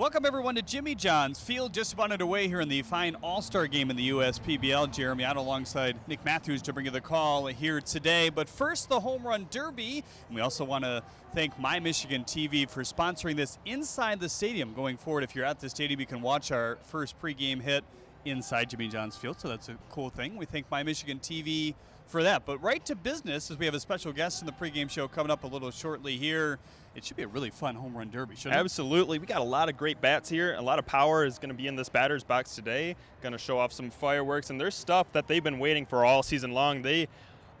Welcome, everyone, to Jimmy John's Field. Just about underway here in the fine All-Star game in the USPBL. Jeremy out alongside Nick Matthews to bring you the call here today. But first, the Home Run Derby. And we also want to thank My Michigan TV for sponsoring this inside the stadium. Going forward, if you're at the stadium, you can watch our first pregame hit inside Jimmy John's Field. So that's a cool thing. We thank My Michigan TV for that. But right to business, as we have a special guest in the pregame show coming up a little shortly here. It should be a really fun home run derby, shouldn't it? Absolutely. We got a lot of great bats here. A lot of power is going to be in this batter's box today. Going to show off some fireworks, and there's stuff that they've been waiting for all season long. They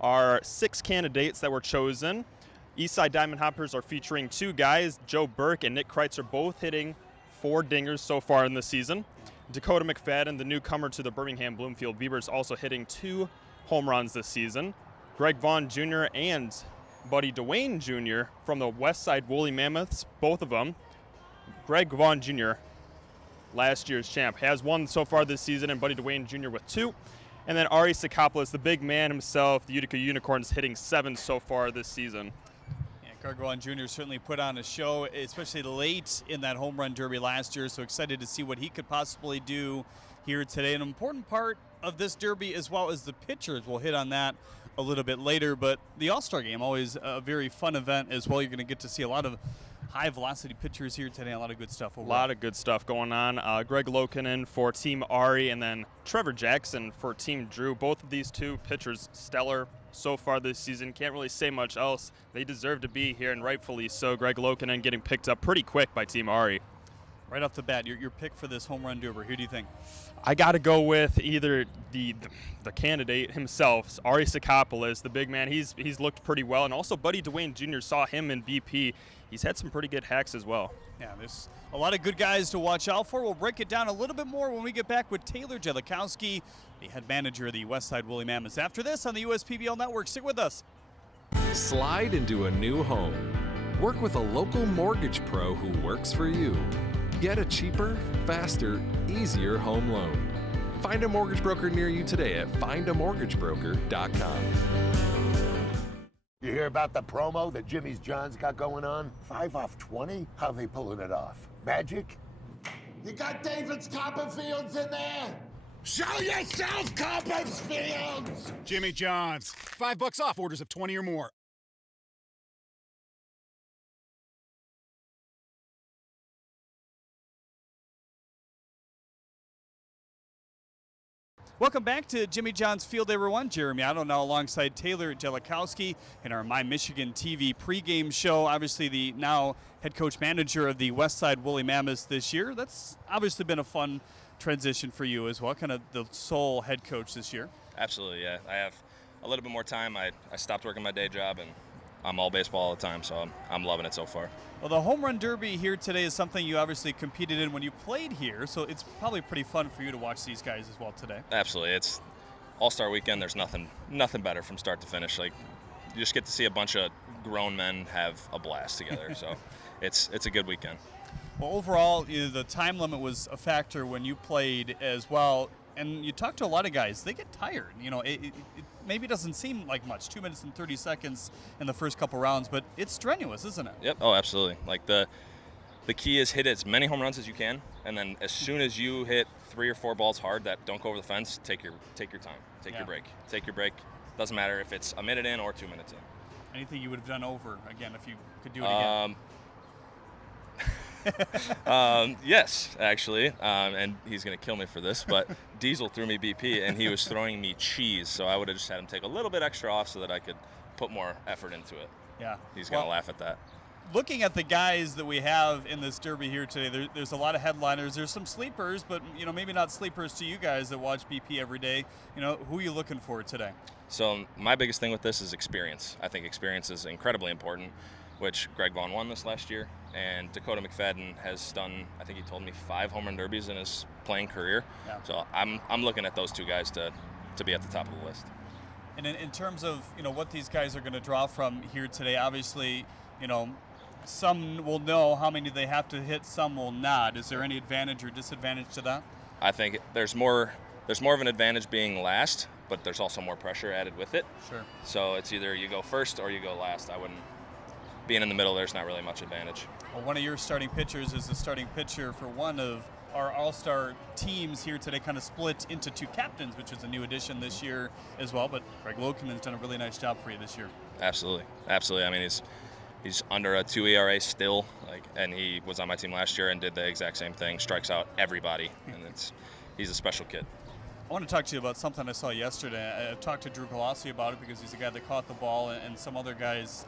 are 6 candidates that were chosen. Eastside Diamond Hoppers are featuring 2 guys, Joe Burke and Nick Kreitzer, both hitting 4 dingers so far in the season. Dakota McFadden, the newcomer to the Birmingham Bloomfield Beavers, also hitting 2 home runs this season. Vaughn Jr. and buddy Duane Jr. from the Westside Woolly Mammoths, both of them. Vaughn Jr., last year's champ, has 1 so far this season, and buddy Duane Jr. with 2. And then Ari Sakapolis, the big man himself, the Utica Unicorns, hitting 7 so far this season. Yeah, Vaughn Jr. certainly put on a show, especially late in that home run derby last year, so excited to see what he could possibly do here today. An important part of this derby, as well as the pitchers, we'll hit on that a little bit later, but the All-Star game, always a very fun event as well. You're going to get to see a lot of high-velocity pitchers here today, a lot of good stuff overall. A lot of good stuff going on. Greg Lokinen for Team Ari, and then Trevor Jackson for Team Drew. Both of these 2 pitchers stellar so far this season. Can't really say much else. They deserve to be here, and rightfully so. Greg Lokinen getting picked up pretty quick by Team Ari. Right off the bat, your pick for this home run derby, who do you think? I got to go with either the candidate himself, Ari Sakapolis, the big man. He's looked pretty well, and also buddy Duane Jr. saw him in BP. He's had some pretty good hacks as well. Yeah, there's a lot of good guys to watch out for. We'll break it down a little bit more when we get back with Taylor Jelikowski, the head manager of the Westside Woolly Mammoths. After this on the USPBL Network, stick with us. Slide into a new home. Work with a local mortgage pro who works for you. Get a cheaper, faster, easier home loan. Find a mortgage broker near you today at findamortgagebroker.com. You hear about the promo that Jimmy's John's got going on? 5 off 20? How they pulling it off? Magic? You got David's Copperfields in there? Show yourself, Copperfields! Jimmy John's. $5 off orders of 20 or more. Welcome back to Jimmy John's Field, everyone. Jeremy Otto now alongside Taylor Jelikowski in our My Michigan TV pregame show. Obviously, the now head coach manager of the Westside Woolly Mammoths this year. That's obviously been a fun transition for you as well, kind of the sole head coach this year. Absolutely, yeah. I have a little bit more time. I stopped working my day job, and I'm all baseball all the time, so I'm loving it so far. Well, the Home Run Derby here today is something you obviously competed in when you played here, so it's probably pretty fun for you to watch these guys as well today. Absolutely. It's All-Star Weekend. There's nothing better from start to finish. Like, you just get to see a bunch of grown men have a blast together, so it's a good weekend. Well, overall, the time limit was a factor when you played as well, and you talk to a lot of guys. They get tired. It maybe doesn't seem like much, 2 minutes and 30 seconds in the first couple rounds, but it's strenuous, isn't it? Yep. Oh, absolutely. Like, the key is hit as many home runs as you can, and then as soon as you hit 3 or 4 balls hard that don't go over the fence, take your time. Take your break. Take your break. Doesn't matter if it's a minute in or 2 minutes in. Anything you would have done over again if you could do it again? Yes, actually, and he's going to kill me for this, but Diesel threw me BP, and he was throwing me cheese, so I would have just had him take a little bit extra off so that I could put more effort into it. Yeah. He's going to laugh at that. Looking at the guys that we have in this derby here today, there's a lot of headliners. There's some sleepers, but maybe not sleepers to you guys that watch BP every day. Who are you looking for today? So my biggest thing with this is experience. I think experience is incredibly important, which Greg Vaughn won this last year, and Dakota McFadden has done, I think he told me, 5 home run derbies in his playing career. Yeah. So I'm looking at those 2 guys to be at the top of the list. And in terms of what these guys are going to draw from here today, obviously some will know how many they have to hit, some will not. Is there any advantage or disadvantage to that? I think there's more of an advantage being last, but there's also more pressure added with it. Sure. So it's either you go first or you go last. I wouldn't being in the middle, there's not really much advantage. Well, one of your starting pitchers is the starting pitcher for one of our all-star teams here today, kind of split into two captains, which is a new addition this year as well. But Greg Lokeman's done a really nice job for you this year. Absolutely. I mean, he's under a 2 ERA still, and he was on my team last year and did the exact same thing, strikes out everybody, and he's a special kid. I want to talk to you about something I saw yesterday. I talked to Drew Colossi about it because he's the guy that caught the ball, and some other guys.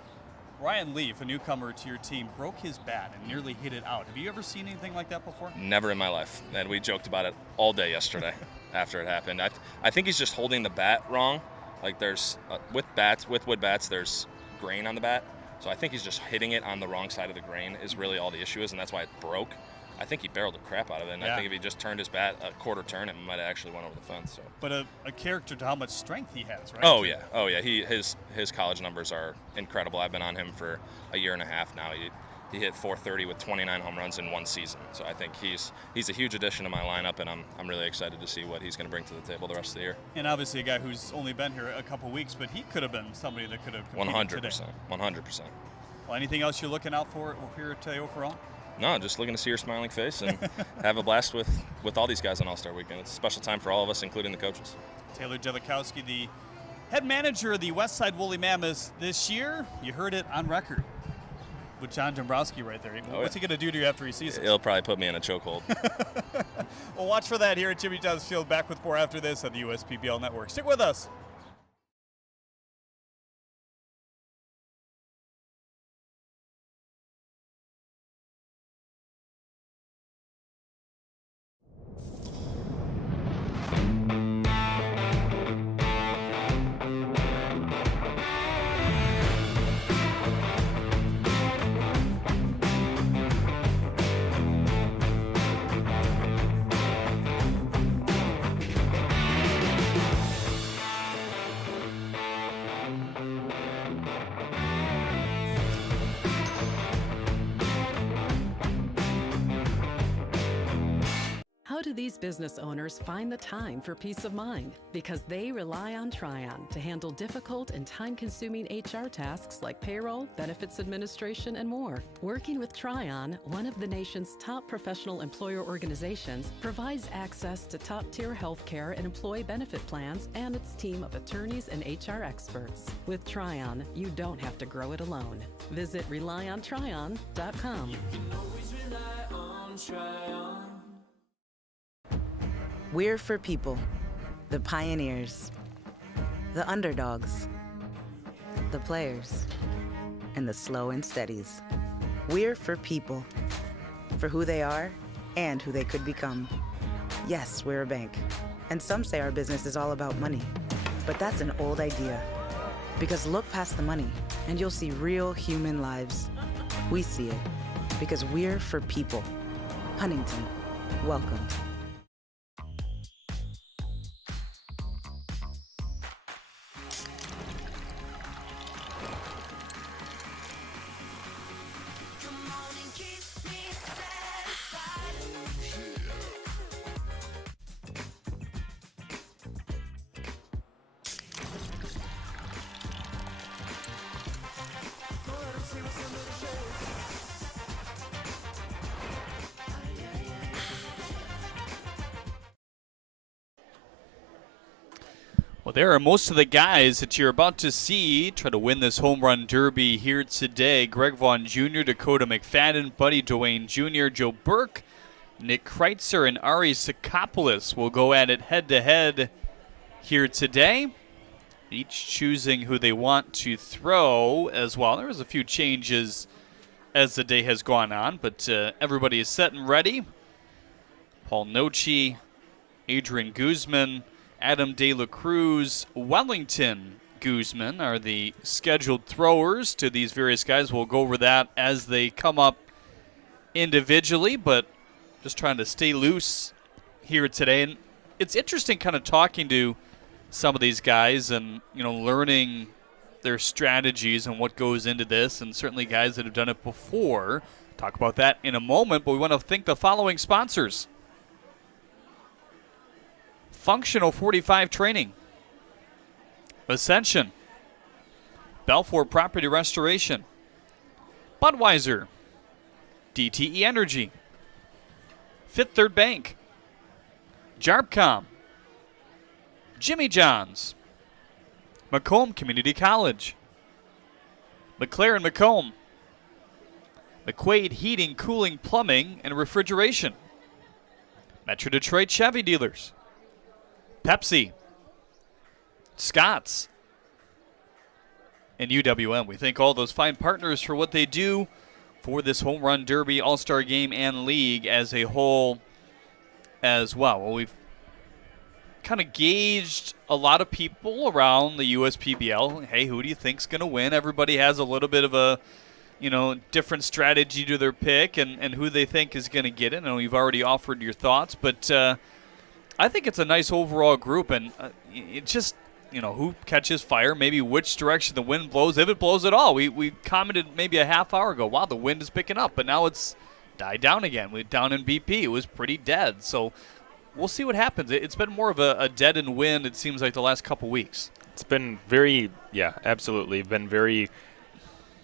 Ryan Leaf, a newcomer to your team, broke his bat and nearly hit it out. Have you ever seen anything like that before? Never in my life, and we joked about it all day yesterday after it happened. I think he's just holding the bat wrong. Like there's with wood bats, there's grain on the bat, so I think he's just hitting it on the wrong side of the grain is really all the issue is, and that's why it broke. I think he barreled the crap out of it, and I think if he just turned his bat a quarter turn, it might have actually went over the fence. So. But a character to how much strength he has, right? Oh yeah. His college numbers are incredible. I've been on him for a year and a half now. He hit .430 with 29 home runs in one season. So I think he's a huge addition to my lineup, and I'm really excited to see what he's going to bring to the table the rest of the year. And obviously a guy who's only been here a couple weeks, but he could have been somebody that could have competed 100%. today. 100%. Well, anything else you're looking out for here today overall? No, just looking to see your smiling face and have a blast with all these guys on All-Star Weekend. It's a special time for all of us, including the coaches. Taylor Jelikowski, the head manager of the Westside Woolly Mammoths this year. You heard it on record with John Dombrowski right there. What's he going to do to you after he sees it? He'll probably put me in a chokehold. Well, watch for that here at Jimmy John's Field. Back with more after this on the USPBL Network. Stick with us. How do these business owners find the time for peace of mind? Because they rely on Tryon to handle difficult and time-consuming HR tasks like payroll, benefits administration, and more. Working with Tryon, one of the nation's top professional employer organizations, provides access to top-tier health care and employee benefit plans and its team of attorneys and HR experts. With Tryon, you don't have to grow it alone. Visit RelyOnTryon.com. You can always rely on Tryon. We're for people, the pioneers, the underdogs, the players, and the slow and steadies. We're for people, for who they are and who they could become. Yes, we're a bank, and some say our business is all about money, but that's an old idea. Because look past the money, and you'll see real human lives. We see it, because we're for people. Huntington, welcome. Well, there are most of the guys that you're about to see try to win this home run derby here today. Greg Vaughn Jr., Dakota McFadden, Buddy Duane Jr., Joe Burke, Nick Kreitzer, and Ari Sakapolis will go at it head-to-head here today, each choosing who they want to throw as well. There was a few changes as the day has gone on, but everybody is set and ready. Paul Nochi, Adrian Guzman, Adam De La Cruz, Wellington Guzman are the scheduled throwers to these various guys. We'll go over that as they come up individually, but just trying to stay loose here today. And it's interesting kind of talking to some of these guys and, learning their strategies and what goes into this, and certainly guys that have done it before. Talk about that in a moment, but we want to thank the following sponsors. Functional 45 Training, Ascension, Balfour Property Restoration, Budweiser, DTE Energy, Fifth Third Bank, Jarpcom, Jimmy John's, Macomb Community College, McLaren Macomb, McQuaid Heating, Cooling, Plumbing, and Refrigeration, Metro Detroit Chevy Dealers, Pepsi, Scott's, and UWM. We thank all those fine partners for what they do for this Home Run Derby, All-Star Game, and League as a whole as well. Well, we've kind of gauged a lot of people around the USPBL. Hey, who do you think's going to win? Everybody has a little bit of a, different strategy to their pick and who they think is going to get it. I know you've already offered your thoughts, but I think it's a nice overall group, and it just, who catches fire, maybe which direction the wind blows, if it blows at all. We commented maybe a half hour ago, wow, the wind is picking up, but now it's died down again. Down in BP, it was pretty dead. So we'll see what happens. It's been more of a deadened wind, it seems like, the last couple weeks. It's been absolutely been very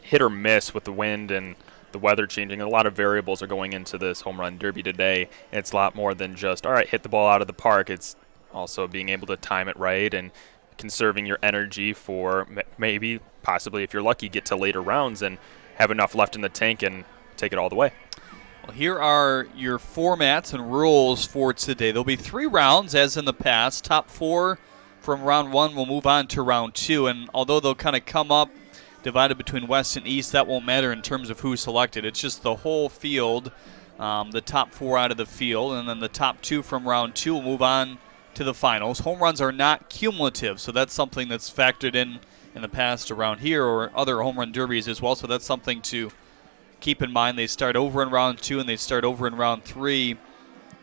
hit or miss with the wind and the weather changing. A lot of variables are going into this Home Run Derby today. It's a lot more than just, all right, hit the ball out of the park. It's also being able to time it right and conserving your energy for maybe, possibly, if you're lucky, get to later rounds and have enough left in the tank and take it all the way. Well, here are your formats and rules for today. There'll be 3 rounds, as in the past. Top 4 from round 1 will move on to round 2, and although they'll kind of come up divided between West and East, that won't matter in terms of who's selected. It's just the whole field, the top 4 out of the field, and then the top 2 from round 2 will move on to the finals. Home runs are not cumulative, so that's something that's factored in the past around here or other home run derbies as well, so that's something to keep in mind. They start over in round 2 and they start over in round 3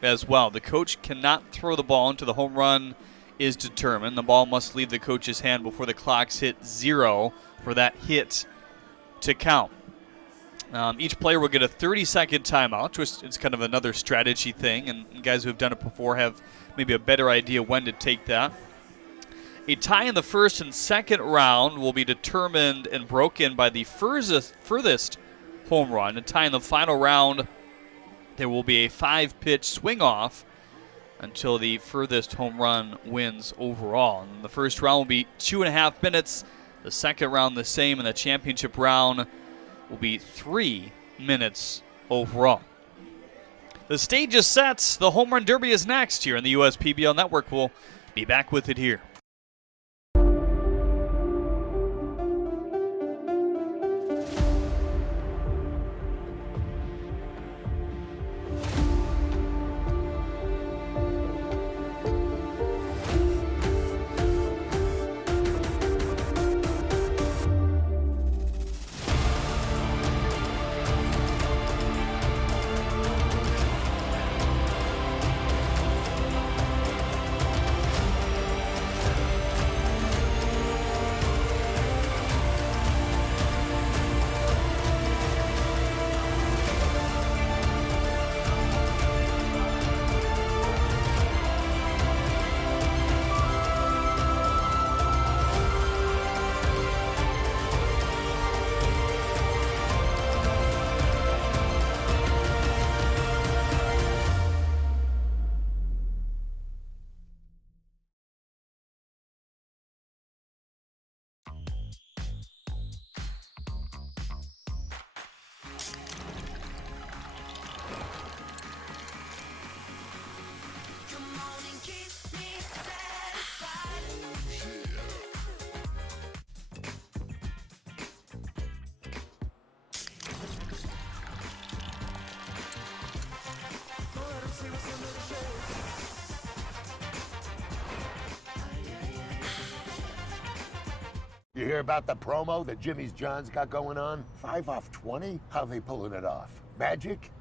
as well. The coach cannot throw the ball until the home run is determined. The ball must leave the coach's hand before the clocks hit 0 for that hit to count. Each player will get a 30-second timeout, which is kind of another strategy thing, and guys who have done it before have maybe a better idea when to take that. A tie in the first and second round will be determined and broken by the furthest home run. A tie in the final round, there will be a 5-pitch swing-off until the furthest home run wins overall. And the first round will be 2.5 minutes. The second round the same, and the championship round will be 3 minutes overall. The stage is set. The Home Run Derby is next here on the USPBL Network. We'll be back with it here. You hear about the promo that Jimmy's John's got going on? 5 off 20? How they pulling it off? Magic?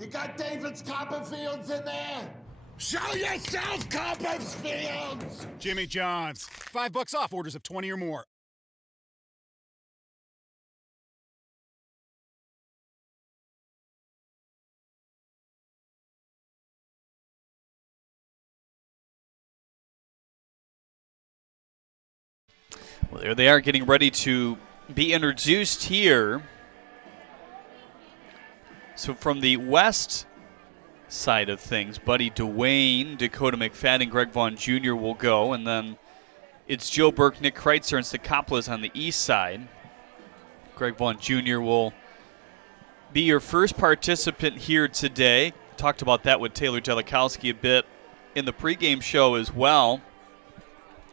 You got David's Copperfields in there? Show yourself, Copperfields! Jimmy John's. $5 off orders of 20 or more. Well, there they are getting ready to be introduced here So from the west side of things, Buddy Duane, Dakota McFadden, Greg Vaughn Jr. will go, and then it's Joe Burke, Nick Kreitzer, and Sakapolis on the east side. Greg Vaughn Jr. will be your first participant here today. Talked about that with Taylor Jelikowski a bit in the pregame show as well.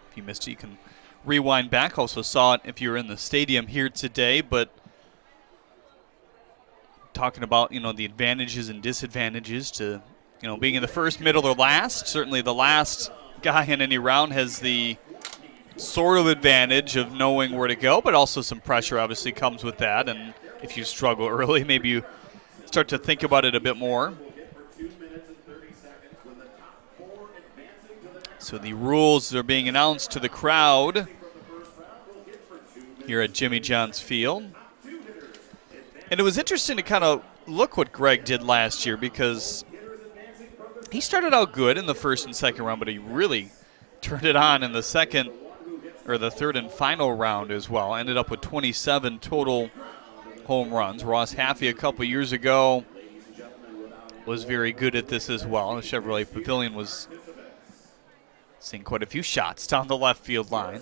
If you missed it, you can rewind back. Also saw it if you're in the stadium here today, but talking about, the advantages and disadvantages to, being in the first, middle, or last. Certainly the last guy in any round has the sort of advantage of knowing where to go, but also some pressure obviously comes with that. And if you struggle early, maybe you start to think about it a bit more. So the rules are being announced to the crowd here at Jimmy John's Field. And it was interesting to kind of look what Greg did last year, because he started out good in the first and second round, but he really turned it on in the second, or the third and final round as well. Ended up with 27 total home runs. Ross Haffey a couple years ago was very good at this as well. The Chevrolet Pavilion was seeing quite a few shots down the left field line.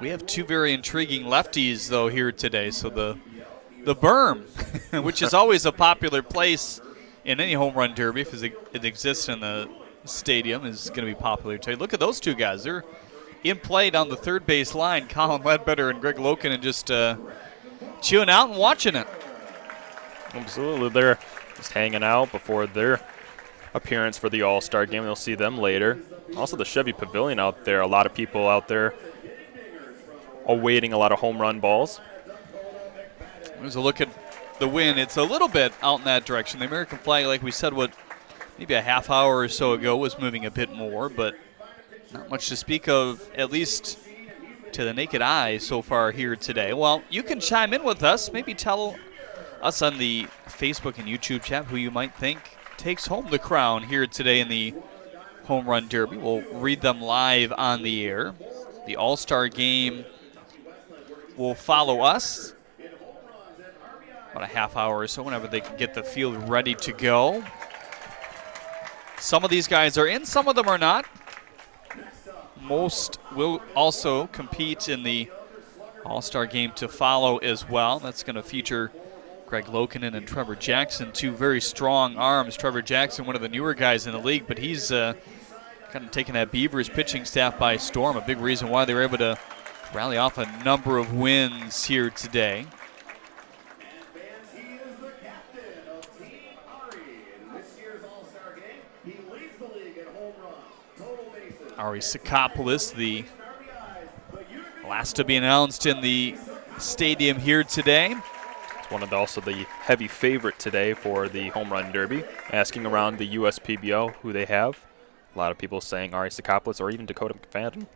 We have two very intriguing lefties, though, here today. So the berm, which is always a popular place in any home run derby, if it exists in the stadium, is going to be popular today. Look at those two guys. They're in play down the third base line. Colin Ledbetter and Greg Loken, and just chewing out and watching it. Absolutely. They're just hanging out before their appearance for the All-Star game. You'll see them later. Also the Chevy Pavilion out there. A lot of people out there awaiting a lot of home run balls. There's a look at the wind. It's a little bit out in that direction. The American flag, like we said, maybe a half hour or so ago, was moving a bit more, but not much to speak of, at least to the naked eye so far here today. Well, you can chime in with us. Maybe tell us on the Facebook and YouTube chat who you might think takes home the crown here today in the Home Run Derby. We'll read them live on the air. The All-Star game will follow us about a half hour or so, whenever they can get the field ready to go. Some of these guys are in, some of them are not. Most will also compete in the All-Star game to follow as well. That's going to feature Greg Lokinen and Trevor Jackson, two very strong arms. Trevor Jackson, one of the newer guys in the league, but he's kind of taken that Beavers pitching staff by storm. A big reason why they were able to rally off a number of wins here today. Ari Sakapolis, the last to be announced in the stadium here today. It's one of also the heavy favorite today for the Home Run Derby. Asking around the USPBL who they have. A lot of people saying Ari Sakapolis or even Dakota McFadden.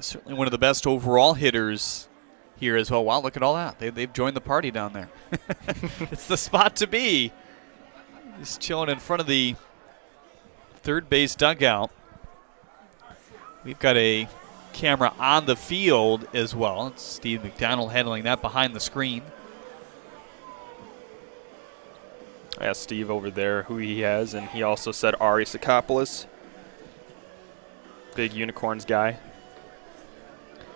Certainly one of the best overall hitters here as well. Wow, look at all that. They've joined the party down there. It's the spot to be. Just chilling in front of the third base dugout. We've got a camera on the field as well. It's Steve McDonald handling that behind the screen. I asked Steve over there who he has, and he also said Ari Sakapolis. Big Unicorns guy.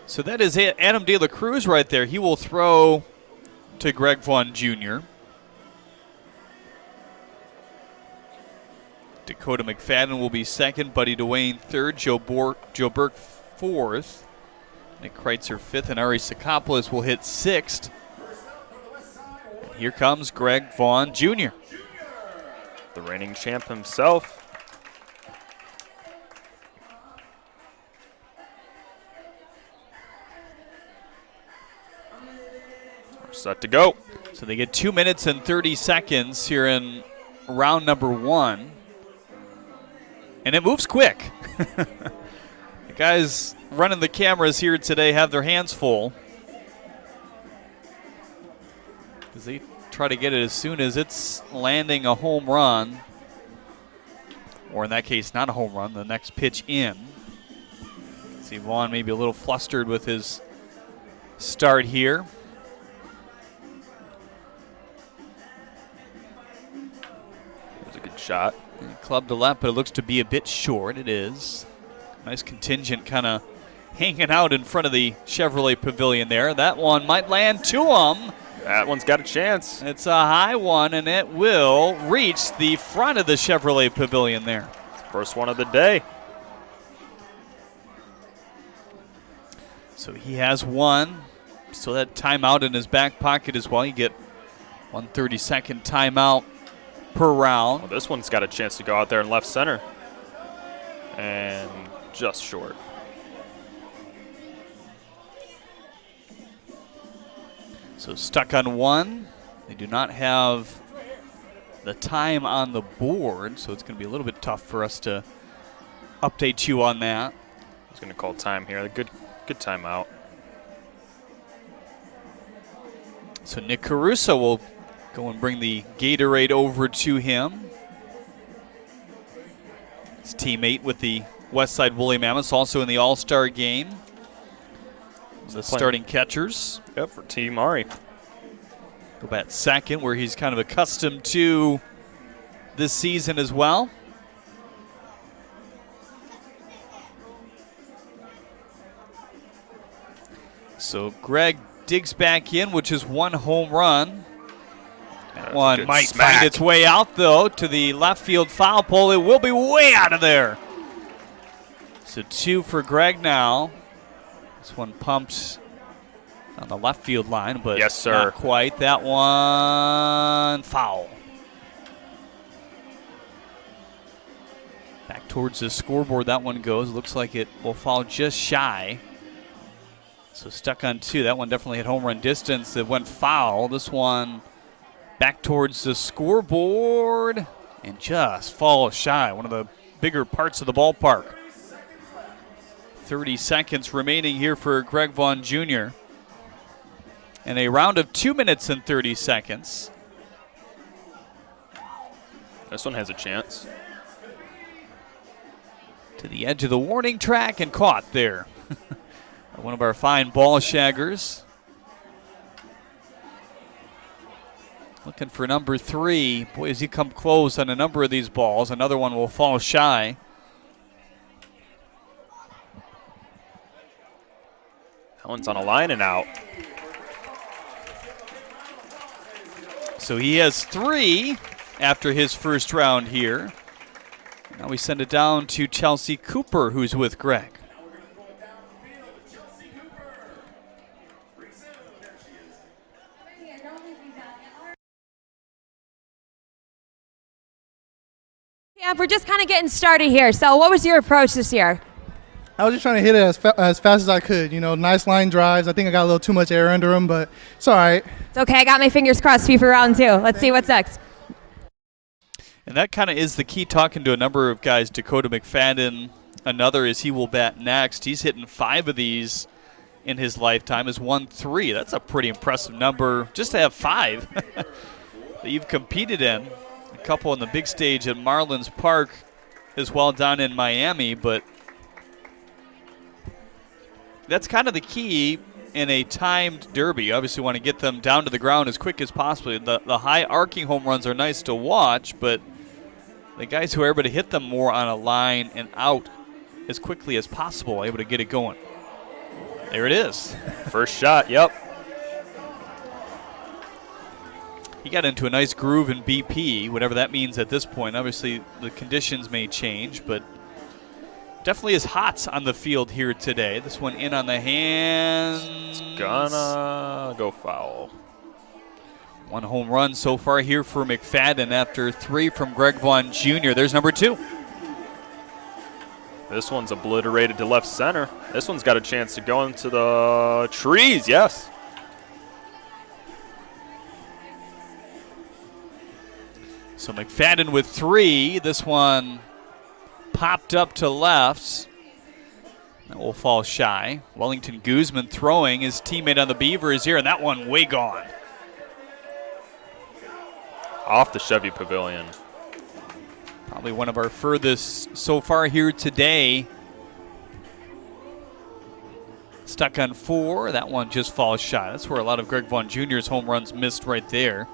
So that is Adam De La Cruz right there. He will throw to Greg Vaughn Jr. Dakota McFadden will be second, Buddy Duane third, Joe Burke fourth, Nick Kreitzer fifth, and Ari Sakapolis will hit sixth. And here comes Greg Vaughn Jr. The reigning champ himself. We're set to go. So they get 2 minutes and 30 seconds here in round number one. And it moves quick. The guys running the cameras here today have their hands full, because they try to get it as soon as it's landing a home run, or in that case, not a home run, the next pitch in. See Vaughn maybe a little flustered with his start here. shot. Club to left, but it looks to be a bit short. It is. Nice contingent kind of hanging out in front of the Chevrolet Pavilion there. That one might land to him. That one's got a chance. It's a high one, and it will reach the front of the Chevrolet Pavilion there. First one of the day. So he has one. Still that timeout in his back pocket as well. You get 1 30-second timeout per round. Well, this one's got a chance to go out there in left center. And just short. So stuck on one. They do not have the time on the board, so it's going to be a little bit tough for us to update you on that. He's going to call time here. Good timeout. So Nick Caruso will go and bring the Gatorade over to him. His teammate with the Westside Woolly Mammoths, also in the All-Star game. The starting catchers. Yep, for Team Ari. Go back second, where he's kind of accustomed to this season as well. So Greg digs back in, which is one home run. That one might find its way out, though, to the left field foul pole. It will be way out of there. So 2 for Greg now. This one pumped on the left field line, but yes, sir. Not quite. That one foul. Back towards the scoreboard that one goes. Looks like it will fall just shy. So stuck on 2. That one definitely hit home run distance. It went foul. This one back towards the scoreboard and just falls shy. One of the bigger parts of the ballpark. 30 seconds remaining here for Greg Vaughn Jr. And a round of 2 minutes and 30 seconds. This one has a chance. To the edge of the warning track and caught there. One of our fine ball shaggers. Looking for number 3. Boy, as he come close on a number of these balls. Another one will fall shy. That one's on a line and out. So he has 3 after his first round here. Now we send it down to Chelsea Cooper, who's with Greg. Yeah, we're just kind of getting started here. So what was your approach this year? I was just trying to hit it as fast as I could. You know, nice line drives. I think I got a little too much air under them, but it's all right. It's okay. I got my fingers crossed for you for round 2. Let's see what's next. And that kind of is the key, talking to a number of guys. Dakota McFadden, another, as he will bat next. He's hitting 5 of these in his lifetime. Has won 3. That's a pretty impressive number just to have 5 that you've competed in. A couple on the big stage at Marlins Park as well down in Miami, but that's kind of the key in a timed derby. You obviously want to get them down to the ground as quick as possible. The high arcing home runs are nice to watch, but the guys who are able to hit them more on a line and out as quickly as possible, able to get it going. There it is. First shot, yep. He got into a nice groove in BP, whatever that means at this point. Obviously, the conditions may change, but definitely is hot on the field here today. This one in on the hands. It's gonna go foul. 1 home run so far here for McFadden after 3 from Greg Vaughn Jr. There's number 2. This one's obliterated to left center. This one's got a chance to go into the trees, yes. So McFadden with 3. This one popped up to left. That will fall shy. Wellington Guzman throwing. His teammate on the Beaver is here, and that one way gone. Off the Chevy Pavilion. Probably one of our furthest so far here today. Stuck on 4. That one just falls shy. That's where a lot of Greg Vaughn Jr.'s home runs missed right there.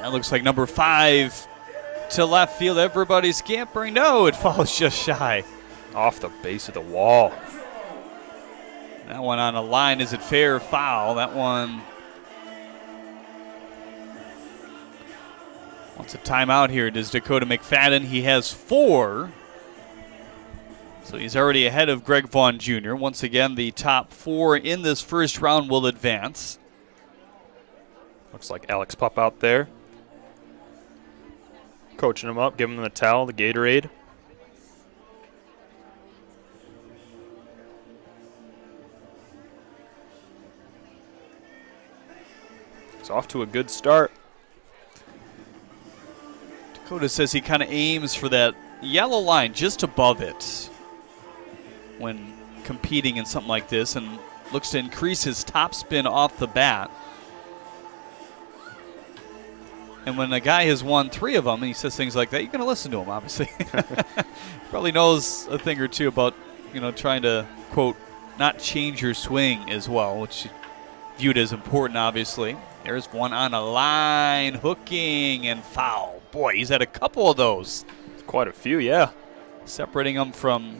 That looks like number 5 to left field. Everybody scampering. No, it falls just shy. Off the base of the wall. That one on a line. Is it fair or foul? That one wants a timeout here. Does Dakota McFadden? He has 4. So he's already ahead of Greg Vaughn Jr. Once again, the top 4 in this first round will advance. Looks like Alex Pup out there. Coaching him up, giving him the towel, the Gatorade. It's off to a good start. Dakota says he kind of aims for that yellow line just above it when competing in something like this, and looks to increase his top spin off the bat. And when a guy has won 3 of them and he says things like that, you're going to listen to him, obviously. Probably knows a thing or two about, trying to, quote, not change your swing as well, which viewed as important, obviously. There's one on a line, hooking and foul. Boy, he's had a couple of those. Quite a few, yeah. Separating them from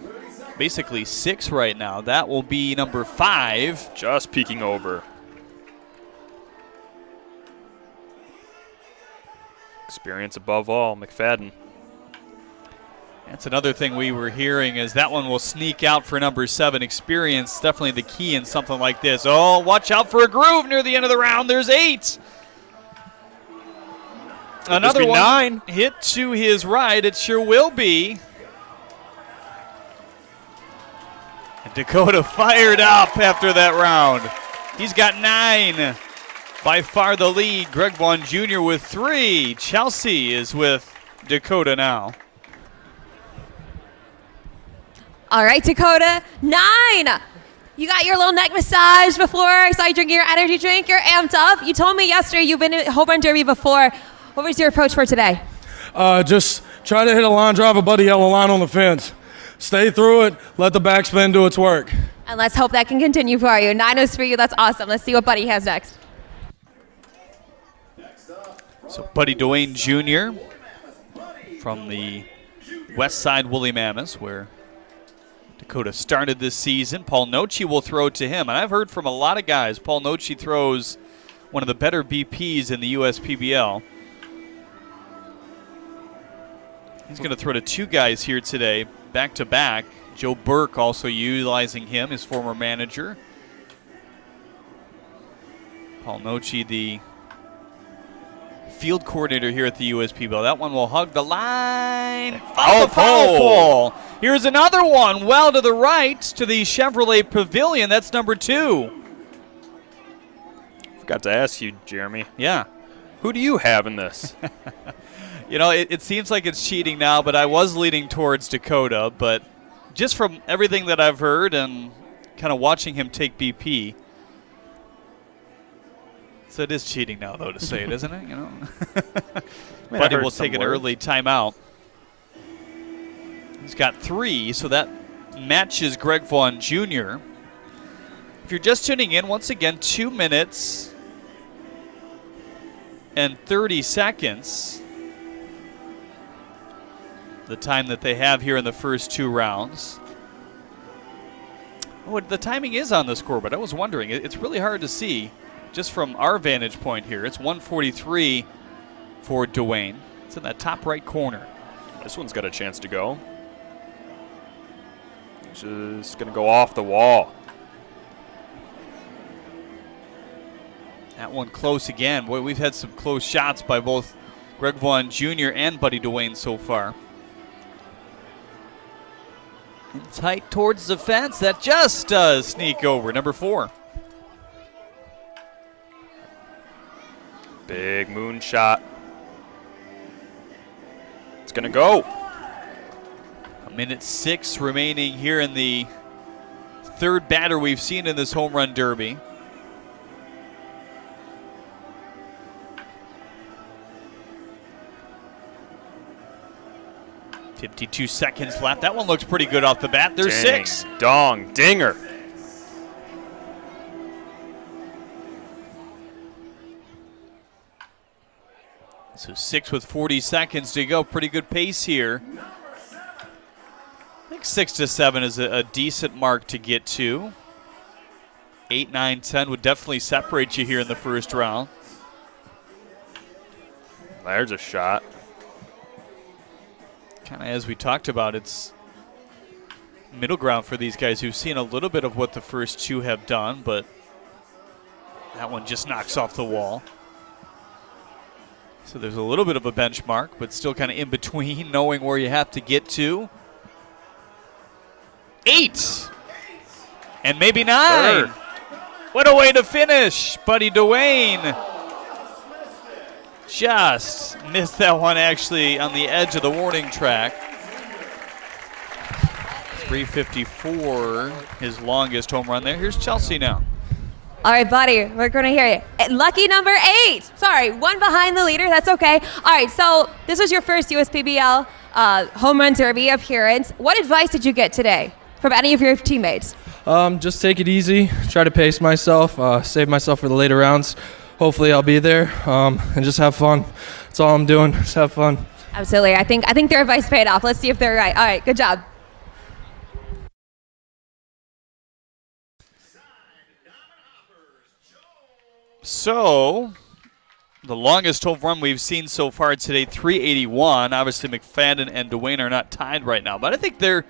basically 6 right now. That will be number 5. Just peeking over. Experience above all, McFadden. That's another thing we were hearing, is that one will sneak out for number 7. Experience, definitely the key in something like this. Oh, watch out for a groove near the end of the round. There's 8. Another one 9. Hit to his right. It sure will be. And Dakota fired up after that round. He's got 9. By far the lead. Greg Vaughn Jr. with 3. Chelsea is with Dakota now. All right, Dakota, 9. You got your little neck massage before. I saw you drinking your energy drink. You're amped up. You told me yesterday you've been at Home Run Derby before. What was your approach for today? Just try to hit a line drive, a buddy yellow line on the fence. Stay through it. Let the backspin do its work. And let's hope that can continue for you. 9 is for you. That's awesome. Let's see what Buddy has next. So Buddy Duane Jr. from the west side Woolly Mammoths, where Dakota started this season. Paul Noce will throw to him. And I've heard from a lot of guys, Paul Noce throws one of the better BPs in the USPBL. He's going to throw to 2 guys here today, back-to-back. Joe Burke also utilizing him, his former manager. Paul Noce, the field coordinator here at the USPBL. That one will hug the line. Foul pole. Here's another one, well to the right, to the Chevrolet Pavilion. That's number 2. Forgot to ask you, Jeremy. Yeah. Who do you have in this? It seems like it's cheating now, but I was leaning towards Dakota. But just from everything that I've heard and kind of watching him take BP, so it is cheating now, though, to say it, isn't it? Buddy will take an early timeout. He's got 3, so that matches Greg Vaughn Jr. If you're just tuning in, once again, 2 minutes and 30 seconds. The time that they have here in the first 2 rounds. Oh, the timing is on the scoreboard. I was wondering. It's really hard to see just from our vantage point here. It's 1:43 for Duane. It's in that top right corner. This one's got a chance to go. It's just going to go off the wall. That one close again. Boy, we've had some close shots by both Greg Vaughn Jr. and Buddy Duane so far. And tight towards the fence. That just does sneak over. Number 4. Big moon shot. It's going to go. 1:06 remaining here in the 3rd batter we've seen in this home run derby. .52 seconds left. That one looks pretty good off the bat. There's 6. Dong, dinger. So 6 with 40 seconds to go. Pretty good pace here. I think 6 to 7 is a decent mark to get to. 8, 9, 10 would definitely separate you here in the first round. There's a shot. Kind of as we talked about, it's middle ground for these guys who've seen a little bit of what the first two have done, but that one just knocks off the wall. So there's a little bit of a benchmark, but still kind of in between, knowing where you have to get to. 8. And maybe 9. Third. What a way to finish, buddy Duane. Just missed that one actually on the edge of the warning track. 354, his longest home run there. Here's Chelsea now. All right, buddy, we're going to hear you. Lucky number 8. Sorry, one behind the leader. That's okay. All right, so this was your first USPBL home run derby appearance. What advice did you get today from any of your teammates? Just take it easy, try to pace myself, save myself for the later rounds. Hopefully I'll be there, and just have fun. That's all I'm doing, just have fun. Absolutely. I think their advice paid off. Let's see if they're right. All right, good job. So, the longest home run we've seen so far today, 381. Obviously, McFadden and Duane are not tied right now, but I think they're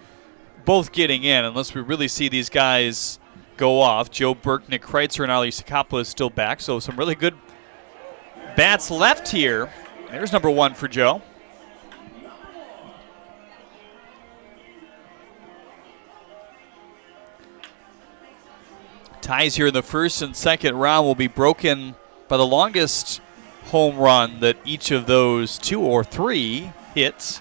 both getting in unless we really see these guys go off. Joe Burke, Nick Kreitzer, and Ari Sakapolis still back, so some really good bats left here. There's number 1 for Joe. Ties here in the first and second round will be broken by the longest home run that each of those 2 or 3 hits.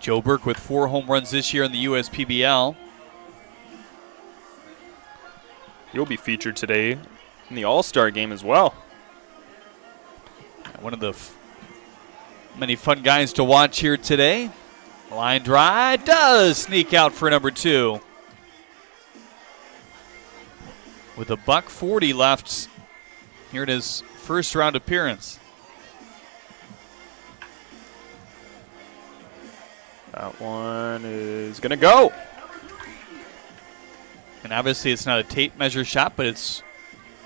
Joe Burke with 4 home runs this year in the USPBL. He'll be featured today in the All-Star game as well. One of the many fun guys to watch here today. Line drive does sneak out for number 2. With a $140 left here in his first round appearance. That one is going to go. And obviously it's not a tape measure shot, but it's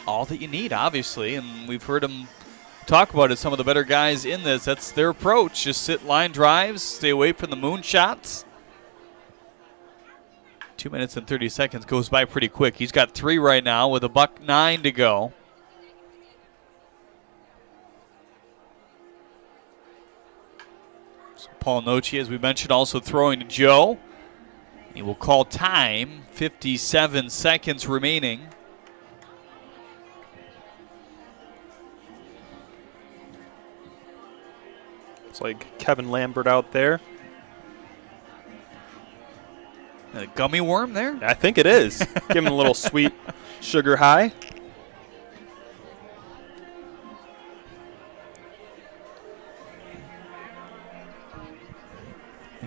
all that you need, obviously. And we've heard him talk about it. Some of the better guys in this, that's their approach. Just sit line drives, stay away from the moon shots. 2 minutes and 30 seconds goes by pretty quick. He's got 3 right now with a $109 to go. Paul Nochi, as we mentioned, also throwing to Joe. He will call time. 57 seconds remaining. It's like Kevin Lambert out there. A gummy worm there? I think it is. Give him a little sweet sugar high.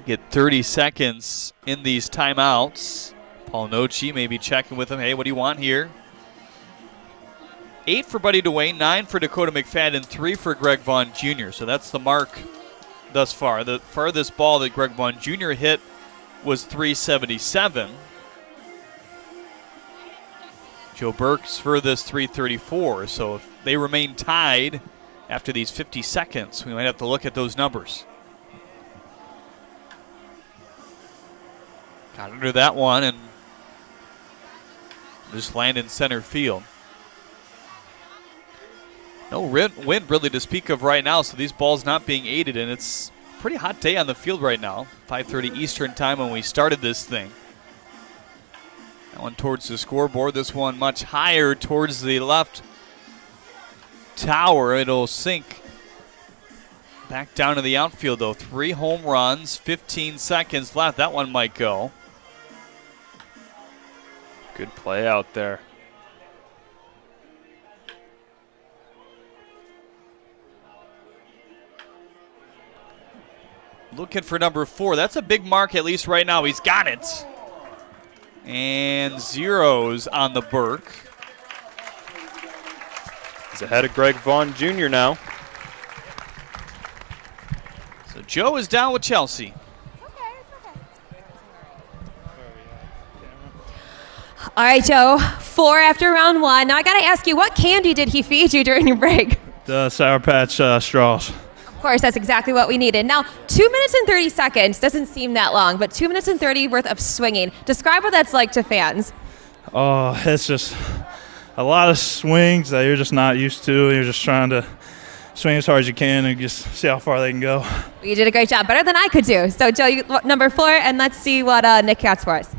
Get 30 seconds in these timeouts. Paul Nochi maybe checking with him. Hey, what do you want here? 8 for Buddy Duane, 9 for Dakota McFadden, 3 for Greg Vaughn Jr. So that's the mark thus far. The farthest ball that Greg Vaughn Jr. hit was 377. Joe Burke's furthest 334. So if they remain tied after these 50 seconds, we might have to look at those numbers. Got under that one and just land in center field. No wind really to speak of right now, so these balls not being aided, and it's a pretty hot day on the field right now. 5:30 Eastern time when we started this thing. That one towards the scoreboard. This one much higher towards the left tower. It'll sink back down to the outfield, though. 3 home runs, 15 seconds left. That one might go. Good play out there. Looking for number 4. That's a big mark, at least right now. He's got it. And zeros on the Burke. He's ahead of Greg Vaughn Jr. now. So Joe is down with Chelsea. All right, Joe, 4 after round 1. Now I got to ask you, what candy did he feed you during your break? The Sour Patch straws. Of course, that's exactly what we needed. Now, 2 minutes and 30 seconds doesn't seem that long, but 2 minutes and 30 worth of swinging. Describe what that's like to fans. Oh, it's just a lot of swings that you're just not used to. You're just trying to swing as hard as you can and just see how far they can go. You did a great job, better than I could do. So, Joe, number 4, and let's see what Nick got for us.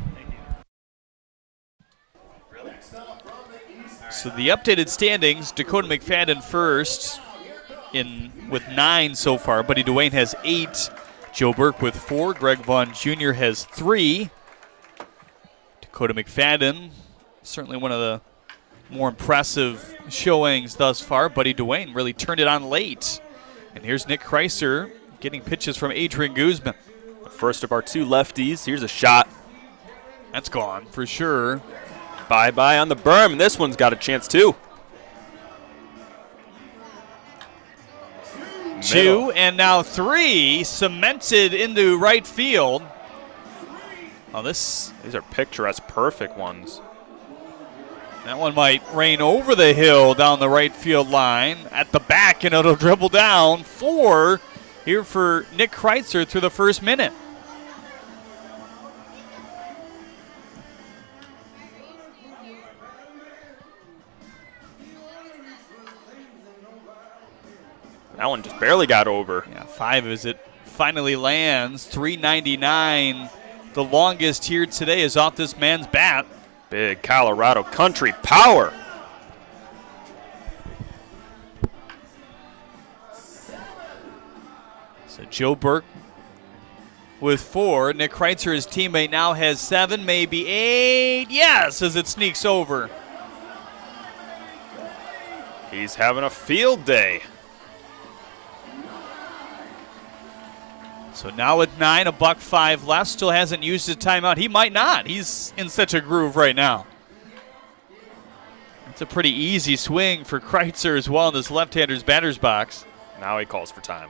So the updated standings, Dakota McFadden first with 9 so far. Buddy Duane has 8. Joe Burke with 4. Greg Vaughn Jr. has 3. Dakota McFadden, certainly one of the more impressive showings thus far. Buddy Duane really turned it on late. And here's Nick Kreitzer getting pitches from Adrian Guzman. The first of our 2 lefties. Here's a shot. That's gone for sure. Bye-bye on the berm. This one's got a chance too. 2 and now 3 cemented into right field. Oh, these are picturesque, perfect ones. That one might rain over the hill down the right field line at the back, and it'll dribble down. 4 here for Nick Kreitzer through the first minute. That one just barely got over. Yeah, 5 as it finally lands. 399. The longest here today is off this man's bat. Big Colorado country power. So Joe Burke with 4. Nick Kreitzer, his teammate, now has 7, maybe 8. Yes, as it sneaks over. He's having a field day. So now with 9, $1.05 left, still hasn't used his timeout. He might not. He's in such a groove right now. It's a pretty easy swing for Kreitzer as well in this left-hander's batter's box. Now he calls for time.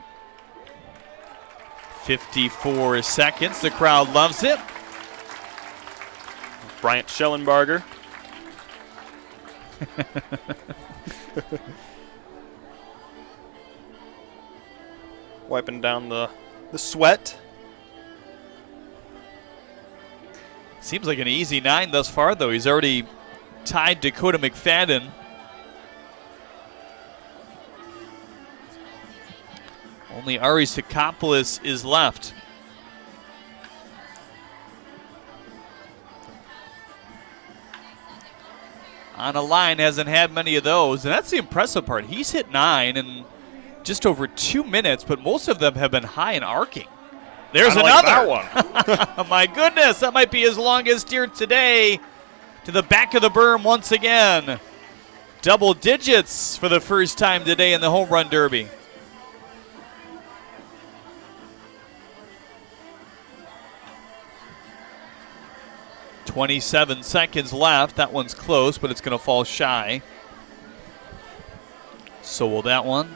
54 seconds. The crowd loves it. Bryant Schellenbarger. Wiping down the sweat. Seems like an easy 9 thus far, though. He's already tied Dakota McFadden. Only Ari Sakapolis is left. On a line, hasn't had many of those, and that's the impressive part. He's hit 9 in just over 2 minutes, but most of them have been high and arcing. There's another one. My goodness, that might be his longest here today. To the back of the berm once again. Double digits for the first time today in the home run derby. .27 seconds left. That one's close, but it's going to fall shy. So will that one.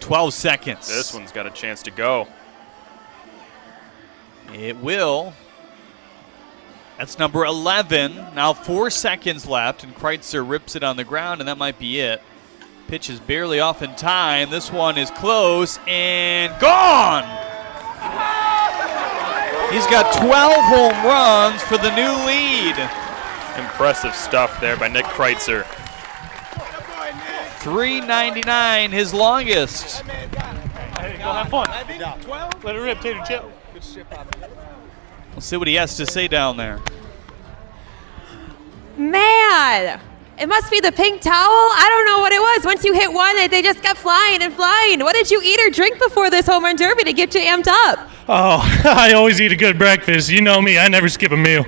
12 seconds. This one's got a chance to go. It will. That's number 11. Now 4 seconds left, and Kreitzer rips it on the ground, and that might be it. Pitch is barely off in time. This one is close and gone. He's got 12 home runs for the new lead. Impressive stuff there by Nick Kreitzer. 399, his longest. Hey, go have fun. Let it rip, Tater Chip. We'll see what he has to say down there. Man, it must be the pink towel. I don't know what it was. Once you hit one, they just kept flying and flying. What did you eat or drink before this home run derby to get you amped up? Oh, I always eat a good breakfast. You know me, I never skip a meal.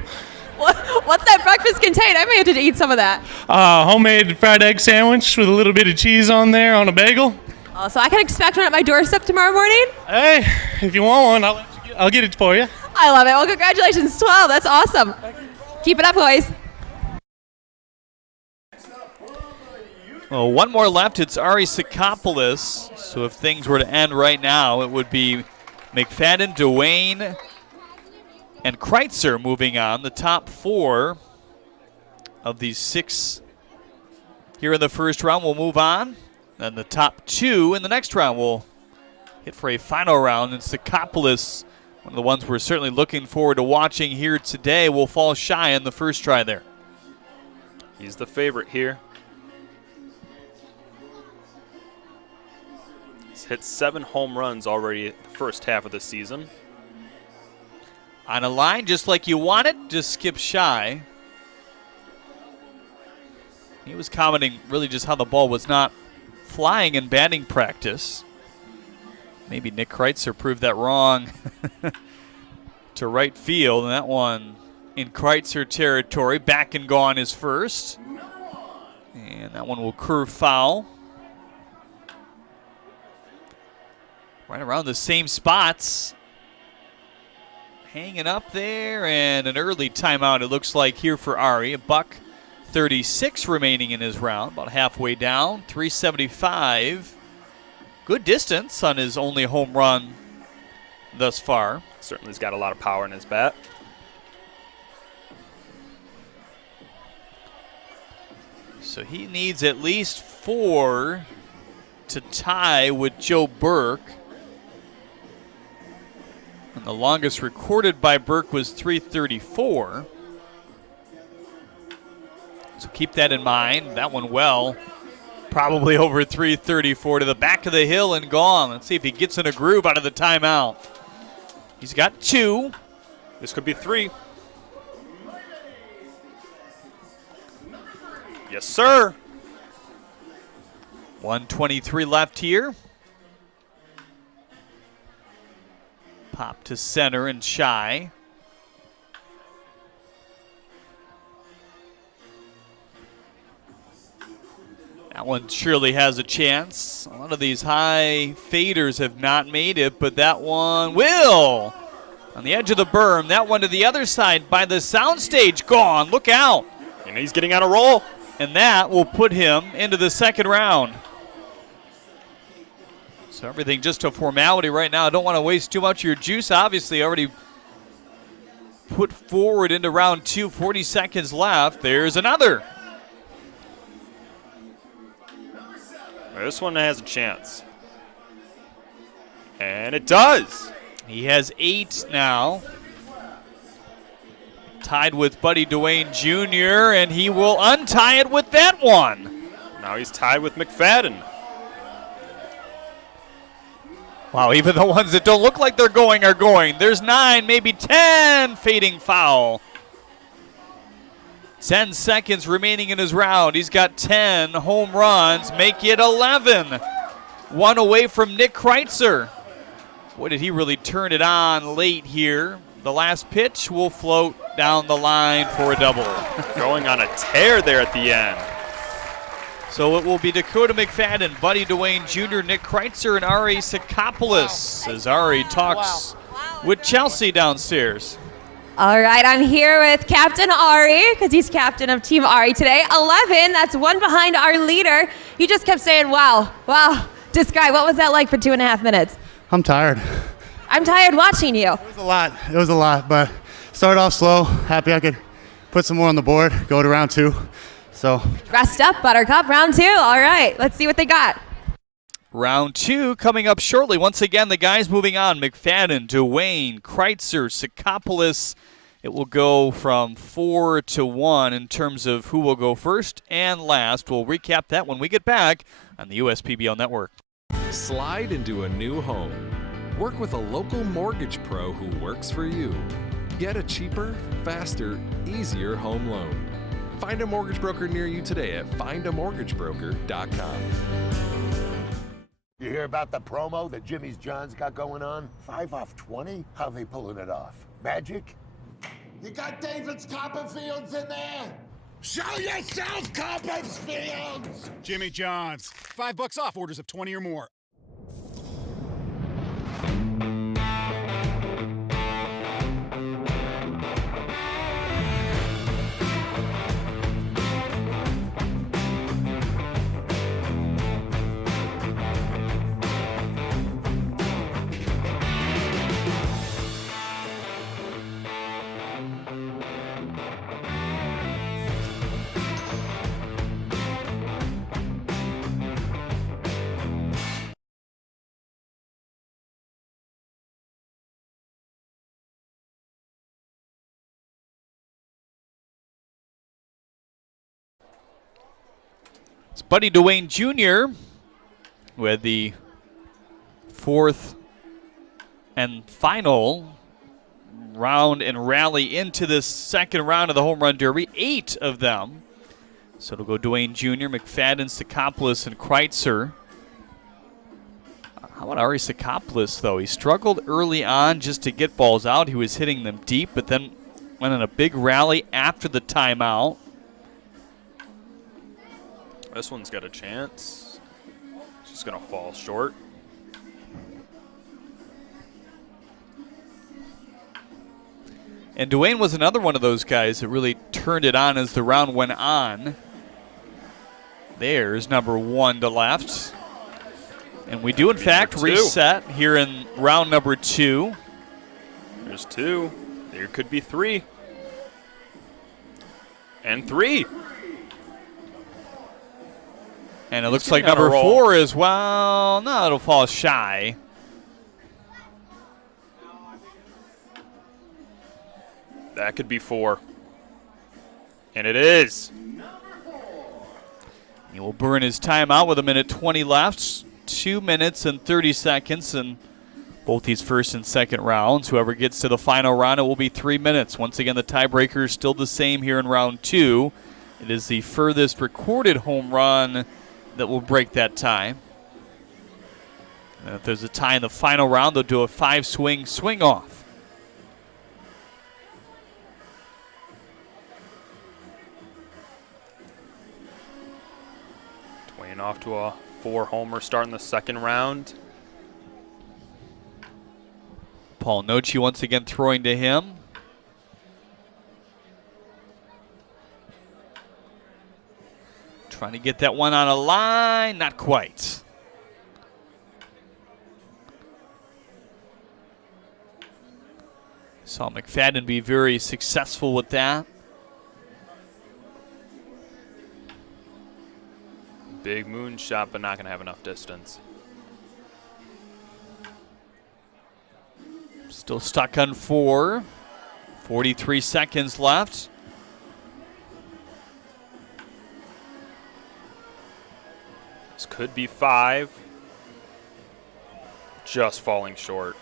What's that breakfast contain? I may have to eat some of that. Homemade fried egg sandwich with a little bit of cheese on there on a bagel. Oh, so I can expect one at my doorstep tomorrow morning? Hey, if you want one, I'll get it for you. I love it. Well, congratulations, 12. That's awesome. Keep it up, boys. Well, one more left. It's Ari Sakapolis. So if things were to end right now, it would be McFadden, Duane, and Kreitzer moving on. The top 4 of these 6 here in the first round will move on. And the top 2 in the next round will hit for a final round. And Sakapolis, one of the ones we're certainly looking forward to watching here today, will fall shy in the first try there. He's the favorite here. He's hit 7 home runs already the first half of the season. On a line just like you want it, just skip shy. He was commenting really just how the ball was not flying in batting practice. Maybe Nick Kreitzer proved that wrong to right field, and that one in Kreitzer territory. Back and gone is first. And that one will curve foul. Right around the same spots. Hanging up there, and an early timeout it looks like here for Ari. $1:36 remaining in his round, about halfway down, 375. Good distance on his only home run thus far. Certainly has got a lot of power in his bat. So he needs at least 4 to tie with Joe Burke. And the longest recorded by Burke was 334. So keep that in mind. That one well, probably over 334 to the back of the hill and gone. Let's see if he gets in a groove out of the timeout. He's got 2. This could be 3. Yes, sir. 1:23 left here. Pop to center and shy. That one surely has a chance. A lot of these high faders have not made it, but that one will. On the edge of the berm, that one to the other side by the soundstage. Gone. Look out. And he's getting on a roll. And that will put him into the second round. So everything just a formality right now. I don't want to waste too much of your juice. Obviously already put forward into round 2, 40 seconds left. There's another. This one has a chance. And it does. He has 8 now. Tied with buddy Duane Jr., and he will untie it with that one. Now he's tied with McFadden. Wow, even the ones that don't look like they're going are going. There's 9, maybe 10, fading foul. 10 seconds remaining in his round. He's got 10 home runs, make it 11. 1 away from Nick Kreitzer. Boy, did he really turn it on late here. The last pitch will float down the line for a double. Going on a tear there at the end. So it will be Dakota McFadden, buddy Duane Jr., Nick Kreitzer, and Ari Sakapolis as Ari talks with Chelsea downstairs. All right, I'm here with Captain Ari, because he's captain of Team Ari today. 11, that's 1 behind our leader. You just kept saying, wow, wow. Describe, what was that like for 2.5 minutes? I'm tired. I'm tired watching you. It was a lot, but started off slow. Happy I could put some more on the board, go to round 2. So Rest up, Buttercup, round 2. All right, let's see what they got. Round 2 coming up shortly. Once again, the guys moving on. McFadden, Duane, Kreitzer, Sakapolis. It will go from 4 to 1 in terms of who will go first and last. We'll recap that when we get back on the USPBL Network. Slide into a new home. Work with a local mortgage pro who works for you. Get a cheaper, faster, easier home loan. Find a mortgage broker near you today at findamortgagebroker.com. You hear about the promo that Jimmy's John's got going on? 5 off 20? How they pulling it off? Magic? You got David's Copperfields in there? Show yourself, Copperfields! Jimmy John's, $5 off orders of 20 or more. It's buddy Duane Jr., who had the fourth and final round and rally into this second round of the Home Run Derby, 8 of them. So it'll go Duane Jr., McFadden, Sakapolis, and Kreitzer. How about Ari Sakapolis, though? He struggled early on just to get balls out. He was hitting them deep, but then went on a big rally after the timeout. This one's got a chance. It's just going to fall short. And Duane was another one of those guys that really turned it on as the round went on. There's number 1 to left. And we do, in fact, reset here in round number 2. There's 2. There could be 3. And 3. And it looks like number 4 is, well, no, it'll fall shy. That could be 4. And it is. He will burn his timeout with 1:20 left. 2 minutes and 30 seconds in both these first and second rounds. Whoever gets to the final round, it will be 3 minutes. Once again, the tiebreaker is still the same here in round 2. It is the furthest recorded home run that will break that tie. And if there's a tie in the final round, they'll do a 5-swing swing off. Duane off to a 4-homer start in the second round. Paul Nochi once again throwing to him. Trying to get that one on a line, not quite. Saw McFadden be very successful with that. Big moonshot, but not going to have enough distance. Still stuck on 4. 43 seconds left. This could be 5. Just falling short.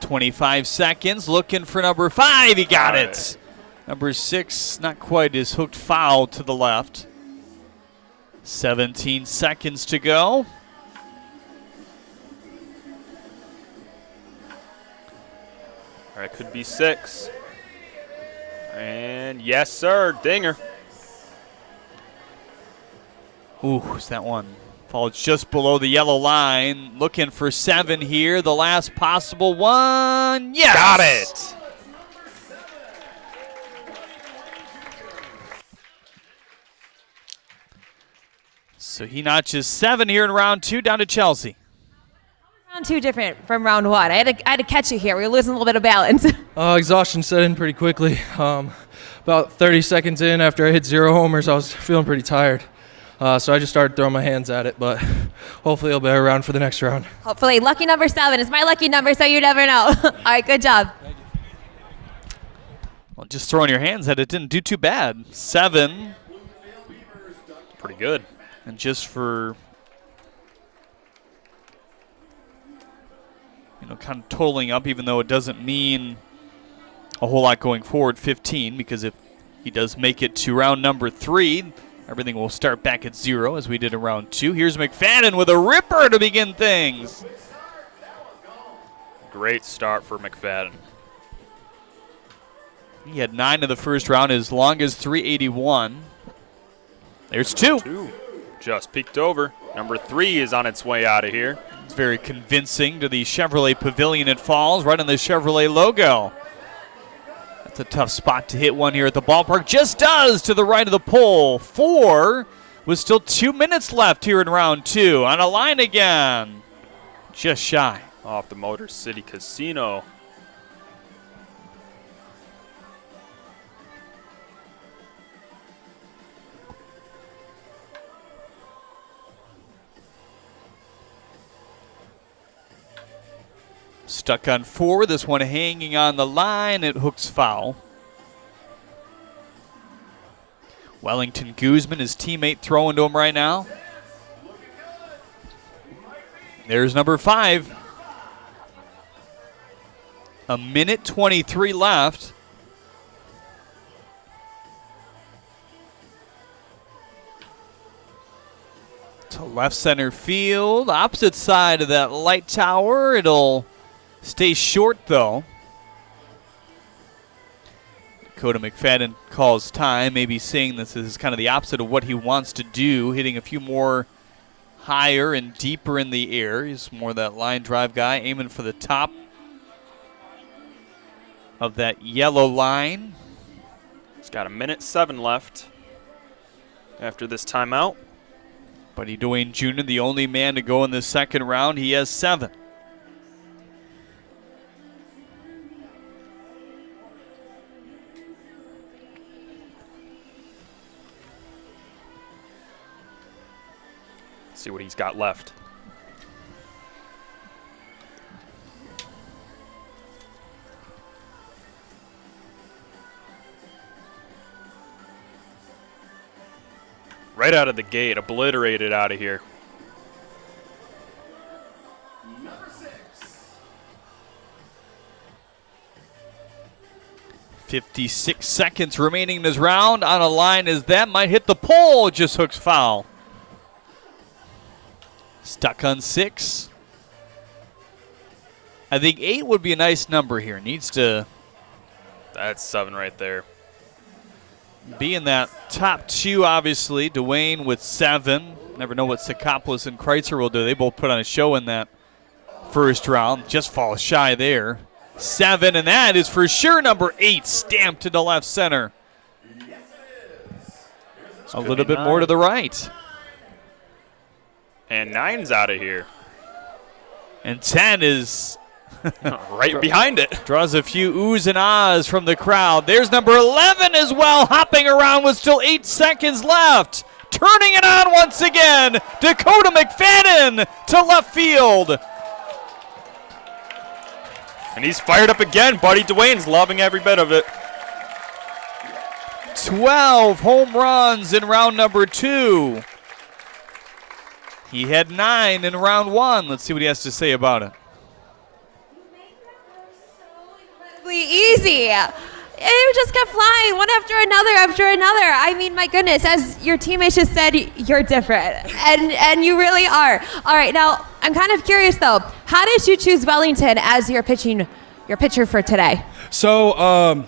.25 seconds, looking for number 5. He got it. Number 6, not quite, is hooked foul to the left. 17 seconds to go. All right, could be 6. And yes, sir, dinger. Ooh, is that one? Falls just below the yellow line. Looking for 7 here. The last possible one. Yes! Got it. So he notches 7 here in round 2, down to Chelsea. Round 2 different from round 1. I had to catch you here. We were losing a little bit of balance. Exhaustion set in pretty quickly. About 30 seconds in after I hit 0 homers, I was feeling pretty tired. So I just started throwing my hands at it, but hopefully I'll be around for the next round. Hopefully. Lucky number 7 is my lucky number, so you never know. All right, good job. Well, just throwing your hands at it didn't do too bad. 7. Pretty good. And just for, kind of totaling up, even though it doesn't mean a whole lot going forward, 15, because if he does make it to round number 3, everything will start back at 0 as we did in round 2. Here's McFadden with a ripper to begin things. Great start for McFadden. He had 9 in the first round, as long as 381. There's 2. 2. Just peeked over. Number 3 is on its way out of here. It's very convincing to the Chevrolet Pavilion it falls, right on the Chevrolet logo. That's a tough spot to hit one here at the ballpark. Just does to the right of the pole. 4 with still 2 minutes left here in round 2. On a line again. Just shy. Off the Motor City Casino. Stuck on 4, this one hanging on the line. It hooks foul. Wellington Guzman, his teammate, throwing to him right now. There's number 5. A minute 23 left. To left center field, opposite side of that light tower. It'll stay short though. Dakota McFadden calls time, maybe saying this is kind of the opposite of what he wants to do, hitting a few more higher and deeper in the air. He's more that line drive guy, aiming for the top of that yellow line. He's got a minute 7 left after this timeout. Buddy Duane Jr., the only man to go in the second round. He has 7. See what he's got left. Right out of the gate, obliterated out of here. Number 6. 56 seconds remaining in this round. On a line as that might hit the pole. Just hooks foul. Stuck on 6. I think 8 would be a nice number here. Needs to. That's 7 right there. Be in that top 2, obviously. Duane with 7. Never know what Sakapolis and Kreitzer will do. They both put on a show in that first round. Just falls shy there. 7, and that is for sure number 8, stamped to the left center. A little bit more to the right. And 9's out of here. And 10 is right behind it. Draws a few oohs and ahs from the crowd. There's number 11 as well, hopping around with still 8 seconds left. Turning it on once again, Dakota McFadden to left field. And he's fired up again. Buddy Duane's loving every bit of it. 12 home runs in round number 2. He had 9 in round 1. Let's see what he has to say about it. Easy. It just kept flying one after another. I mean, my goodness, as your teammates just said, you're different, and you really are. All right, now I'm kind of curious though. How did you choose Wellington as your pitcher for today? So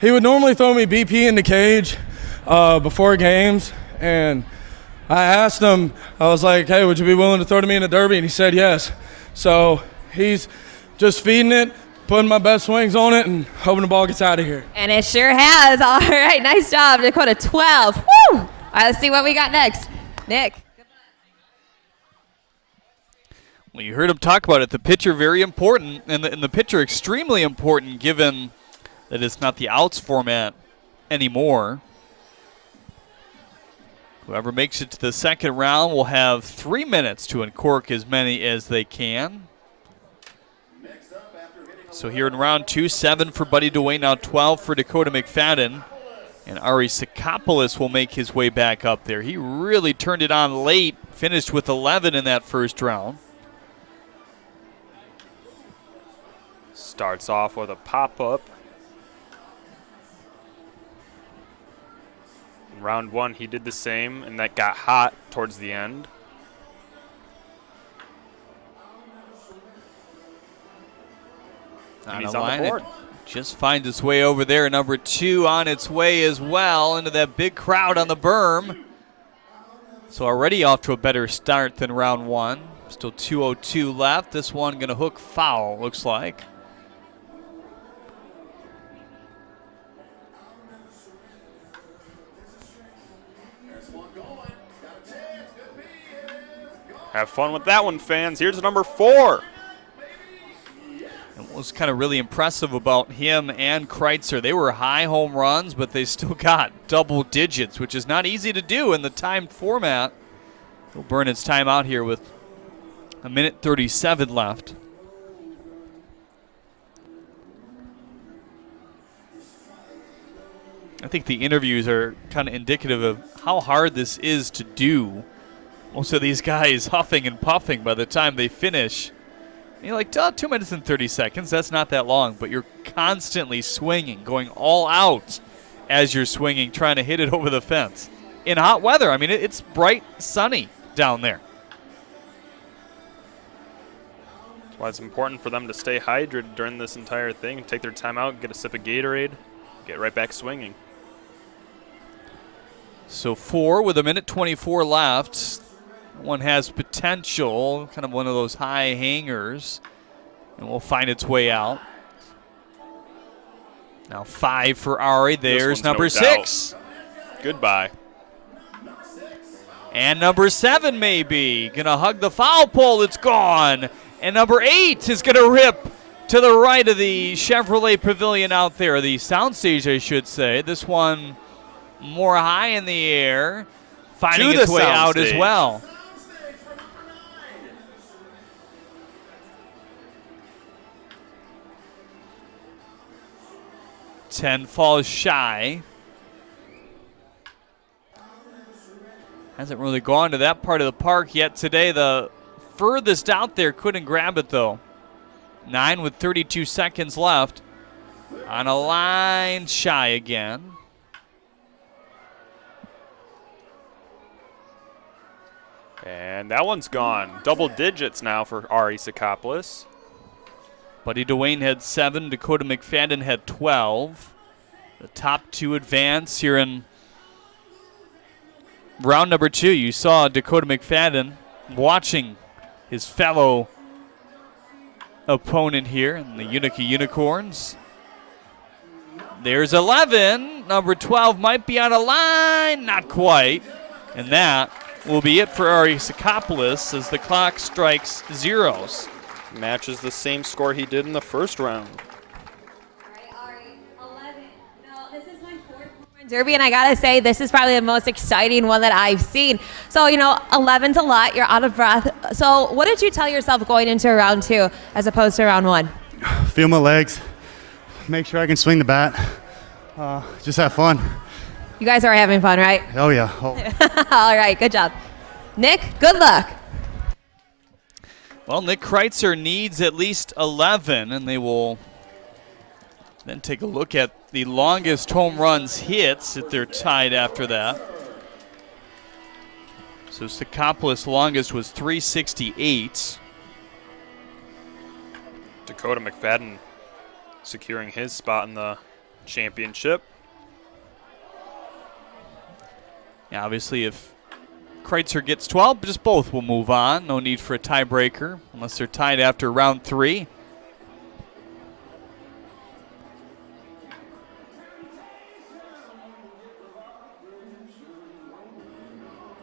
he would normally throw me BP in the cage before games, and I asked him, I was like, hey, would you be willing to throw to me in the derby? And he said yes. So he's just feeding it, putting my best swings on it, and hoping the ball gets out of here. And it sure has. All right, nice job, Dakota. 12. Woo! All right, let's see what we got next. Nick. Well, you heard him talk about it. The pitcher very important, and the pitcher extremely important given that it's not the outs format anymore. Whoever makes it to the second round will have 3 minutes to uncork as many as they can. So here in round 2, 7 for Buddy Duane, now 12 for Dakota McFadden. And Ari Sakapolis will make his way back up there. He really turned it on late, finished with 11 in that first round. Starts off with a pop-up. In round 1, he did the same, and that got hot towards the end. And he's on the board. Just finds its way over there. Number 2 on its way as well into that big crowd on the berm. So already off to a better start than round 1. Still 2:02 left. This one going to hook foul, looks like. Have fun with that one, fans. Here's number 4. And what was kind of really impressive about him and Kreitzer, they were high home runs, but they still got double digits, which is not easy to do in the timed format. He'll burn its time out here with a minute 37 left. I think the interviews are kind of indicative of how hard this is to do. Most of these guys huffing and puffing by the time they finish. You're like, 2 minutes and 30 seconds, that's not that long, but you're constantly swinging, going all out as you're swinging, trying to hit it over the fence. In hot weather, I mean, it's bright, sunny down there. That's why it's important for them to stay hydrated during this entire thing and take their time out, get a sip of Gatorade, get right back swinging. So 4 with 1:24 left. One has potential, kind of one of those high hangers, and will find its way out. Now 5 for Ari. There's number 6. Goodbye. And number 7 maybe. Gonna hug the foul pole. It's gone. And number 8 is gonna rip to the right of the Chevrolet Pavilion out there. The soundstage, I should say. This one more high in the air, finding its way out as well. Ten falls shy. Hasn't really gone to that part of the park yet today. The furthest out there couldn't grab it, though. 9 with 32 seconds left. On a line shy again. And that one's gone. Double digits now for Ari Sakapolis. Buddy Duane had 7. Dakota McFadden had 12. The top 2 advance here in round number 2. You saw Dakota McFadden watching his fellow opponent here in the Unica Unicorns. There's 11. Number 12 might be on a line. Not quite. And that will be it for Ari Sakapolis as the clock strikes zeros. Matches the same score he did in the first round. Derby, and I gotta say, this is probably the most exciting one that I've seen. So, 11's a lot. You're out of breath. So, what did you tell yourself going into round 2 as opposed to round 1? Feel my legs. Make sure I can swing the bat. Just have fun. You guys are having fun, right? Oh, yeah. Oh. All right, good job. Nick, good luck. Well, Nick Kreitzer needs at least 11, and they will then take a look at the longest home runs hits if they're tied after that. So Sakapolis' longest was 368. Dakota McFadden securing his spot in the championship. Yeah, obviously if Kreitzer gets 12, just both will move on. No need for a tiebreaker unless they're tied after round 3.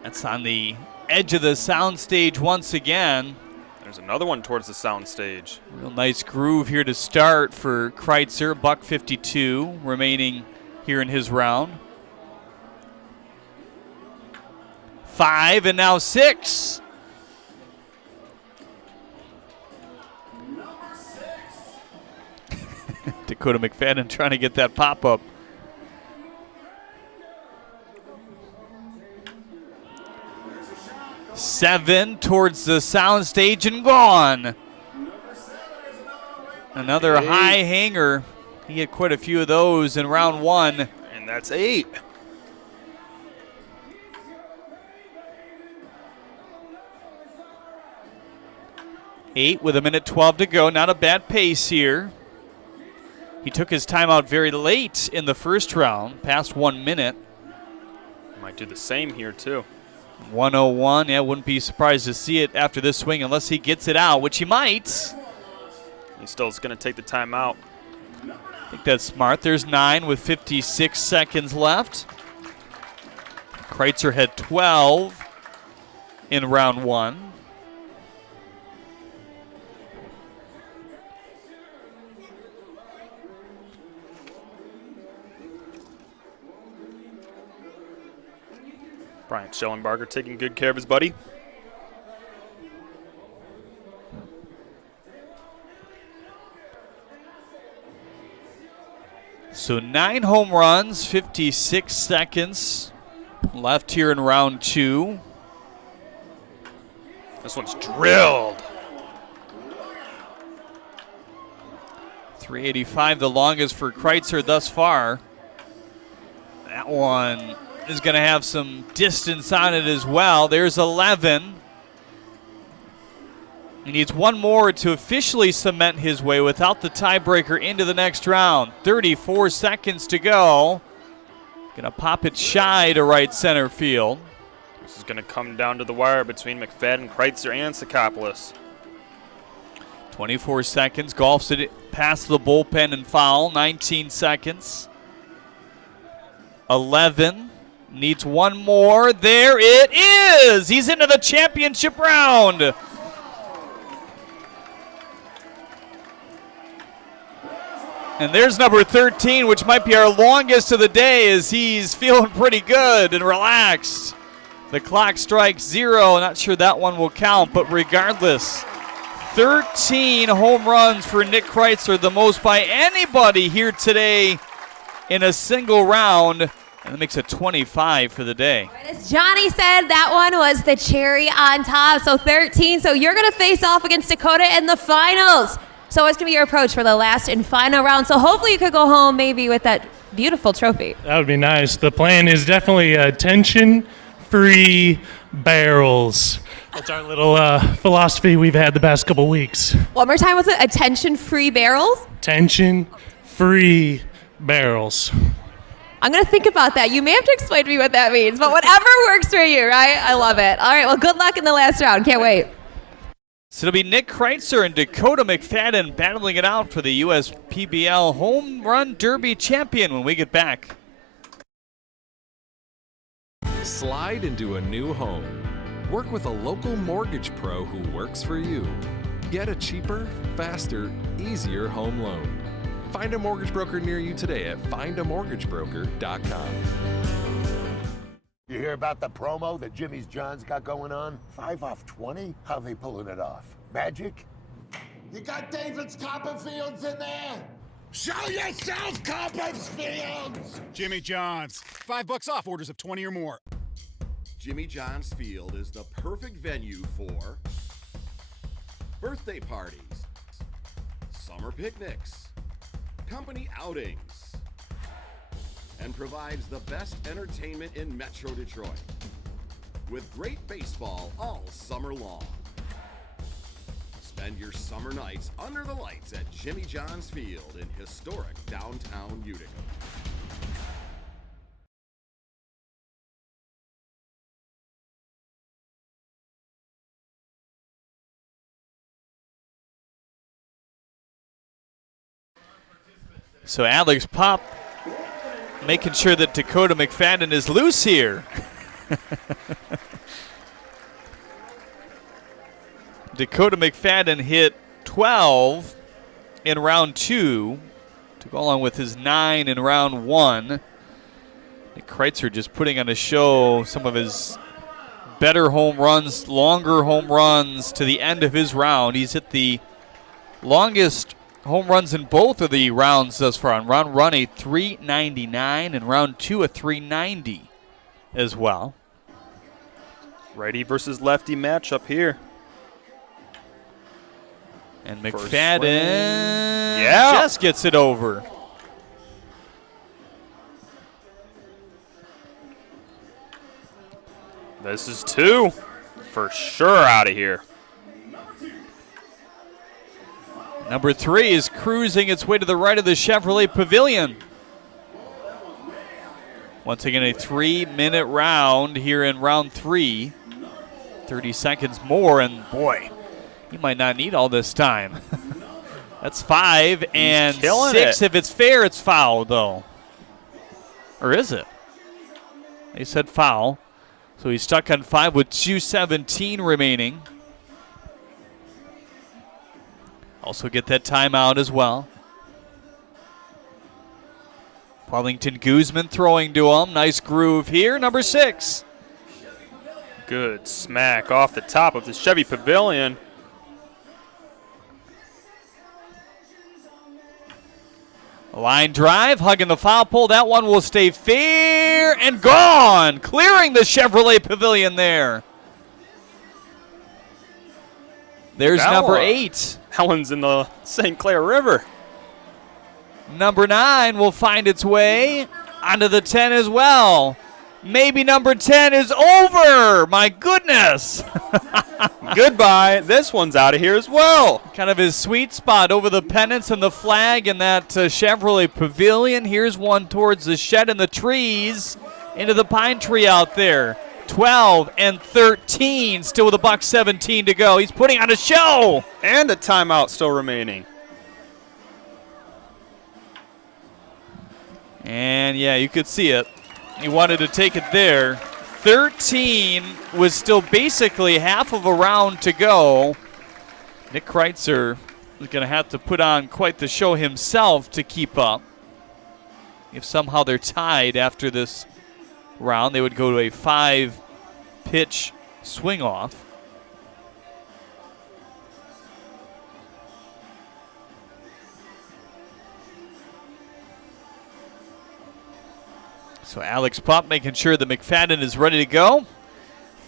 That's on the edge of the soundstage once again. There's another one towards the soundstage. Real nice groove here to start for Kreitzer. $152 remaining here in his round. 5 and now 6. Dakota McFadden trying to get that pop-up. Seven towards the soundstage and gone. Another high hanger. He had quite a few of those in round 1. And that's 8. Eight with 1:12 to go. Not a bad pace here. He took his timeout very late in the first round, past 1 minute. Might do the same here too. 101. Yeah, wouldn't be surprised to see it after this swing unless he gets it out, which he might. He still is going to take the timeout. I think that's smart. There's 9 with 56 seconds left. Kreitzer had 12 in round 1. Brian Schellenbarger taking good care of his buddy. So 9 home runs, 56 seconds left here in round 2. This one's drilled. 385, the longest for Kreitzer thus far. That one is going to have some distance on it as well. There's 11. He needs one more to officially cement his way without the tiebreaker into the next round. 34 seconds to go. Going to pop it shy to right center field. This is going to come down to the wire between McFadden, Kreitzer, and Sakapolis. 24 seconds. Golfs it past the bullpen and foul. 19 seconds. 11. Needs one more. There it is. He's into the championship round. And there's number 13, which might be our longest of the day, as he's feeling pretty good and relaxed. The clock strikes 0. Not sure that one will count, but regardless, 13 home runs for Nick Kreitzer, the most by anybody here today in a single round, and that makes it 25 for the day. As Johnny said, that one was the cherry on top, so 13. So you're going to face off against Dakota in the finals. So what's going to be your approach for the last and final round? So hopefully you could go home maybe with that beautiful trophy. That would be nice. The plan is definitely tension-free barrels. That's our little philosophy we've had the past couple weeks. One more time, was it attention-free barrels? Tension-free barrels. I'm going to think about that. You may have to explain to me what that means, but whatever works for you, right? I love it. All right, well, good luck in the last round. Can't wait. So it'll be Nick Kreitzer and Dakota McFadden battling it out for the USPBL Home Run Derby champion when we get back. Slide into a new home. Work with a local mortgage pro who works for you. Get a cheaper, faster, easier home loan. Find a mortgage broker near you today at findamortgagebroker.com. You hear about the promo that Jimmy's John's got going on? 5 off 20? How they pulling it off? Magic? You got David's Copperfields in there? Show yourself, Copperfields! Jimmy John's, $5 off orders of 20 or more. Jimmy John's Field is the perfect venue for birthday parties, summer picnics, company outings, and provides the best entertainment in Metro Detroit with great baseball all summer long. Spend your summer nights under the lights at Jimmy John's Field in historic downtown Utica. So Alex Pop making sure that Dakota McFadden is loose here. Dakota McFadden hit 12 in round 2 to go along with his 9 in round 1. Nick Kreitzer just putting on a show, some of his better home runs, longer home runs to the end of his round. He's hit the longest home runs in both of the rounds thus far. On round 1, a 399, and round 2, a 390 as well. Righty versus lefty matchup here. And McFadden just gets it over. This is 2 for sure out of here. Number 3 is cruising its way to the right of the Chevrolet Pavilion. Once again, a 3-minute round here in round 3. 30 seconds more, and boy, he might not need all this time. That's 5 and 6. If it's fair, it's foul, though. Or is it? They said foul. So he's stuck on 5 with 2:17 remaining. Also get that timeout as well. Arlington Guzman throwing to him. Nice groove here. Number 6. Good smack off the top of the Chevy Pavilion. Line drive, hugging the foul pole. That one will stay fair and gone, clearing the Chevrolet Pavilion there. There's number 8. That one's in the St. Clair River. Number 9 will find its way onto the 10 as well. Maybe number 10 is over. My goodness. Goodbye. This one's out of here as well. Kind of his sweet spot over the pennants and the flag and that Chevrolet Pavilion. Here's one towards the shed and the trees into the pine tree out there. 12 and 13, still with a $1.17 to go. He's putting on a show. And a timeout still remaining. And yeah, you could see it. He wanted to take it there. 13 was still basically half of a round to go. Nick Kreitzer is going to have to put on quite the show himself to keep up. If somehow they're tied after this round, they would go to a 5-pitch swing off. So Alex Pup making sure that McFadden is ready to go.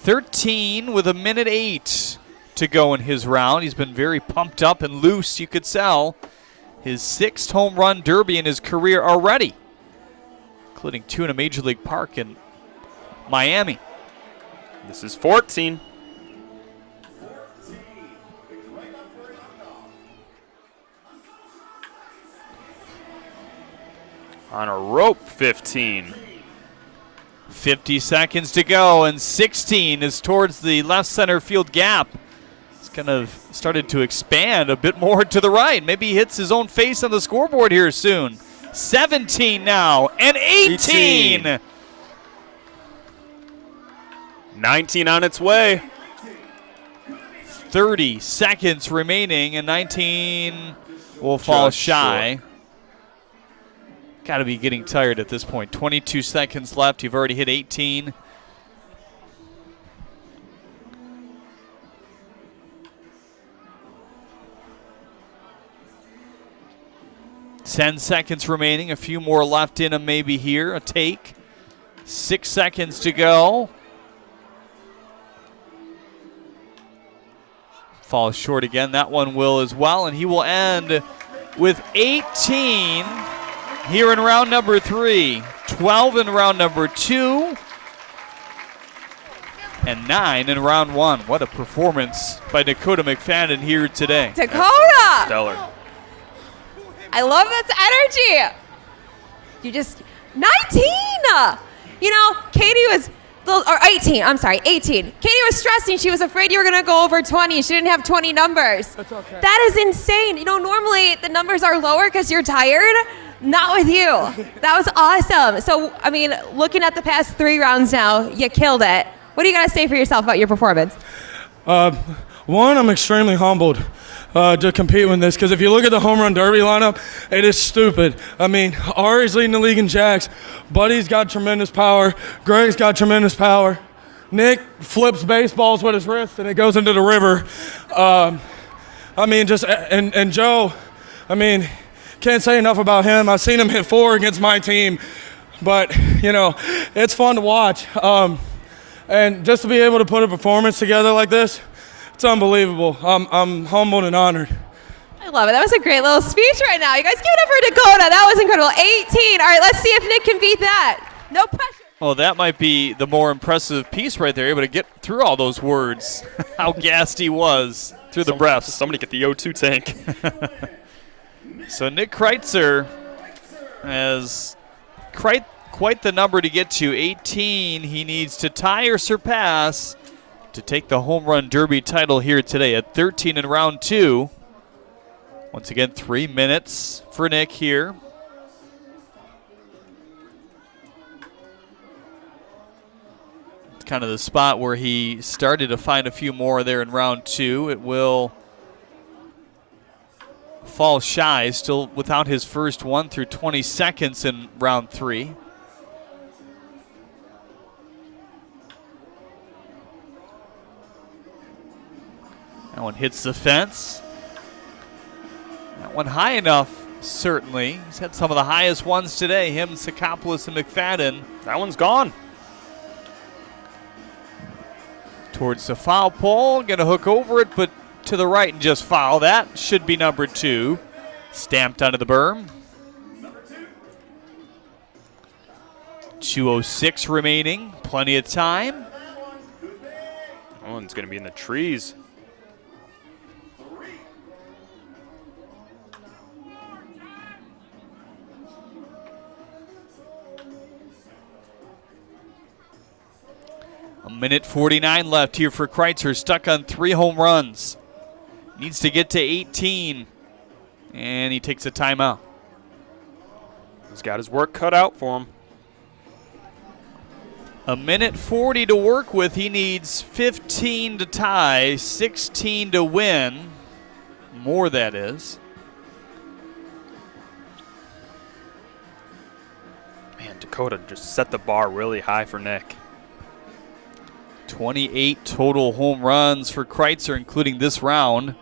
13 with 1:08 to go in his round. He's been very pumped up and loose, you could tell. His 6th home run derby in his career already, including 2 in a Major League Park in Miami. This is 14. On a rope, 15. 50 seconds to go, and 16 is towards the left center field gap. It's kind of started to expand a bit more to the right. Maybe he hits his own face on the scoreboard here soon. 17 now, and 18. 19 on its way. 30 seconds remaining, and 19 will fall shy. Short. Got to be getting tired at this point. 22 seconds left. You've already hit 18. Ten seconds remaining. A few more left in him maybe here. A take. 6 seconds to go. Falls short again. That one will as well, and he will end with 18 here in round number 3, 12 in round number 2, and 9 in round 1. What a performance by Dakota McFadden here today. Dakota! Stellar. I love this energy. You just, 19! You know, Katie was, or 18, I'm sorry, 18. Katie was stressing. She was afraid you were going to go over 20. She didn't have 20 numbers. That's okay. That is insane. You know, normally the numbers are lower because you're tired. Not with you. That was awesome. So, I mean, looking at the past 3 rounds now, you killed it. What do you got to say for yourself about your performance? One, I'm extremely humbled to compete with this, because if you look at the home run derby lineup, it is stupid. I mean, Ari's leading the league in jacks. Buddy's got tremendous power. Greg's got tremendous power. Nick flips baseballs with his wrist, and it goes into the river. I mean, just, and Joe, I mean, can't say enough about him. I've seen him hit 4 against my team, but, you know, it's fun to watch. And just to be able to put a performance together like this, it's unbelievable. I'm humbled and honored. I love it. That was a great little speech right now. You guys give it up for Dakota. That was incredible. 18. All right, let's see if Nick can beat that. No pressure. Well, that might be the more impressive piece right there, able to get through all those words. How gassed he was through the breaths. Somebody get the O2 tank. So Nick Kreitzer has quite the number to get to. 18 he needs to tie or surpass to take the home run derby title here today at 13 in round 2. Once again, 3 minutes for Nick here. It's kind of the spot where he started to find a few more there in round 2. It will fall shy, still without his first one through 20 seconds in round 3. That one hits the fence. That one high enough Certainly. He's had some of the highest ones today, him, Sakapolis, and McFadden. That one's gone. Towards the foul pole, going to hook over it, but to the right and just foul. That should be number 2. Stamped onto the berm. 2:06 remaining. Plenty of time. That one's going to be in the trees. A minute 49 left here for Kreitzer, stuck on 3 home runs. Needs to get to 18, and he takes a timeout. He's got his work cut out for him. A minute 40 to work with. He needs 15 to tie, 16 to win. More, that is. Man, Dakota just set the bar really high for Nick. 28 total home runs for Kreitzer, including this round.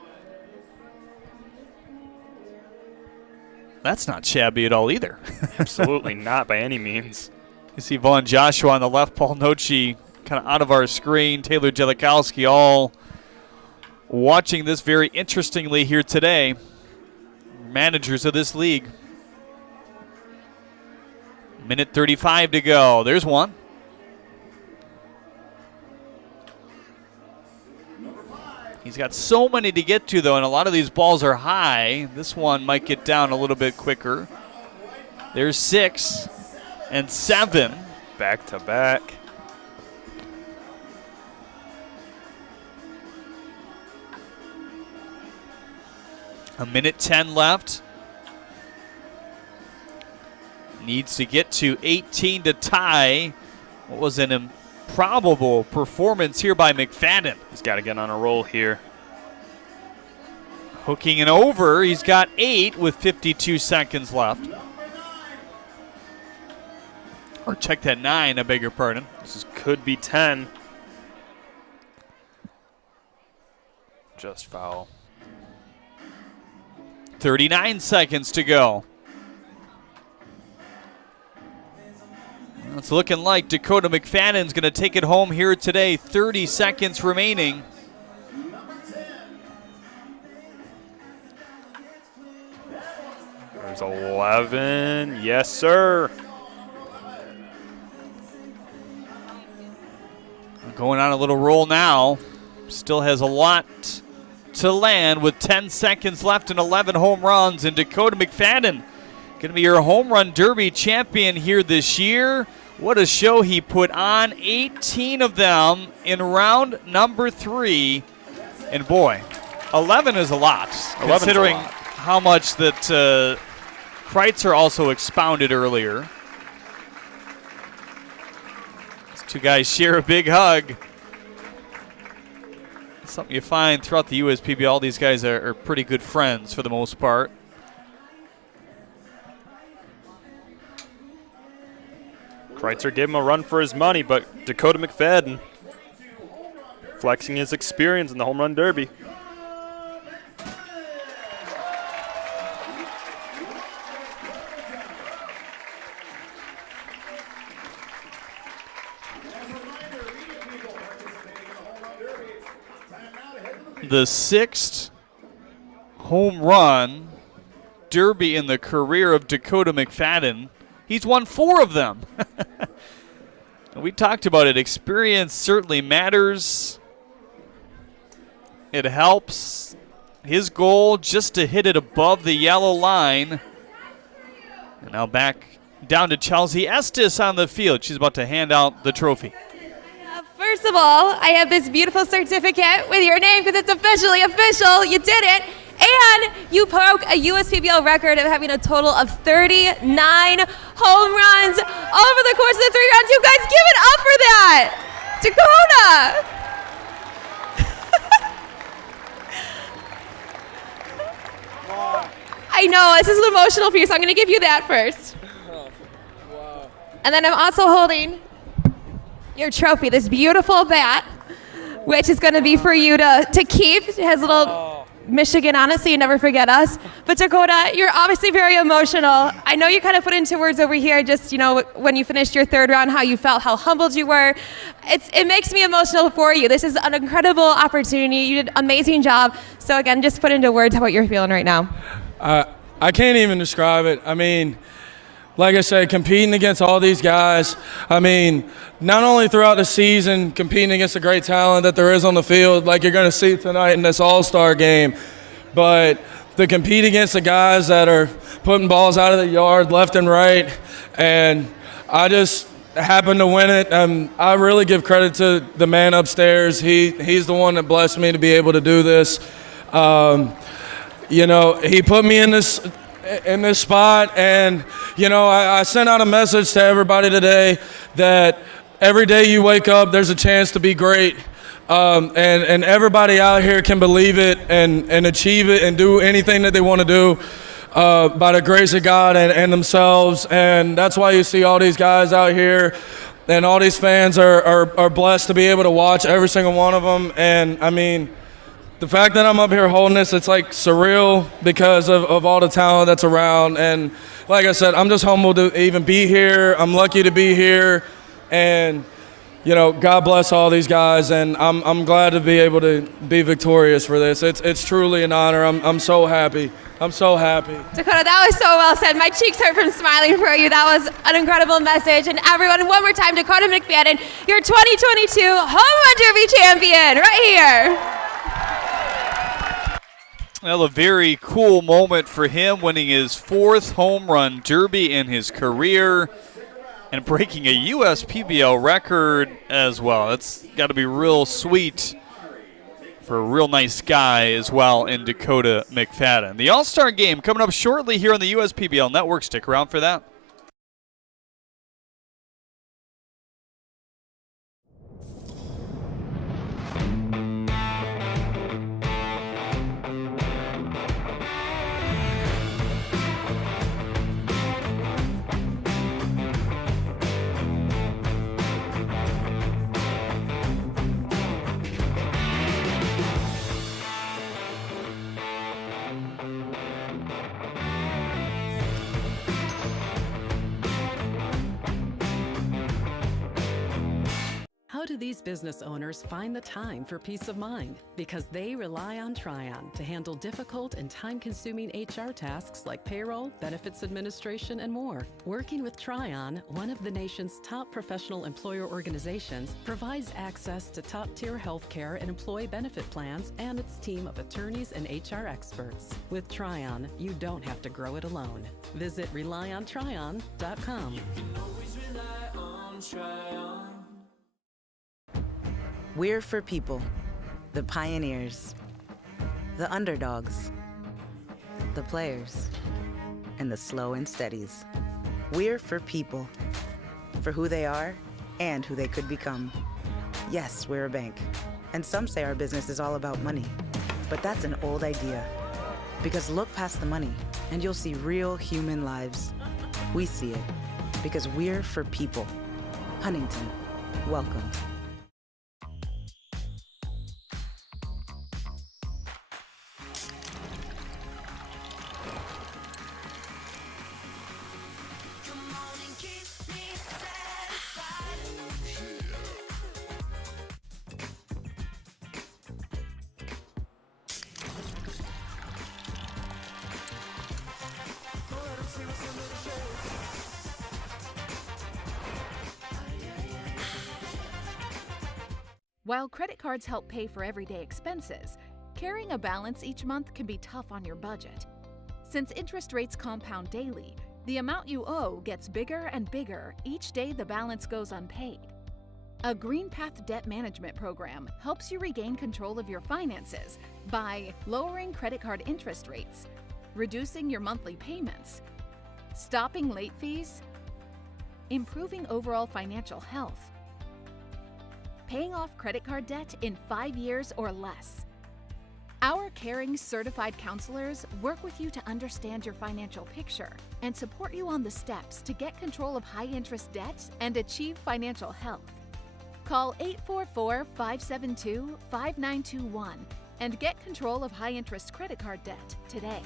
That's not shabby at all either. Absolutely not by any means. You see Vaughn Joshua on the left, Paul Nochi kind of out of our screen, Taylor Jelikowski all watching this very interestingly here today. Managers of this league. Minute 35 to go. There's one. He's got so many to get to, though, and a lot of these balls are high. This one might get down a little bit quicker. There's 6 and 7. Back to back. A minute 10 left. Needs to get to 18 to tie. What was an improbable performance here by McFadden. He's got to get on a roll here. Hooking and over. He's got 8 with 52 seconds left. Or check that 9, I beg your pardon. Could be 10. Just foul. 39 seconds to go. It's looking like Dakota McFadden's going to take it home here today. 30 seconds remaining. There's 11. Yes, sir. Going on a little roll now. Still has a lot to land with 10 seconds left and 11 home runs. And Dakota McFadden going to be your home run derby champion here this year. What a show he put on. 18 of them in round number 3. And boy, 11 is a lot, considering how much that Kreitzer also expounded earlier. These two guys share a big hug. Something you find throughout the USPBL. All these guys are pretty good friends for the most part. Kreitzer gave him a run for his money, but Dakota McFadden flexing his experience in the home run derby. The 6th home run derby in the career of Dakota McFadden. He's won 4 of them. We talked about it. Experience certainly matters. It helps. His goal just to hit it above the yellow line. And now back down to Chelsea Estes on the field. She's about to hand out the trophy. First of all, I have this beautiful certificate with your name because it's officially official. You did it. And you broke a USPBL record of having a total of 39 home runs over the course of the 3 rounds. You guys give it up for that. Dakota. I know, this is emotional for you, so I'm going to give you that first. And then I'm also holding your trophy, this beautiful bat, which is going to be for you to keep. It has little Michigan, honestly, you never forget us. But Dakota, you're obviously very emotional. I know you kind of put into words over here just, when you finished your third round, how you felt, how humbled you were. It makes me emotional for you. This is an incredible opportunity. You did an amazing job. So again, just put into words what you're feeling right now. I can't even describe it. I mean, like I said, competing against all these guys, I mean, not only throughout the season, competing against the great talent that there is on the field, like you're going to see tonight in this all-star game, but to compete against the guys that are putting balls out of the yard left and right, and I just happened to win it. I really give credit to the man upstairs. He's the one that blessed me to be able to do this. He put me in this spot, and I sent out a message to everybody today that every day you wake up, there's a chance to be great, and everybody out here can believe it and achieve it and do anything that they want to do by the grace of God and themselves. And that's why you see all these guys out here, and all these fans are blessed to be able to watch every single one of them. And I mean, the fact that I'm up here holding this, it's like surreal because of all the talent that's around. And like I said, I'm just humbled to even be here. I'm lucky to be here. And, God bless all these guys. And I'm glad to be able to be victorious for this. It's truly an honor. I'm so happy. I'm so happy. Dakota, that was so well said. My cheeks hurt from smiling for you. That was an incredible message. And everyone, one more time, Dakota McFadden, your 2022 Home Run Derby champion right here. Well, a very cool moment for him, winning his 4th home run derby in his career and breaking a USPBL record as well. That's got to be real sweet for a real nice guy as well in Dakota McFadden. The All-Star Game coming up shortly here on the USPBL Network. Stick around for that. How do these business owners find the time for peace of mind? Because they rely on Tryon to handle difficult and time-consuming HR tasks like payroll, benefits administration, and more. Working with Tryon, one of the nation's top professional employer organizations, provides access to top-tier health care and employee benefit plans and its team of attorneys and HR experts. With Tryon, you don't have to grow it alone. Visit RelyOnTryon.com. You can always rely on Tryon. We're for people, the pioneers, the underdogs, the players, and the slow and steadies. We're for people, for who they are and who they could become. Yes, we're a bank, and some say our business is all about money, but that's an old idea. Because look past the money, and you'll see real human lives. We see it, because we're for people. Huntington, welcome. While credit cards help pay for everyday expenses, carrying a balance each month can be tough on your budget. Since interest rates compound daily, the amount you owe gets bigger and bigger each day the balance goes unpaid. A Green Path debt management program helps you regain control of your finances by lowering credit card interest rates, reducing your monthly payments, stopping late fees, improving overall financial health, paying off credit card debt in 5 years or less. Our caring certified counselors work with you to understand your financial picture and support you on the steps to get control of high-interest debt and achieve financial health. Call 844-572-5921 And get control of high-interest credit card debt today.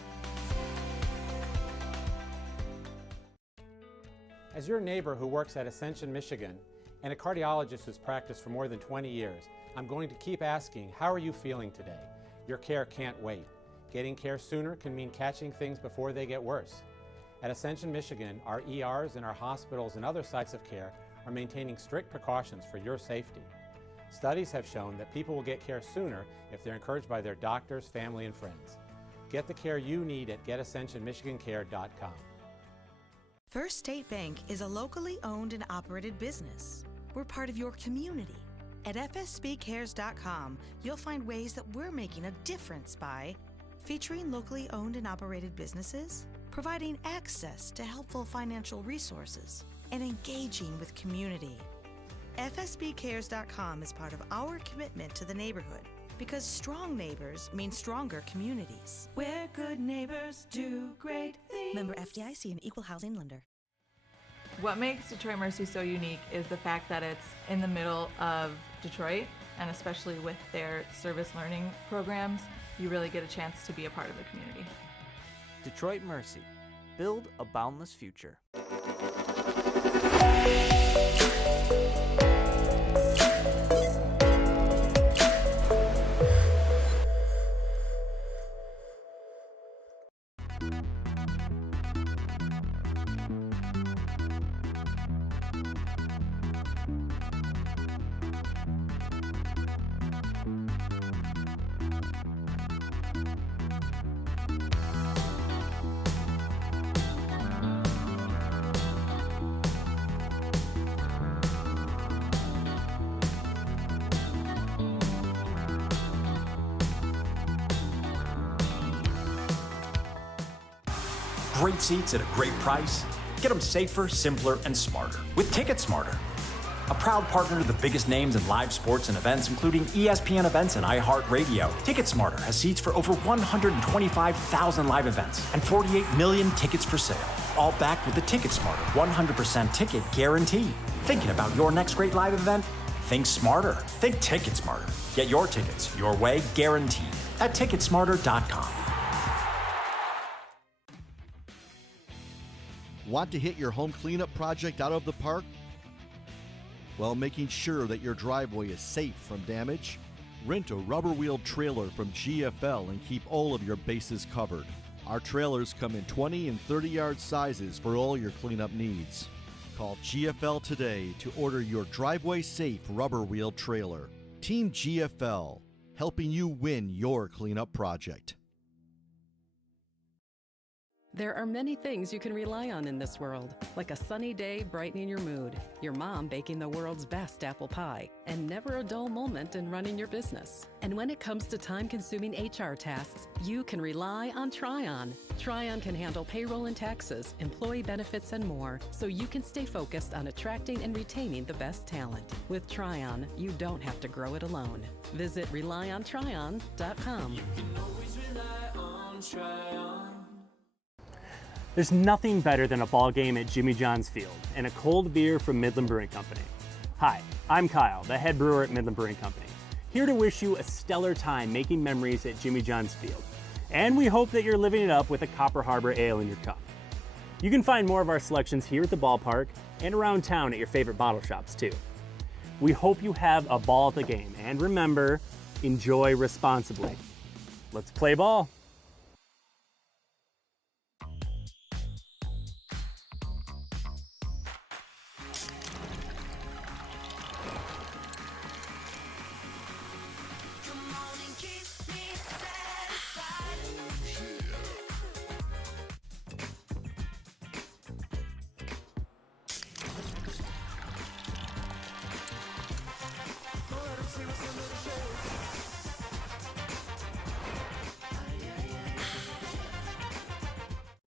As your neighbor who works at Ascension, Michigan, and a cardiologist who's practiced for more than 20 years, I'm going to keep asking, how are you feeling today? Your care can't wait. Getting care sooner can mean catching things before they get worse. At Ascension, Michigan, our ERs and our hospitals and other sites of care are maintaining strict precautions for your safety. Studies have shown that people will get care sooner if they're encouraged by their doctors, family, and friends. Get the care you need at getascensionmichigancare.com. First State Bank is a locally owned and operated business. We're part of your community. At fsbcares.com, you'll find ways that we're making a difference by featuring locally owned and operated businesses, providing access to helpful financial resources, and engaging with community. FSBcares.com is part of our commitment to the neighborhood because strong neighbors mean stronger communities. Where good neighbors do great things. Member FDIC, an equal housing lender. What makes Detroit Mercy so unique is the fact that it's in the middle of Detroit, and especially with their service learning programs, you really get a chance to be a part of the community. Detroit Mercy. Build a boundless future. Great seats at a great price. Get them safer, simpler, and smarter with Ticket Smarter. A proud partner to the biggest names in live sports and events, including ESPN events and iHeartRadio. Ticket Smarter has seats for over 125,000 live events and 48 million tickets for sale. All backed with the Ticket Smarter 100% ticket guarantee. Thinking about your next great live event? Think smarter. Think Ticket Smarter. Get your tickets your way, guaranteed at Ticketsmarter.com. Want to hit your home cleanup project out of the park? Well, making sure that your driveway is safe from damage? Rent a rubber-wheeled trailer from GFL and keep all of your bases covered. Our trailers come in 20 and 30-yard sizes for all your cleanup needs. Call GFL today to order your driveway-safe rubber-wheeled trailer. Team GFL, helping you win your cleanup project. There are many things you can rely on in this world, like a sunny day brightening your mood, your mom baking the world's best apple pie, and never a dull moment in running your business. And when it comes to time-consuming HR tasks, you can rely on Tryon. Tryon can handle payroll and taxes, employee benefits, and more, so you can stay focused on attracting and retaining the best talent. With Tryon, you don't have to grow it alone. Visit RelyOnTryon.com. You can always rely on Tryon. There's nothing better than a ball game at Jimmy John's Field and a cold beer from Midland Brewing Company. Hi, I'm Kyle, the head brewer at Midland Brewing Company, here to wish you a stellar time making memories at Jimmy John's Field. And we hope that you're living it up with a Copper Harbor Ale in your cup. You can find more of our selections here at the ballpark and around town at your favorite bottle shops too. We hope you have a ball at the game, and remember, enjoy responsibly. Let's play ball.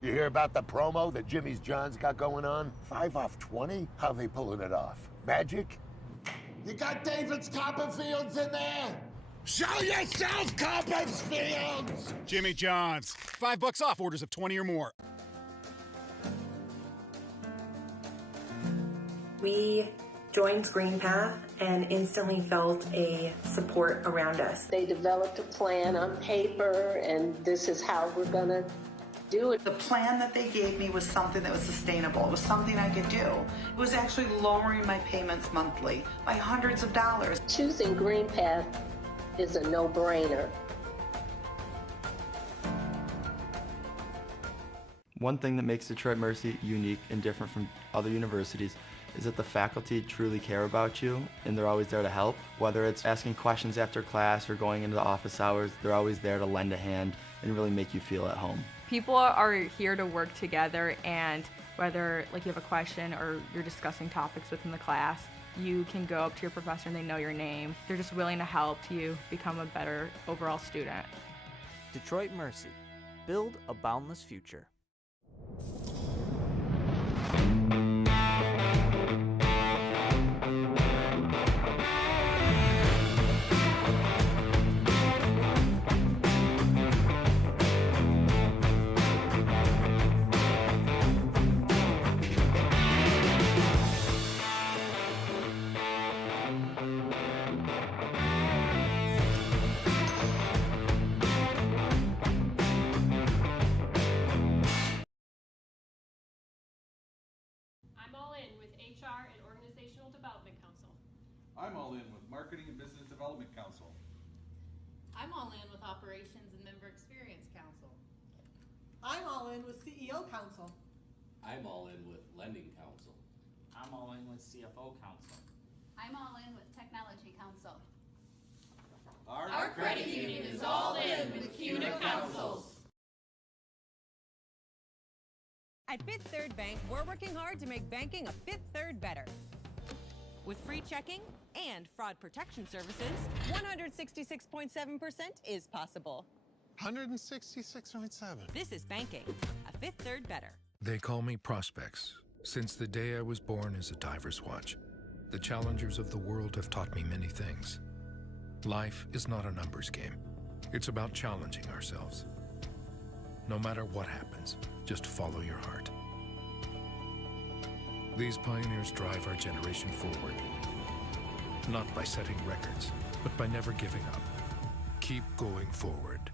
You hear about the promo that Jimmy's John's got going on? 5 off 20? How they pulling it off? Magic? You got David's Copperfields in there? Show yourself, Copperfields! Jimmy John's. $5 off orders of 20 or more. We joined Green Path and instantly felt a support around us. They developed a plan on paper, and this is how we're going to do it. The plan that they gave me was something that was sustainable. It was something I could do. It was actually lowering my payments monthly by hundreds of dollars. Choosing Green Path is a no-brainer. One thing that makes Detroit Mercy unique and different from other universities is that the faculty truly care about you and they're always there to help. Whether it's asking questions after class or going into the office hours, they're always there to lend a hand and really make you feel at home. People are here to work together, and whether like you have a question or you're discussing topics within the class, you can go up to your professor and they know your name. They're just willing to help you become a better overall student. Detroit Mercy. Build a boundless future. I'm all in with Marketing and Business Development Council. I'm all in with Operations and Member Experience Council. I'm all in with CEO Council. I'm all in with Lending Council. I'm all in with CFO Council. I'm all in with Technology Council. Our credit union is all in with CUNA Councils. At Fifth Third Bank, we're working hard to make banking a Fifth Third better. With free checking and fraud protection services, 166.7% is possible. 166.7. This is banking, a Fifth Third better. They call me Prospects. Since the day I was born as a diver's watch, the challengers of the world have taught me many things. Life is not a numbers game. It's about challenging ourselves. No matter what happens, just follow your heart. These pioneers drive our generation forward, not by setting records, but by never giving up. Keep going forward.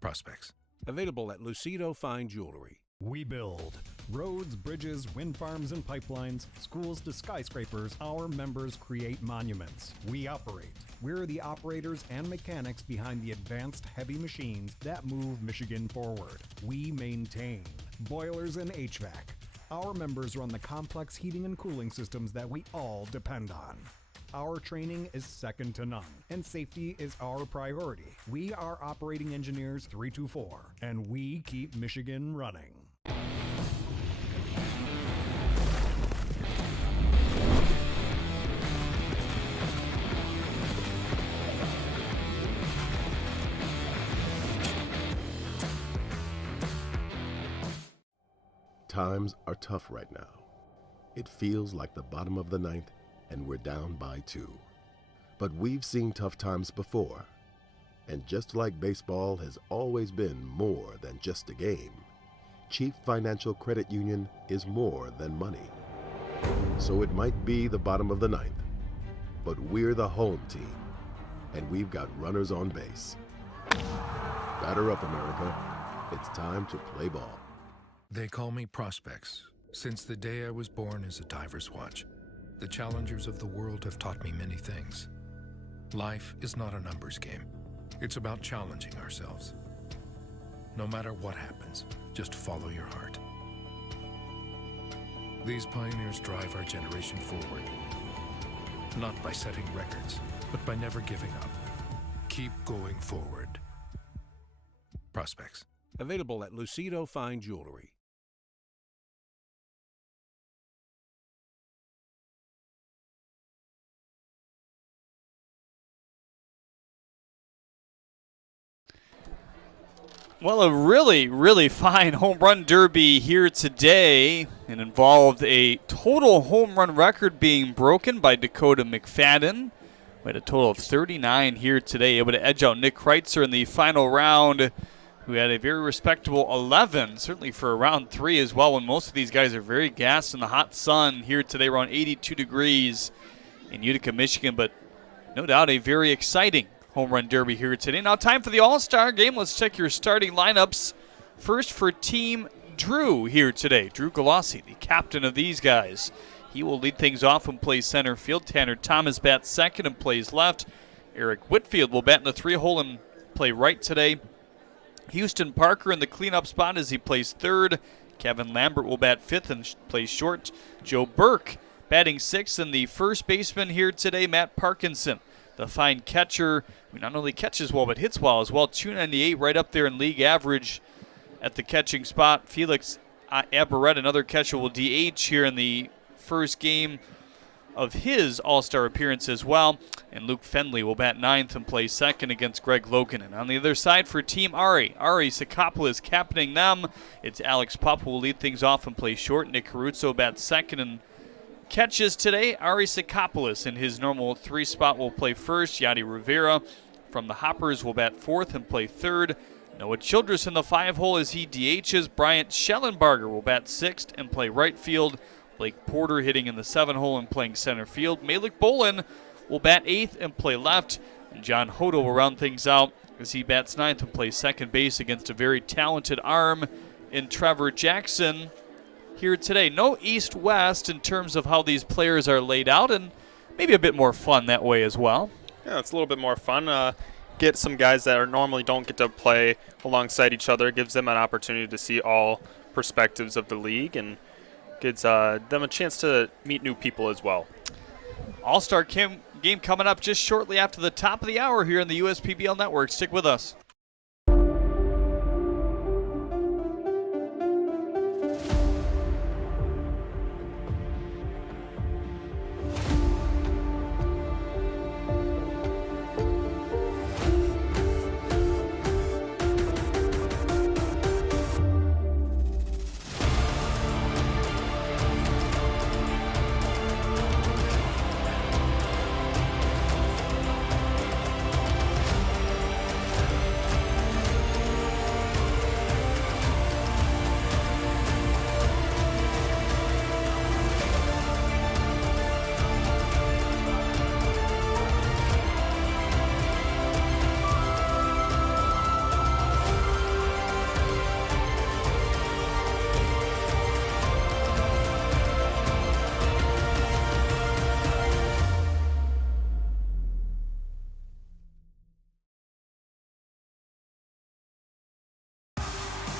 Prospects. Available at Lucido Fine Jewelry. We build roads, bridges, wind farms, and pipelines, schools to skyscrapers. Our members create monuments. We operate. We're the operators and mechanics behind the advanced heavy machines that move Michigan forward. We maintain boilers and HVAC. Our members run the complex heating and cooling systems that we all depend on. Our training is second to none, and safety is our priority. We are Operating Engineers 324, and we keep Michigan running. Times are tough right now. It feels like the bottom of the ninth and we're down by 2. But we've seen tough times before. And just like baseball has always been more than just a game, Chief Financial Credit Union is more than money. So it might be the bottom of the ninth, but we're the home team, and we've got runners on base. Batter up, America. It's time to play ball. They call me Prospects. Since the day I was born as a diver's watch, the challengers of the world have taught me many things. Life is not a numbers game. It's about challenging ourselves. No matter what happens, just follow your heart. These pioneers drive our generation forward, not by setting records, but by never giving up. Keep going forward. Prospects. Available at Lucido Fine Jewelry. Well, a really, really fine home run derby here today. It involved a total home run record being broken by Dakota McFadden. We had a total of 39 here today, able to edge out Nick Kreitzer in the final round, who had a very respectable 11, certainly for round 3 as well, when most of these guys are very gassed in the hot sun here today, around 82 degrees in Utica, Michigan. But no doubt a very exciting home run derby here today. Now time for the All-Star game. Let's check your starting lineups. First for Team Drew here today. Drew Galassi, the captain of these guys. He will lead things off and play center field. Tanner Thomas bats second and plays left. Eric Whitfield will bat in the 3-hole and play right today. Houston Parker in the cleanup spot as he plays third. Kevin Lambert will bat fifth and plays short. Joe Burke batting sixth, and the first baseman here today, Matt Parkinson, the fine catcher, who not only catches well but hits well as well. 298 right up there in league average at the catching spot. Felix Abarrett, another catcher, will DH here in the first game of his All-Star appearance as well. And Luke Fendley will bat ninth and play second against Greg Logan. And on the other side for Team Ari Sakapolis captaining them. It's Alex Pupp who will lead things off and play short. Nick Caruso bats second and catches today. Ari Sakapolis in his normal 3 spot will play first. Yadi Rivera from the Hoppers will bat fourth and play third. Noah Childress in the 5-hole as he DHs. Bryant Schellenbarger will bat sixth and play right field. Blake Porter hitting in the 7-hole and playing center field. Malik Bolin will bat eighth and play left. And John Hodo will round things out as he bats ninth and plays second base against a very talented arm in Trevor Jackson here today. No east-west in terms of how these players are laid out, and maybe a bit more fun that way as well. Yeah, it's a little bit more fun. Get some guys that normally don't get to play alongside each other. Gives them an opportunity to see all perspectives of the league and gives them a chance to meet new people as well. All-Star game coming up just shortly after the top of the hour here on the USPBL Network. Stick with us.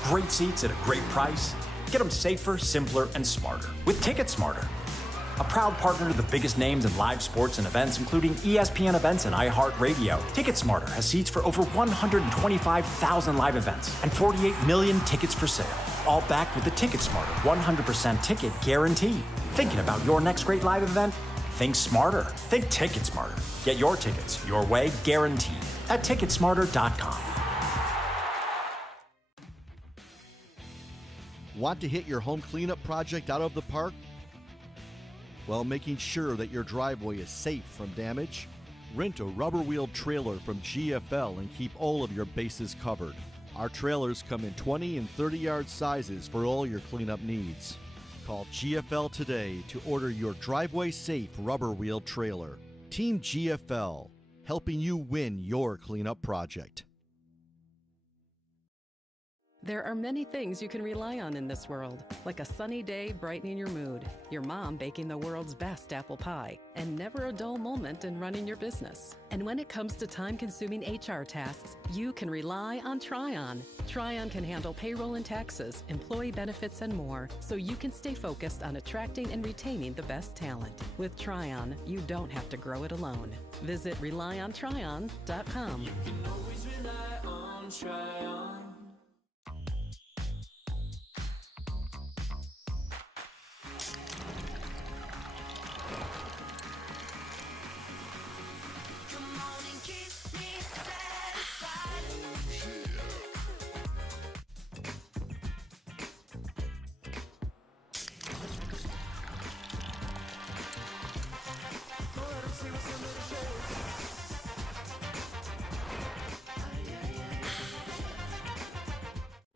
Great seats at a great price. Get them safer, simpler, and smarter with TicketSmarter. A proud partner to the biggest names in live sports and events, including ESPN events and iHeartRadio. TicketSmarter has seats for over 125,000 live events and 48 million tickets for sale. All backed with the TicketSmarter 100% ticket guarantee. Thinking about your next great live event? Think smarter. Think TicketSmarter. Get your tickets your way, guaranteed, at TicketSmarter.com. Want to hit your home cleanup project out of the park? Well, making sure that your driveway is safe from damage? Rent a rubber-wheeled trailer from GFL and keep all of your bases covered. Our trailers come in 20 and 30-yard sizes for all your cleanup needs. Call GFL today to order your driveway-safe rubber-wheeled trailer. Team GFL, helping you win your cleanup project. There are many things you can rely on in this world, like a sunny day brightening your mood, your mom baking the world's best apple pie, and never a dull moment in running your business. And when it comes to time-consuming HR tasks, you can rely on Tryon. Tryon can handle payroll and taxes, employee benefits, and more, so you can stay focused on attracting and retaining the best talent. With Tryon, you don't have to grow it alone. Visit RelyOnTryon.com. You can always rely on Tryon.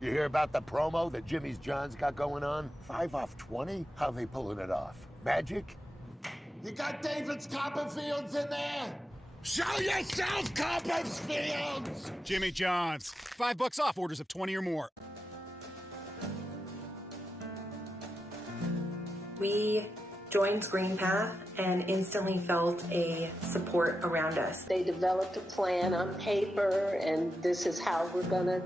You hear about the promo that Jimmy's John's got going on? 5 off 20? How they pulling it off? Magic? You got David's Copperfields in there? Show yourself, Copperfields! Jimmy John's. $5 off orders of 20 or more. We joined Green Path and instantly felt a support around us. They developed a plan on paper, and this is how we're going to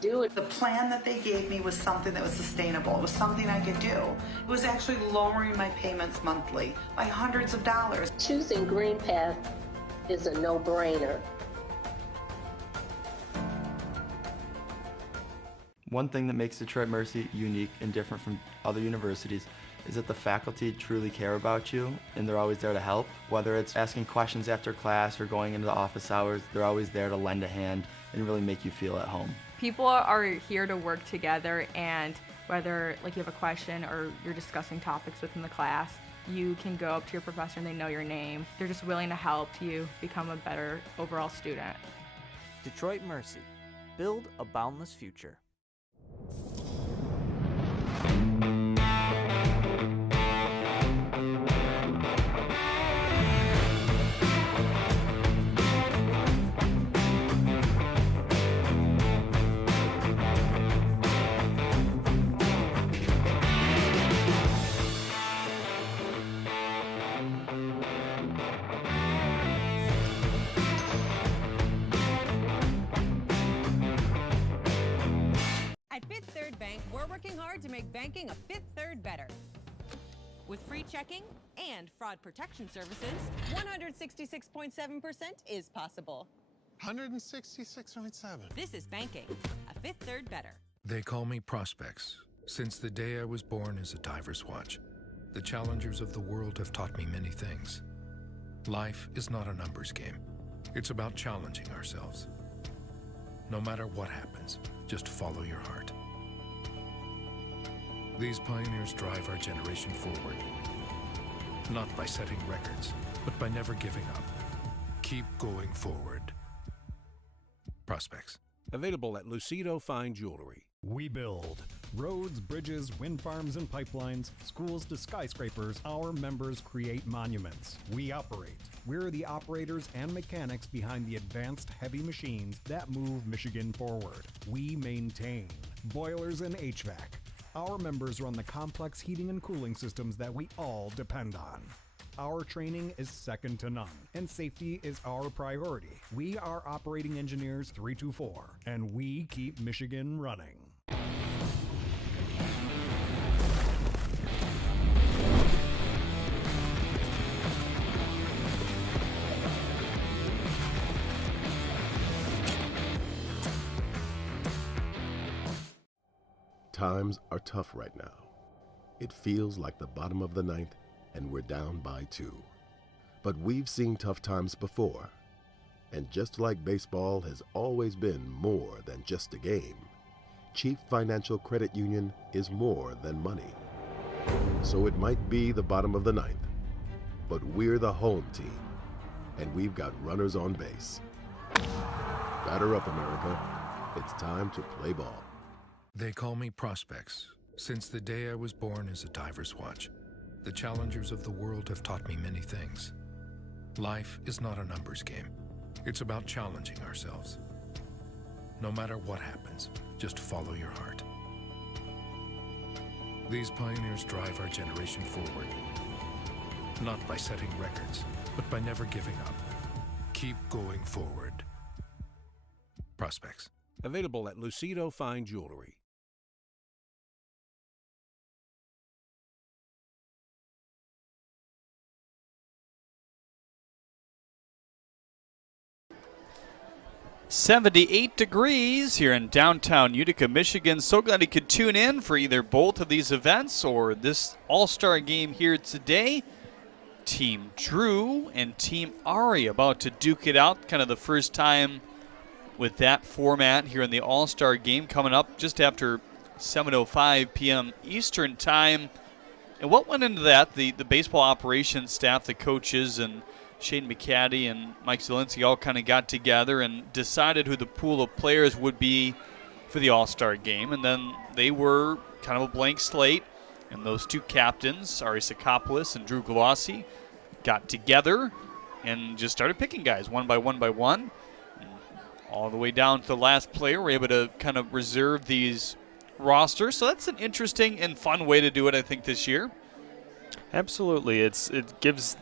do it. The plan that they gave me was something that was sustainable. It was something I could do. It was actually lowering my payments monthly by hundreds of dollars. Choosing Green Path is a no-brainer. One thing that makes Detroit Mercy unique and different from other universities is that the faculty truly care about you and they're always there to help. Whether it's asking questions after class or going into the office hours, they're always there to lend a hand and really make you feel at home. People are here to work together, and whether you have a question or you're discussing topics within the class, you can go up to your professor and they know your name. They're just willing to help you become a better overall student. Detroit Mercy. Build a boundless future. At Fifth Third Bank, we're working hard to make banking a Fifth Third better. With free checking and fraud protection services, 166.7% is possible. 166.7. This is banking, a Fifth Third better. They call me Prospects. Since the day I was born as a diver's watch, the challengers of the world have taught me many things. Life is not a numbers game. It's about challenging ourselves. No matter what happens, just follow your heart. These pioneers drive our generation forward, not by setting records, but by never giving up. Keep going forward. Prospects. Available at Lucido Fine Jewelry. We build roads, bridges, wind farms and pipelines, schools to skyscrapers. Our members create monuments. We operate. We're the operators and mechanics behind the advanced heavy machines that move Michigan forward. We maintain boilers and HVAC. Our members run the complex heating and cooling systems that we all depend on. Our training is second to none, and safety is our priority. We are Operating Engineers 324, and we keep Michigan running. Times are tough right now. It feels like the bottom of the ninth and we're down by 2. But we've seen tough times before. And just like baseball has always been more than just a game, Chief Financial Credit Union is more than money. So it might be the bottom of the ninth, but we're the home team, and we've got runners on base. Batter up, America. It's time to play ball. They call me Prospects. Since the day I was born as a diver's watch, the challengers of the world have taught me many things. Life is not a numbers game. It's about challenging ourselves. No matter what happens, just follow your heart. These pioneers drive our generation forward, not by setting records, but by never giving up. Keep going forward. Prospects. Available at Lucido Fine Jewelry. .78 degrees here in downtown Utica, Michigan. So glad you could tune in for either both of these events or this all-star game here today. Team Drew and Team Ari about to duke it out. Kind of the first time with that format here in the all-star game coming up just after 7:05 p.m. Eastern time. And what went into that? The baseball operations staff, the coaches, and Shane McCaddy and Mike Zielinski all kind of got together and decided who the pool of players would be for the All-Star game, and then they were kind of a blank slate, and those two captains, Ari Sakapolis and Drew Glossi, got together and just started picking guys one by one by one. And all the way down to the last player, we're able to kind of reserve these rosters. So that's an interesting and fun way to do it, I think, this year. Absolutely. It gives,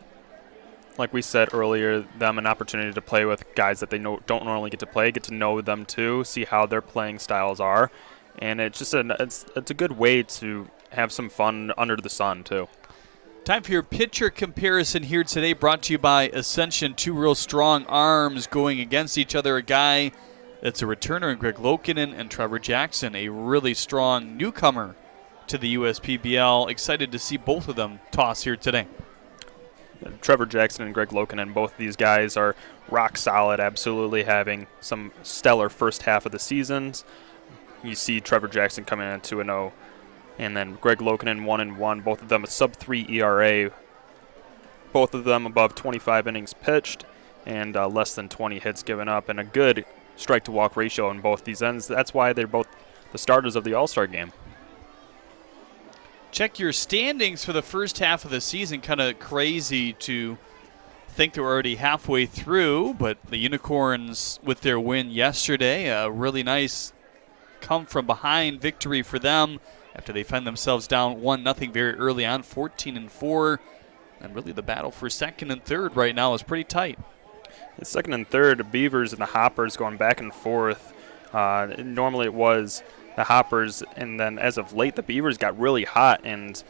like we said earlier, them an opportunity to play with guys that they don't normally get to play, get to know them too, see how their playing styles are. And it's just it's a good way to have some fun under the sun too. Time for your pitcher comparison here today, brought to you by Ascension. Two real strong arms going against each other. A guy that's a returner in Greg Lokinen and Trevor Jackson, a really strong newcomer to the USPBL. Excited to see both of them toss here today. Trevor Jackson and Greg Lokinen, both of these guys are rock solid, absolutely having some stellar first half of the seasons. You see Trevor Jackson coming in 2-0. And then Greg Lokinen 1-1, both of them a sub-3 ERA, both of them above 25 innings pitched and less than 20 hits given up, and a good strike-to-walk ratio on both these ends. That's why they're both the starters of the All-Star game. Check your standings for the first half of the season. Kind of crazy to think they're already halfway through, but the Unicorns, with their win yesterday, a really nice come-from-behind victory for them after they find themselves down 1-0 very early on, 14-4. And really the battle for second and third right now is pretty tight. The second and third, the Beavers and the Hoppers going back and forth. Normally it was the Hoppers, and then as of late, the Beavers got really hot and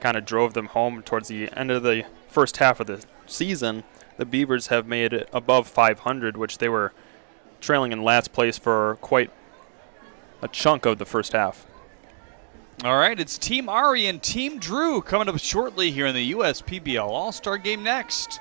kind of drove them home towards the end of the first half of the season. The Beavers have made it above 500, which they were trailing in last place for quite a chunk of the first half. All right, it's Team Ari and Team Drew coming up shortly here in the USPBL All-Star Game next.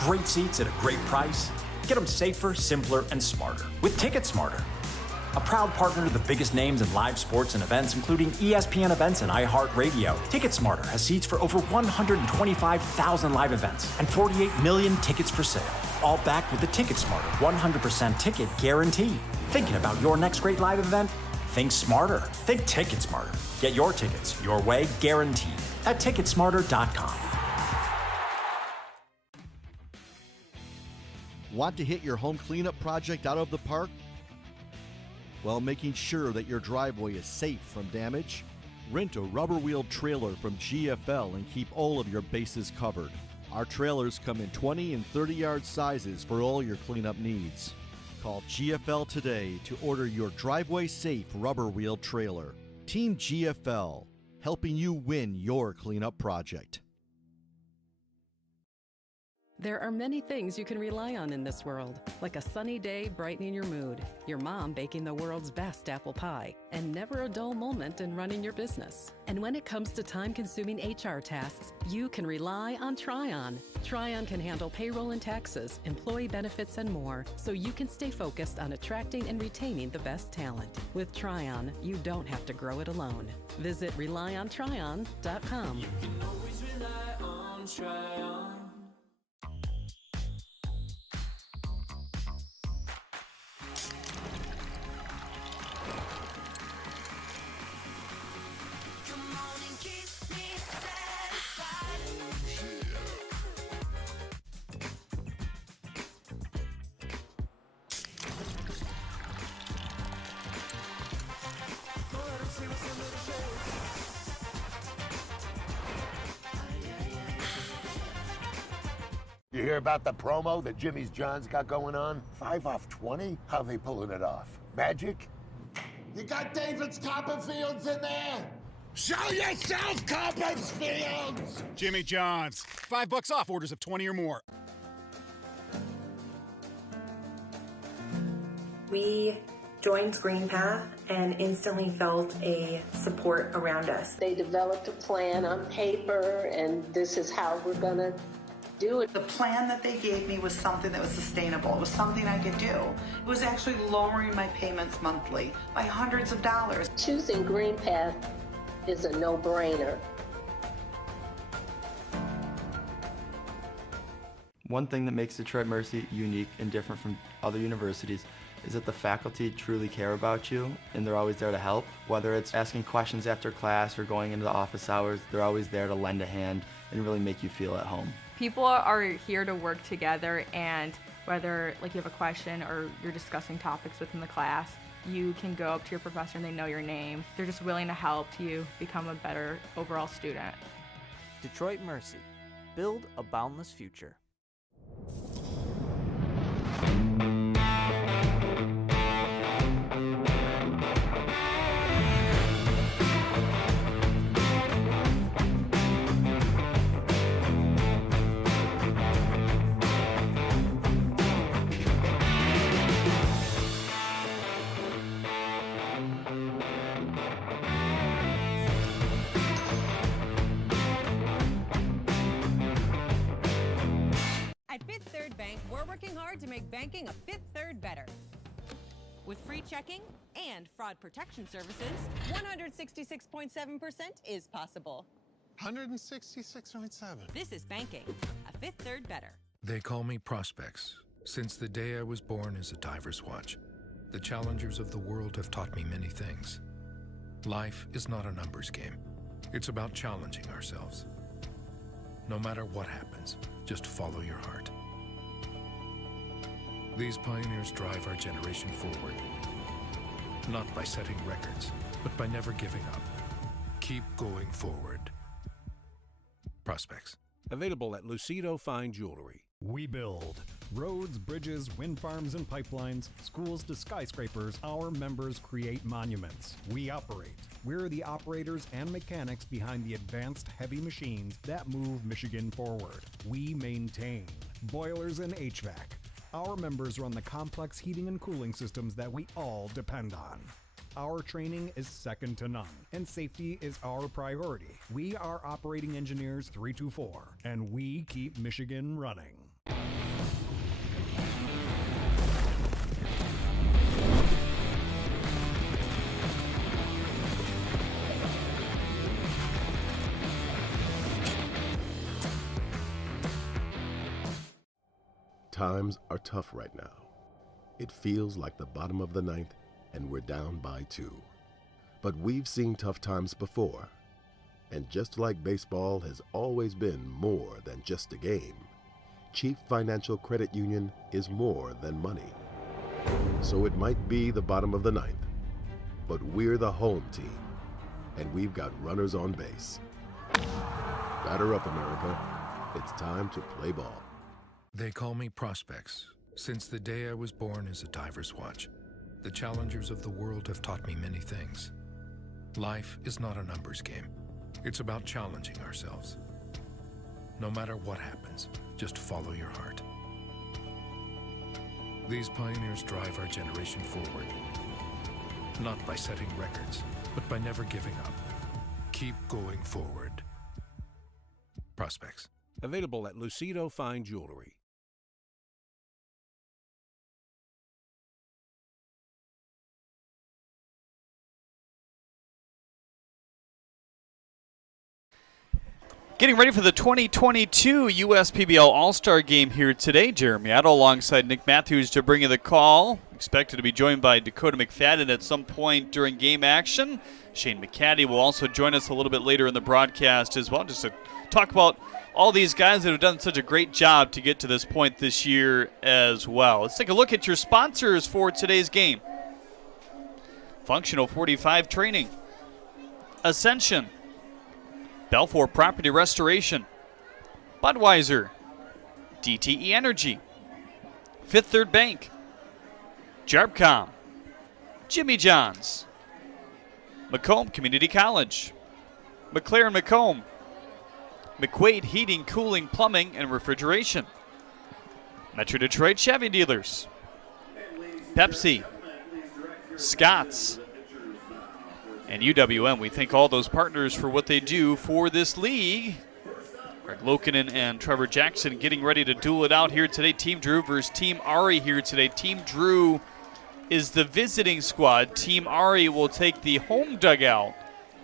Great seats at a great price. Get them safer, simpler, and smarter with Ticket Smarter. A proud partner to the biggest names in live sports and events, including ESPN events and iHeartRadio. Ticket Smarter has seats for over 125,000 live events and 48 million tickets for sale. All backed with the Ticket Smarter 100% ticket guarantee. Thinking about your next great live event? Think smarter. Think Ticket Smarter. Get your tickets your way, guaranteed, at Ticketsmarter.com. Want to hit your home cleanup project out of the park? Well, making sure that your driveway is safe from damage? Rent a rubber-wheeled trailer from GFL and keep all of your bases covered. Our trailers come in 20 and 30-yard sizes for all your cleanup needs. Call GFL today to order your driveway-safe rubber-wheeled trailer. Team GFL, helping you win your cleanup project. There are many things you can rely on in this world, like a sunny day brightening your mood, your mom baking the world's best apple pie, and never a dull moment in running your business. And when it comes to time-consuming HR tasks, you can rely on Tryon. Tryon can handle payroll and taxes, employee benefits, and more, so you can stay focused on attracting and retaining the best talent. With Tryon, you don't have to grow it alone. Visit RelyOnTryon.com. You can always rely on Tryon. You hear about the promo that Jimmy's John's got going on? 5 off 20? How they pulling it off? Magic? You got David's Copperfields in there? Show yourself, Copperfields! Jimmy John's. $5 off orders of 20 or more. We joined Green Path and instantly felt a support around us. They developed a plan on paper, and this is how we're going to do it. The plan that they gave me was something that was sustainable. It was something I could do. It was actually lowering my payments monthly by hundreds of dollars. Choosing Green Path is a no-brainer. One thing that makes Detroit Mercy unique and different from other universities is that the faculty truly care about you and they're always there to help. Whether it's asking questions after class or going into the office hours, they're always there to lend a hand and really make you feel at home. People are here to work together, and whether you have a question or you're discussing topics within the class, you can go up to your professor and they know your name. They're just willing to help you become a better overall student. Detroit Mercy. Build a boundless future. At Fifth Third Bank, we're working hard to make banking a Fifth Third better. With free checking and fraud protection services, 166.7% is possible. 166.7. This is banking, a Fifth Third better. They call me Prospects. Since the day I was born as a diver's watch, the challengers of the world have taught me many things. Life is not a numbers game. It's about challenging ourselves. No matter what happens, just follow your heart. These pioneers drive our generation forward, not by setting records, but by never giving up. Keep going forward. Prospects. Available at Lucido Fine Jewelry. We build roads, bridges, wind farms, and pipelines, schools to skyscrapers. Our members create monuments. We operate. We're the operators and mechanics behind the advanced heavy machines that move Michigan forward. We maintain boilers and HVAC. Our members run the complex heating and cooling systems that we all depend on. Our training is second to none, and safety is our priority. We are Operating Engineers 324, and we keep Michigan running. Times are tough right now. It feels like the bottom of the ninth and we're down by 2. But we've seen tough times before. And just like baseball has always been more than just a game, Chief Financial Credit Union is more than money. So it might be the bottom of the ninth, but we're the home team, and we've got runners on base. Batter up, America. It's time to play ball. They call me Prospects. Since the day I was born as a diver's watch, the challengers of the world have taught me many things. Life is not a numbers game. It's about challenging ourselves. No matter what happens, just follow your heart. These pioneers drive our generation forward, not by setting records, but by never giving up. Keep going forward. Prospects. Available at Lucido Fine Jewelry. Getting ready for the 2022 USPBL All-Star Game here today. Jeremy Otto alongside Nick Matthews to bring you the call. Expected to be joined by Dakota McFadden at some point during game action. Shane McCaddy will also join us a little bit later in the broadcast as well, just to talk about all these guys that have done such a great job to get to this point this year as well. Let's take a look at your sponsors for today's game. Functional 45 Training, Ascension, Belfour Property Restoration, Budweiser, DTE Energy, Fifth Third Bank, Jarbcom, Jimmy John's, Macomb Community College, McLaren Macomb, McQuaid Heating, Cooling, Plumbing, and Refrigeration, Metro Detroit Chevy Dealers, Pepsi, Scott's, and UWM. We thank all those partners for what they do for this league. Greg Lokinen and Trevor Jackson getting ready to duel it out here today. Team Drew versus Team Ari here today. Team Drew is the visiting squad. Team Ari will take the home dugout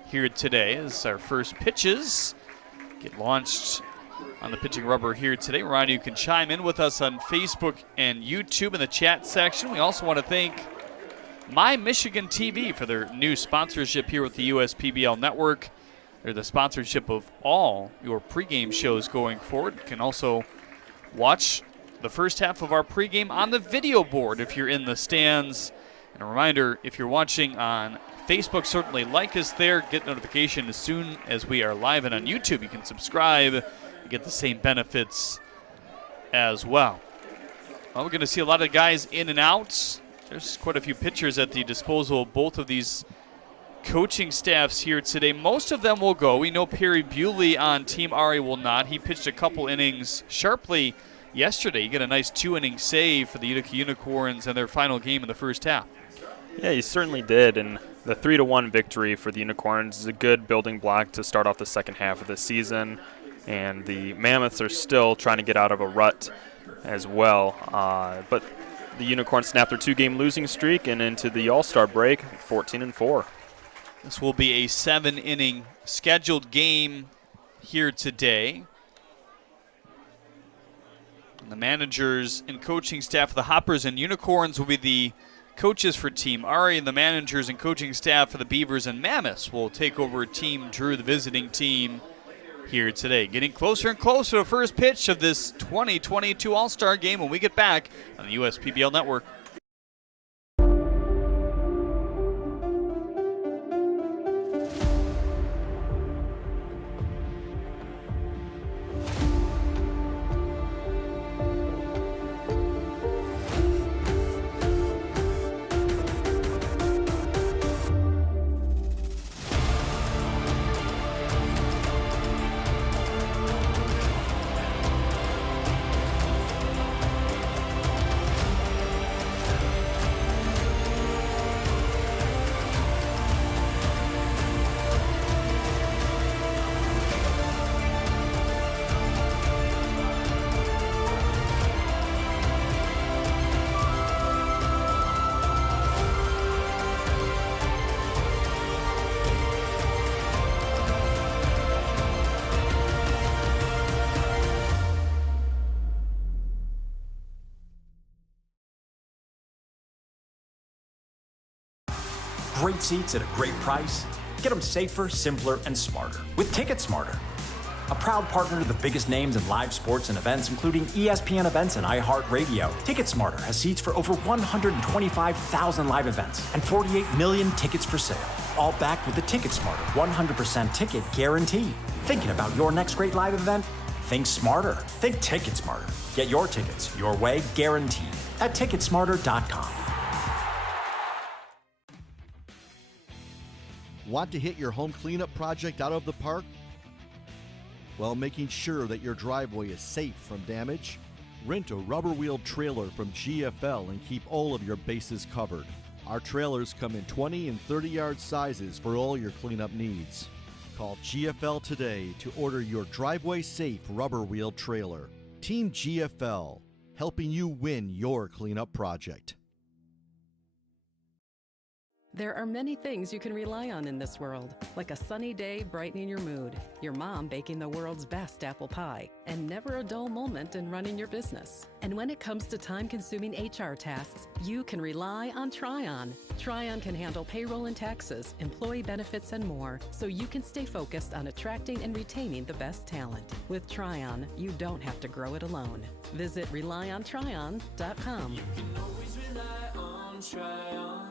here today as our first pitches get launched on the pitching rubber here today. Reminder, you can chime in with us on Facebook and YouTube in the chat section. We also want to thank My Michigan TV for their new sponsorship here with the USPBL network. They're the sponsorship of all your pregame shows going forward. You can also watch the first half of our pregame on the video board if you're in the stands. And a reminder, if you're watching on Facebook, certainly like us there. Get notification as soon as we are live. And on YouTube, you can subscribe and get the same benefits as well. Well, we're going to see a lot of guys in and out. There's quite a few pitchers at the disposal of both of these coaching staffs here today. Most of them will go. We know Perry Bewley on Team Ari will not. He pitched a couple innings sharply yesterday. He got a nice 2-inning save for the Utica Unicorns in their final game in the first half. Yeah, he certainly did, and the 3-1 victory for the Unicorns is a good building block to start off the second half of the season, and the Mammoths are still trying to get out of a rut as well. But the Unicorns snapped their 2-game losing streak and into the All-Star break, 14-4. This will be a 7-inning scheduled game here today. And the managers and coaching staff of the Hoppers and Unicorns will be the coaches for Team Ari, and the managers and coaching staff for the Beavers and Mammoths will take over Team Drew, the visiting team, here today. Getting closer and closer to the first pitch of this 2022 All-Star game when we get back on the USPBL network. Great seats at a great price. Get them safer, simpler, and smarter with Ticket Smarter. A proud partner to the biggest names in live sports and events, including ESPN events and iHeartRadio. Ticket Smarter has seats for over 125,000 live events and 48 million tickets for sale. All backed with the Ticket Smarter 100% ticket guarantee. Thinking about your next great live event? Think smarter. Think Ticket Smarter. Get your tickets your way, guaranteed at Ticketsmarter.com. Want to hit your home cleanup project out of the park? Well, making sure that your driveway is safe from damage? Rent a rubber-wheeled trailer from GFL and keep all of your bases covered. Our trailers come in 20 and 30-yard sizes for all your cleanup needs. Call GFL today to order your driveway-safe rubber-wheeled trailer. Team GFL, helping you win your cleanup project. There are many things you can rely on in this world, like a sunny day brightening your mood, your mom baking the world's best apple pie, and never a dull moment in running your business. And when it comes to time-consuming HR tasks, you can rely on Tryon. Tryon can handle payroll and taxes, employee benefits, and more, so you can stay focused on attracting and retaining the best talent. With Tryon, you don't have to grow it alone. Visit RelyOnTryon.com. You can always rely on Tryon.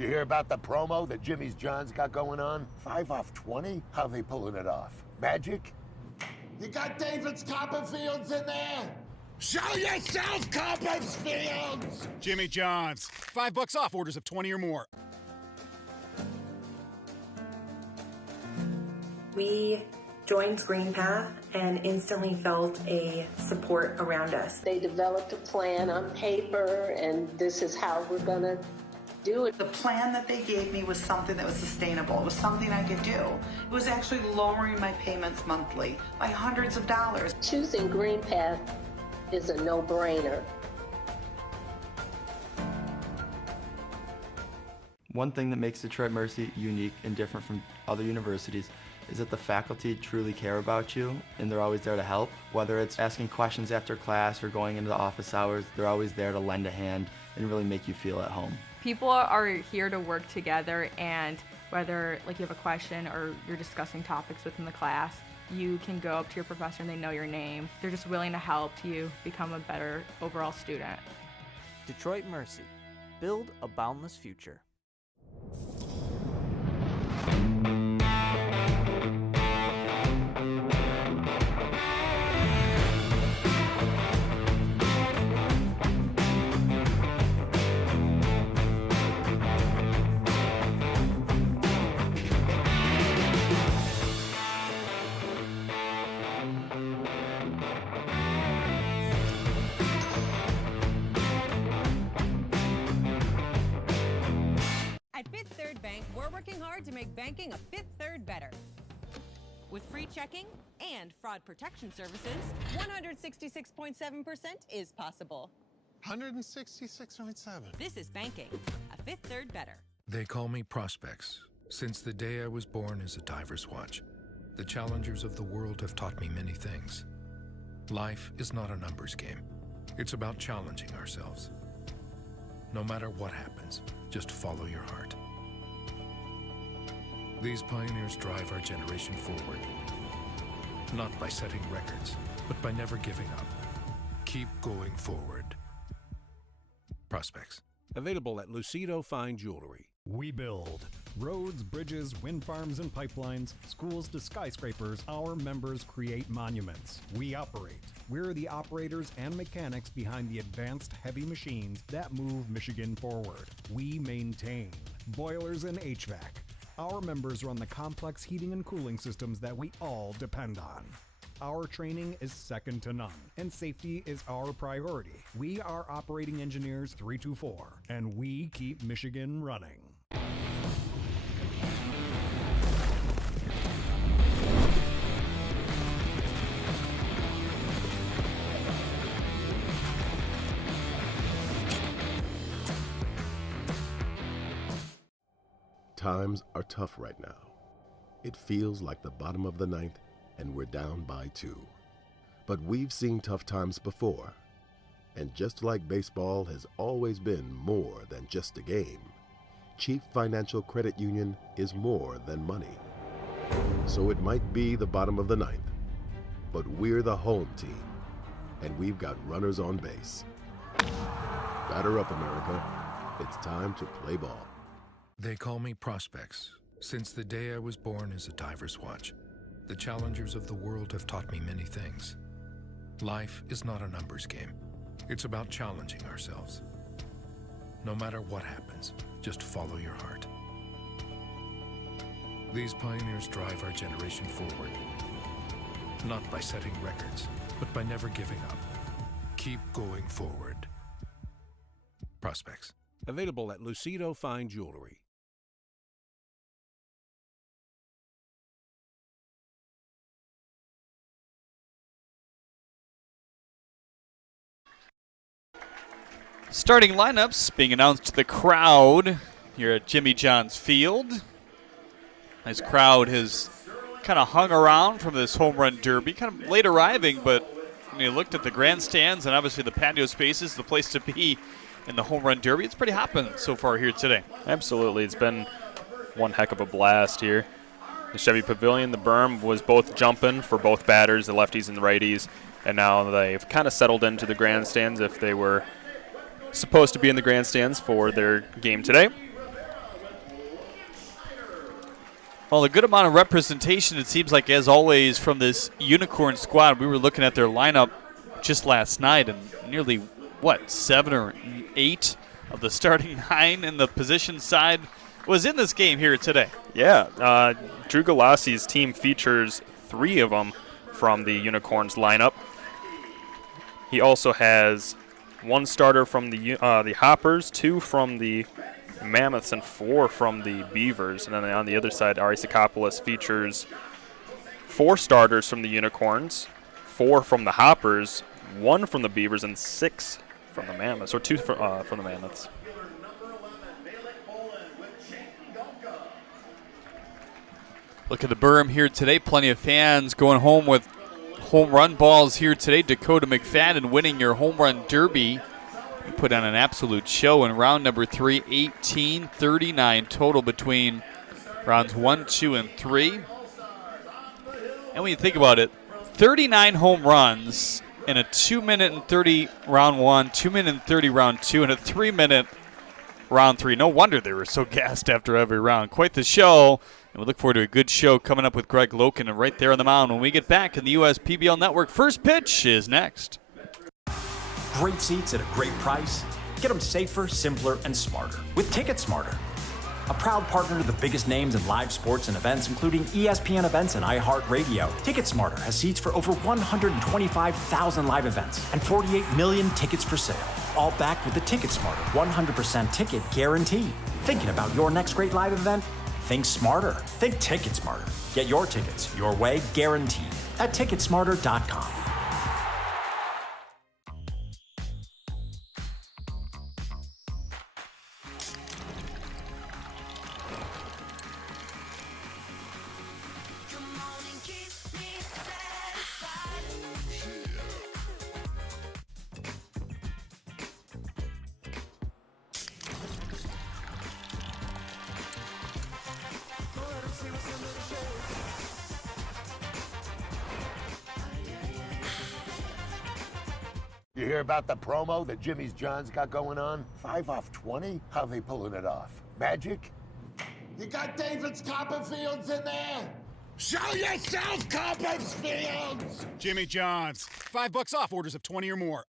You hear about the promo that Jimmy's John's got going on? 5 off 20? How they pulling it off? Magic? You got David's Copperfields in there? Show yourself, Copperfields! Jimmy John's, $5 off orders of 20 or more. We joined Green Path and instantly felt a support around us. They developed a plan on paper, and this is how we're going to do it. The plan that they gave me was something that was sustainable. It was something I could do. It was actually lowering my payments monthly by hundreds of dollars. Choosing Green Path is a no-brainer. One thing that makes Detroit Mercy unique and different from other universities is that the faculty truly care about you and they're always there to help. Whether it's asking questions after class or going into the office hours, they're always there to lend a hand and really make you feel at home. People are here to work together, and whether you have a question or you're discussing topics within the class, you can go up to your professor and they know your name. They're just willing to help you become a better overall student. Detroit Mercy. Build a boundless future. At Fifth Third Bank, we're working hard to make banking a Fifth Third better. With free checking and fraud protection services, 166.7% is possible. 166.7. This is banking a Fifth Third better. They call me Prospects. Since the day I was born as a diver's watch, the challengers of the world have taught me many things. Life is not a numbers game. It's about challenging ourselves. No matter what happens, just follow your heart. These pioneers drive our generation forward, not by setting records, but by never giving up. Keep going forward. Prospects. Available at Lucido Fine Jewelry. We build roads, bridges, wind farms and pipelines, schools to skyscrapers. Our members create monuments. We operate. We're the operators and mechanics behind the advanced heavy machines that move Michigan forward. We maintain boilers and HVAC. Our members run the complex heating and cooling systems that we all depend on. Our training is second to none, and safety is our priority. We are Operating Engineers 324, and we keep Michigan running. Times are tough right now. It feels like the bottom of the ninth and we're down by 2. But we've seen tough times before. And just like baseball has always been more than just a game, Chief Financial Credit Union is more than money. So it might be the bottom of the ninth, but we're the home team, and we've got runners on base. Batter up, America. It's time to play ball. They call me Prospects. Since the day I was born as a diver's watch, the challengers of the world have taught me many things. Life is not a numbers game. It's about challenging ourselves. No matter what happens, just follow your heart. These pioneers drive our generation forward, not by setting records, but by never giving up. Keep going forward. Prospects. Available at Lucido Fine Jewelry. Starting lineups being announced to the crowd here at Jimmy John's Field. This crowd has kind of hung around from this home run derby, kind of late arriving, but when you looked at the grandstands and obviously the patio spaces, the place to be in the home run derby, it's pretty hopping so far here today. Absolutely. It's been one heck of a blast here. The Chevy Pavilion, the berm, was both jumping for both batters, the lefties and the righties, and now they've kind of settled into the grandstands if they were supposed to be in the grandstands for their game today. Well, a good amount of representation, it seems like, as always, from this Unicorn squad. We were looking at their lineup just last night, and nearly, 7 or 8 of the starting 9 in the position side was in this game here today. Yeah, Drew Galassi's team features 3 of them from the Unicorns lineup. He also has 1 starter from the Hoppers, 2 from the Mammoths, and 4 from the Beavers. And then on the other side, Ari Sakapolis features 4 starters from the Unicorns, 4 from the Hoppers, 1 from the Beavers, and 6 from the Mammoths, or 2 from the Mammoths. Look at the berm here today. Plenty of fans going home with home run balls here today. Dakota McFadden winning your home run derby. He put on an absolute show in round number 3, 18-39 total between rounds 1, 2, and 3. And when you think about it, 39 home runs in a 2-minute and 30 round 1, 2-minute and 30 round 2, and a 3-minute round 3. No wonder they were so gassed after every round. Quite the show. And we look forward to a good show coming up with Greg Loken and right there on the mound when we get back in the USPBL Network. First pitch is next. Great seats at a great price. Get them safer, simpler, and smarter with Ticket Smarter. A proud partner to the biggest names in live sports and events, including ESPN events and iHeartRadio. Ticket Smarter has seats for over 125,000 live events and 48 million tickets for sale. All backed with the Ticket Smarter 100% ticket guarantee. Thinking about your next great live event? Think smarter. Think Ticket Smarter. Get your tickets your way, guaranteed, at Ticketsmarter.com. You hear about the promo that Jimmy's John's got going on? 5 off 20? How they pulling it off? Magic? You got David's Copperfields in there? Show yourself, Copperfields! Jimmy John's. $5 off orders of 20 or more.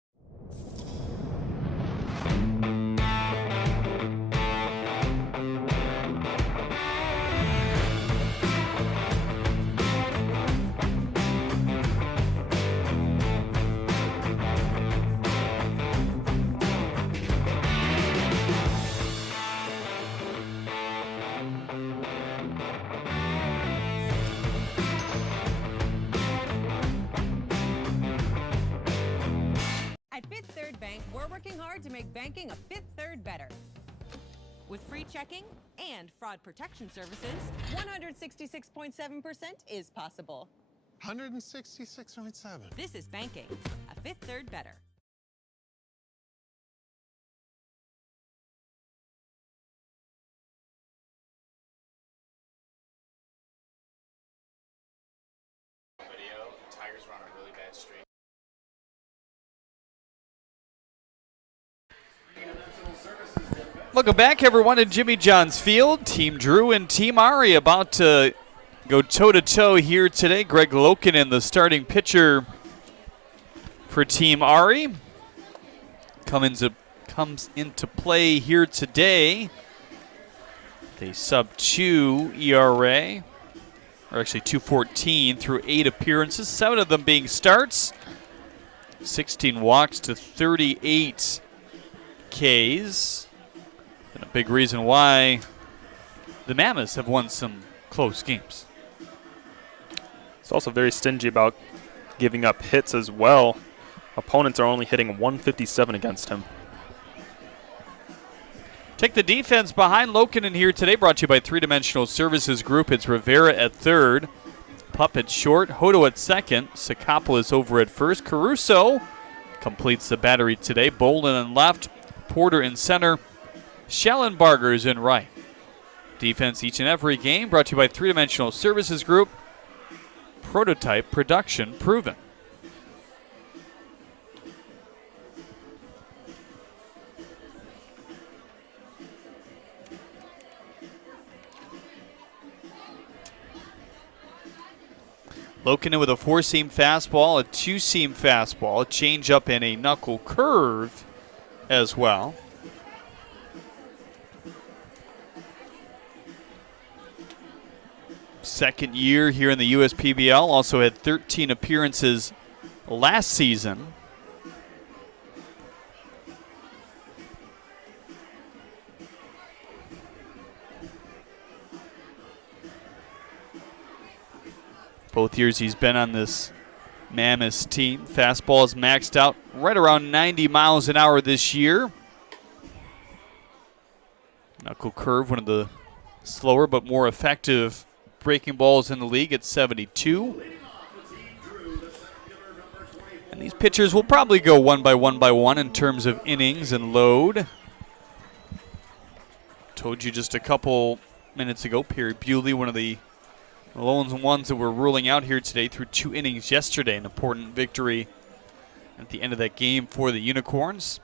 We're working hard to make banking a Fifth Third better. With free checking and fraud protection services, 166.7% is possible. 166.7. This is banking, a Fifth Third better. Tigers were on a really bad streak. Welcome back, everyone, to Jimmy John's Field. Team Drew and Team Ari about to go toe-to-toe here today. Greg Loken, the starting pitcher for Team Ari, comes into play here today. They sub-2 ERA, or actually 2.14 through 8 appearances, 7 of them being starts, 16 walks to 38 Ks. And a big reason why the Mammoths have won some close games. It's also very stingy about giving up hits as well. Opponents are only hitting 157 against him. Take the defense behind Loken here today, brought to you by Three Dimensional Services Group. It's Rivera at third, Pup at short, Hodo at second, Sakapolis over at first. Caruso completes the battery today. Bolden in left, Porter in center, Schellenbarger's in right. Defense each and every game, brought to you by Three Dimensional Services Group. Prototype production proven. Lokinen with a 4-seam fastball, a 2-seam fastball, a changeup, and a knuckle curve as well. Second year here in the USPBL, also had 13 appearances last season. Both years he's been on this Mammoths team. Fastball is maxed out right around 90 miles an hour this year. Knuckle curve, one of the slower but more effective breaking balls in the league at 72. And these pitchers will probably go one by one in terms of innings and load. Told you just a couple minutes ago, Perry Bewley, one of the lone ones that we're ruling out here today, through 2 innings yesterday. An important victory at the end of that game for the Unicorns.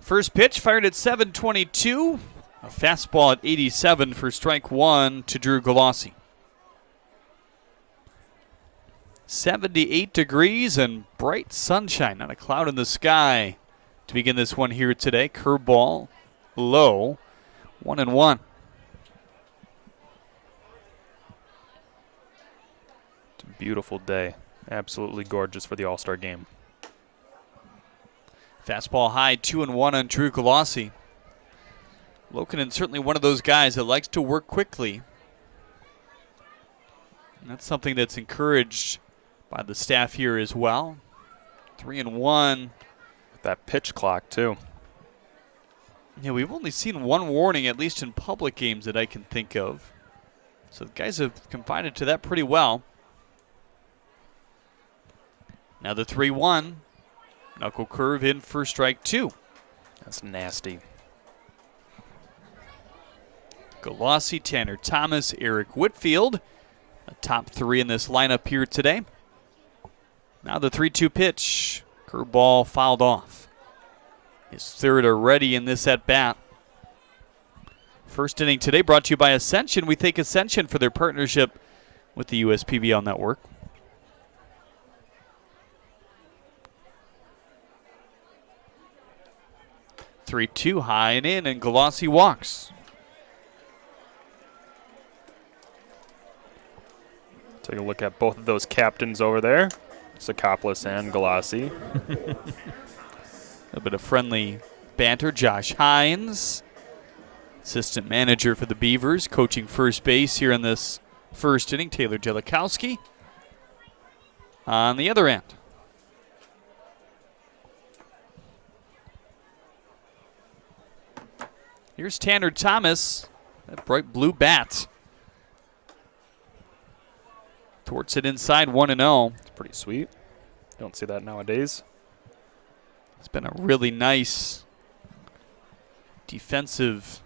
First pitch fired at 7:22. A fastball at 87 for strike 1 to Drew Galassi. 78 degrees and bright sunshine, not a cloud in the sky to begin this one here today. Curveball low, 1-1. Beautiful day. Absolutely gorgeous for the All-Star game. Fastball high, 2-1 on Drew Galassi. Lokinen certainly one of those guys that likes to work quickly. And that's something that's encouraged by the staff here as well. 3-1. With that pitch clock, too. Yeah, we've only seen one warning, at least in public games that I can think of. So the guys have confided to that pretty well. Now the 3-1. Knuckle curve in for strike 2. That's nasty. Galassi, Tanner Thomas, Eric Whitfield. The top 3 in this lineup here today. Now the 3-2 pitch. Curveball fouled off. His third already in this at-bat. First inning today brought to you by Ascension. We thank Ascension for their partnership with the USPBL network. 3-2 high and in, and Galassi walks. Take a look at both of those captains over there, Sakapolis and Galassi. A bit of friendly banter. Josh Hines, assistant manager for the Beavers, coaching first base here in this first inning. Taylor Jelikowski on the other end. Here's Tanner Thomas, that bright blue bat. Torts it inside, 1-0. It's pretty sweet. Don't see that nowadays. It's been a really nice defensive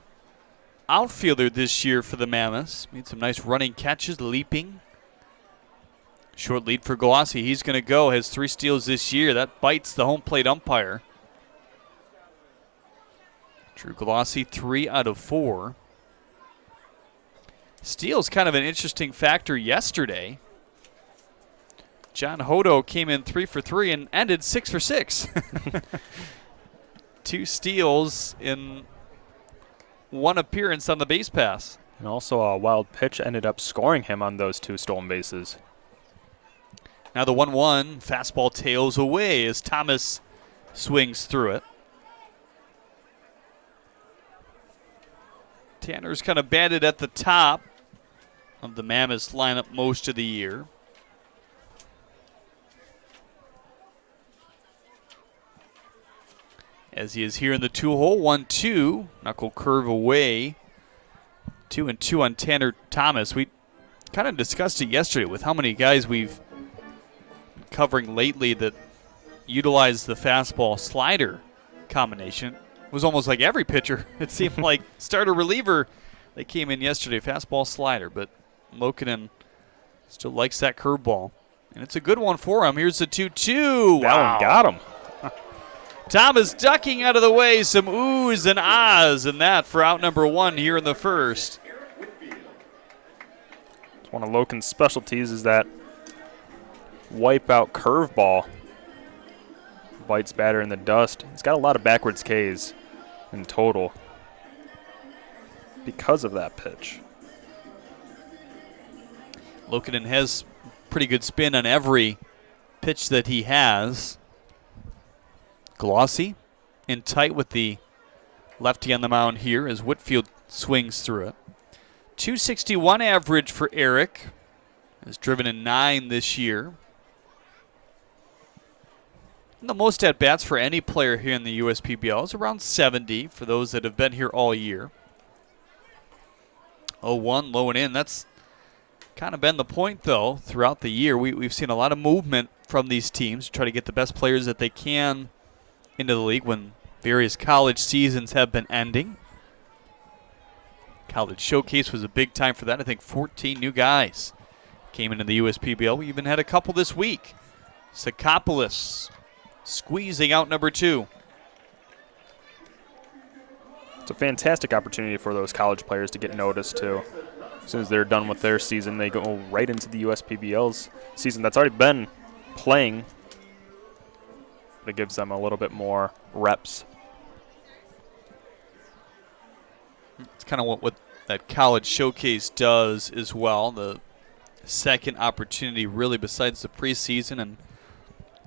outfielder this year for the Mammoths. Made some nice running catches, leaping. Short lead for Galassi. He's going to go. Has 3 steals this year. That bites the home plate umpire. Drew Galassi, 3 out of 4. Steals kind of an interesting factor yesterday. John Hodo came in 3 for 3 and ended 6 for 6. 2 steals in 1 appearance on the base pass. And also a wild pitch ended up scoring him on those 2 stolen bases. Now the 1-1 fastball tails away as Thomas swings through it. Tanner's kind of batted at the top of the Mammoths lineup most of the year. As he is here in the 2-hole, 1-2. Knuckle curve away. 2-2 on Tanner Thomas. We kind of discussed it yesterday with how many guys we've been covering lately that utilize the fastball slider combination. It was almost like every pitcher. It seemed like starter reliever. They came in yesterday, fastball slider, but Lokinen still likes that curveball. And it's a good one for him. Here's the 2-2. That one got him. Thomas ducking out of the way, some oohs and ahs and that for out number 1 here in the first. One of Loken's specialties is that wipeout curveball. Bites batter in the dust. He's got a lot of backwards Ks in total because of that pitch. Lokinen has pretty good spin on every pitch that he has. Glossy and tight with the lefty on the mound here as Whitfield swings through it. 261 average for Eric. Has driven in 9 this year. And the most at-bats for any player here in the USPBL is around 70 for those that have been here all year. 0-1, low and in. That's kind of been the point, though, throughout the year. We've seen a lot of movement from these teams to try to get the best players that they can into the league when various college seasons have been ending. College Showcase was a big time for that. I think 14 new guys came into the USPBL. We even had a couple this week. Sakapolis squeezing out number 2. It's a fantastic opportunity for those college players to get noticed, too. As soon as they're done with their season, they go right into the USPBL's season that's already been playing. But it gives them a little bit more reps. It's kind of what that College Showcase does as well. The second opportunity really besides the preseason and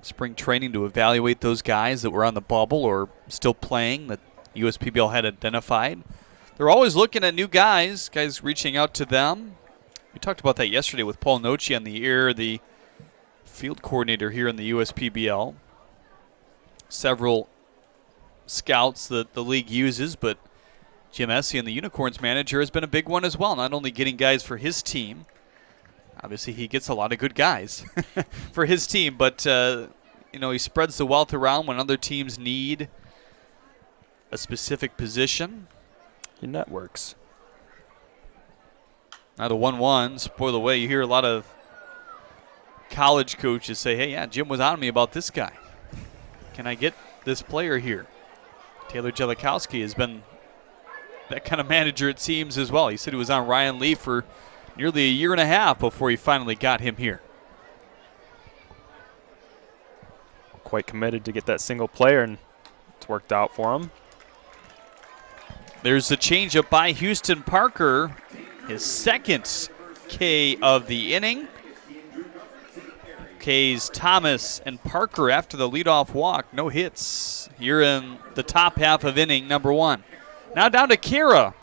spring training to evaluate those guys that were on the bubble or still playing that USPBL had identified. They're always looking at new guys reaching out to them. We talked about that yesterday with Paul Nochi on the air, the field coordinator here in the USPBL. Several scouts that the league uses, but Jim Essie and the Unicorns manager has been a big one as well, not only getting guys for his team. Obviously, he gets a lot of good guys for his team, but he spreads the wealth around when other teams need a specific position. He networks. Now the 1-1, spoil away. You hear a lot of college coaches say, hey, yeah, Jim was on me about this guy. Can I get this player here? Taylor Jelikowski has been that kind of manager, it seems, as well. He said he was on Ryan Lee for nearly a year and a half before he finally got him here. Quite committed to get that single player, and it's worked out for him. There's a changeup by Houston Parker, his second K of the inning. K's Thomas and Parker after the leadoff walk. No hits here in the top half of inning number 1. Now down to Kira.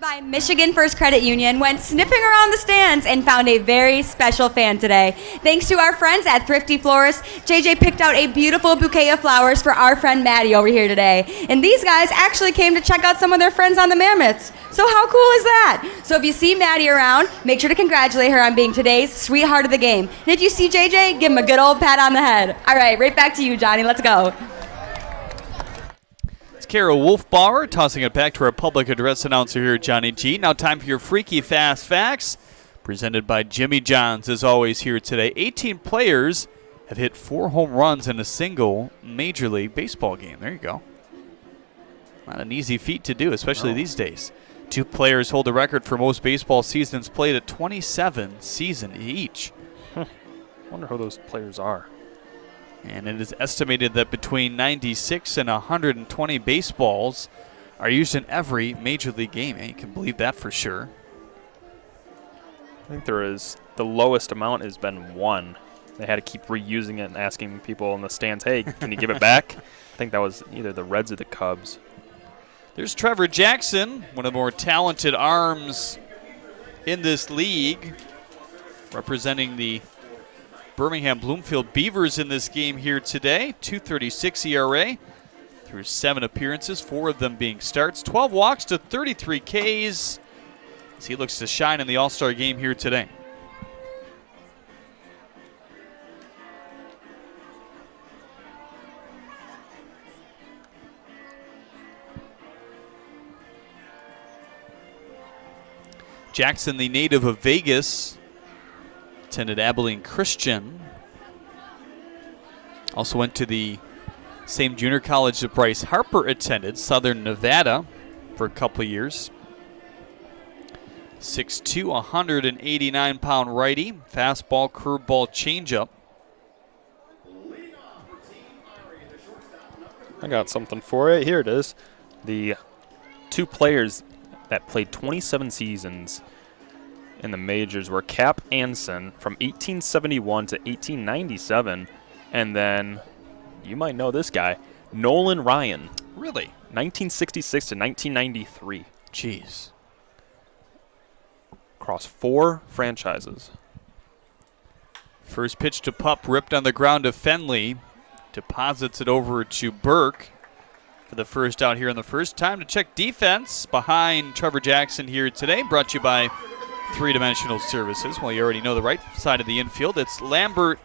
By Michigan First Credit Union went sniffing around the stands and found a very special fan today. Thanks to our friends at Thrifty Florist, JJ picked out a beautiful bouquet of flowers for our friend Maddie over here today. And these guys actually came to check out some of their friends on the Mammoths. So how cool is that? So if you see Maddie around, make sure to congratulate her on being today's sweetheart of the game. And if you see JJ, give him a good old pat on the head. All right, right back to you, Johnny. Let's go. Kara Wolfbauer tossing it back to our public address announcer here, Johnny G. Now time for your Freaky Fast Facts, presented by Jimmy John's, as always, here today. 18 players have hit 4 home runs in a single Major League Baseball game. There you go. Not an easy feat to do, especially these days. 2 players hold the record for most baseball seasons played at 27 seasons each. Wonder who those players are. And it is estimated that between 96 and 120 baseballs are used in every Major League game. And you can believe that for sure. I think the lowest amount has been 1. They had to keep reusing it and asking people in the stands, hey, can you give it back? I think that was either the Reds or the Cubs. There's Trevor Jackson, one of the more talented arms in this league, representing the Birmingham Bloomfield Beavers in this game here today. 2.36 ERA through 7 appearances, 4 of them being starts. 12 walks to 33 Ks as he looks to shine in the All-Star game here today. Jackson, the native of Vegas, attended Abilene Christian. Also went to the same junior college that Bryce Harper attended, Southern Nevada, for a couple of years. 6'2", 189-pound righty. Fastball, curveball, changeup. I got something for it. Here it is. The two players that played 27 seasons in the majors were Cap Anson from 1871 to 1897. And then, you might know this guy, Nolan Ryan. Really? 1966 to 1993. Jeez. Across 4 franchises. First pitch to Pup, ripped on the ground to Fenley. Deposits it over to Burke for the first out here in the first. Time to check defense behind Trevor Jackson here today. Brought to you by Three-Dimensional Services. Well, you already know the right side of the infield. It's Lambert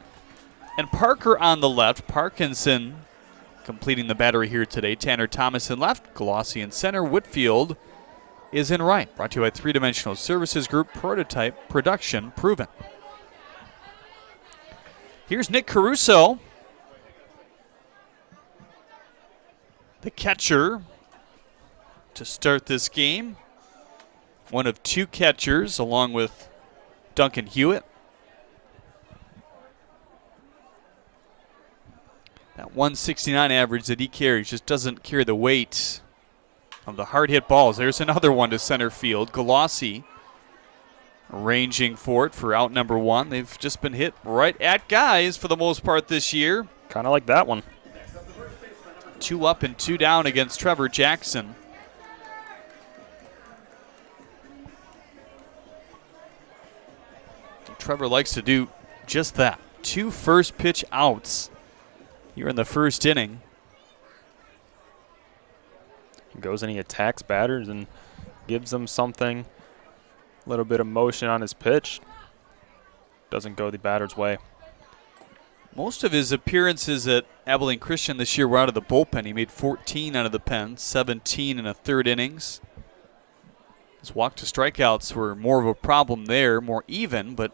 and Parker on the left. Parkinson completing the battery here today. Tanner Thomas in left. Galassi in center. Whitfield is in right. Brought to you by Three-Dimensional Services Group. Prototype production proven. Here's Nick Caruso, the catcher, to start this game. One of 2 catchers, along with Duncan Hewitt. That 169 average that he carries just doesn't carry the weight of the hard hit balls. There's another one to center field. Galassi arranging for it for out number 1. They've just been hit right at guys for the most part this year. Kind of like that one. 2 up and 2 down against Trevor Jackson. Trevor likes to do just that. 2 first pitch outs here in the first inning. He goes and he attacks batters and gives them something. A little bit of motion on his pitch. Doesn't go the batter's way. Most of his appearances at Abilene Christian this year were out of the bullpen. He made 14 out of the pen, 17 in a third innings. His walk to strikeouts were more of a problem there, more even, but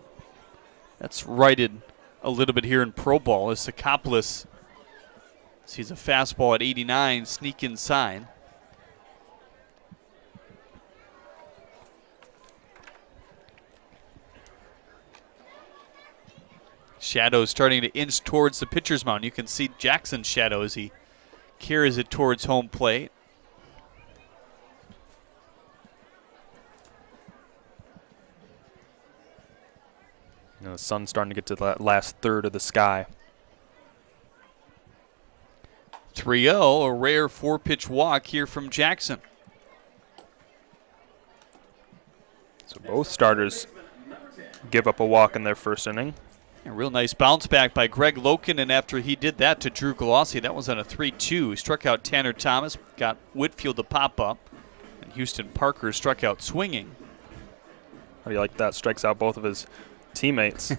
that's righted a little bit here in pro ball as Sakapolis sees a fastball at 89 sneak inside. Shadow starting to inch towards the pitcher's mound. You can see Jackson's shadow as he carries it towards home plate. You know, the sun's starting to get to the last third of the sky. 3-0, a rare 4-pitch walk here from Jackson. So both starters give up a walk in their first inning. A real nice bounce back by Greg Loken, and after he did that to Drew Galassi, that was on a 3-2. He struck out Tanner Thomas, got Whitfield to pop up, and Houston Parker struck out swinging. How do you like that? Strikes out both of his teammates.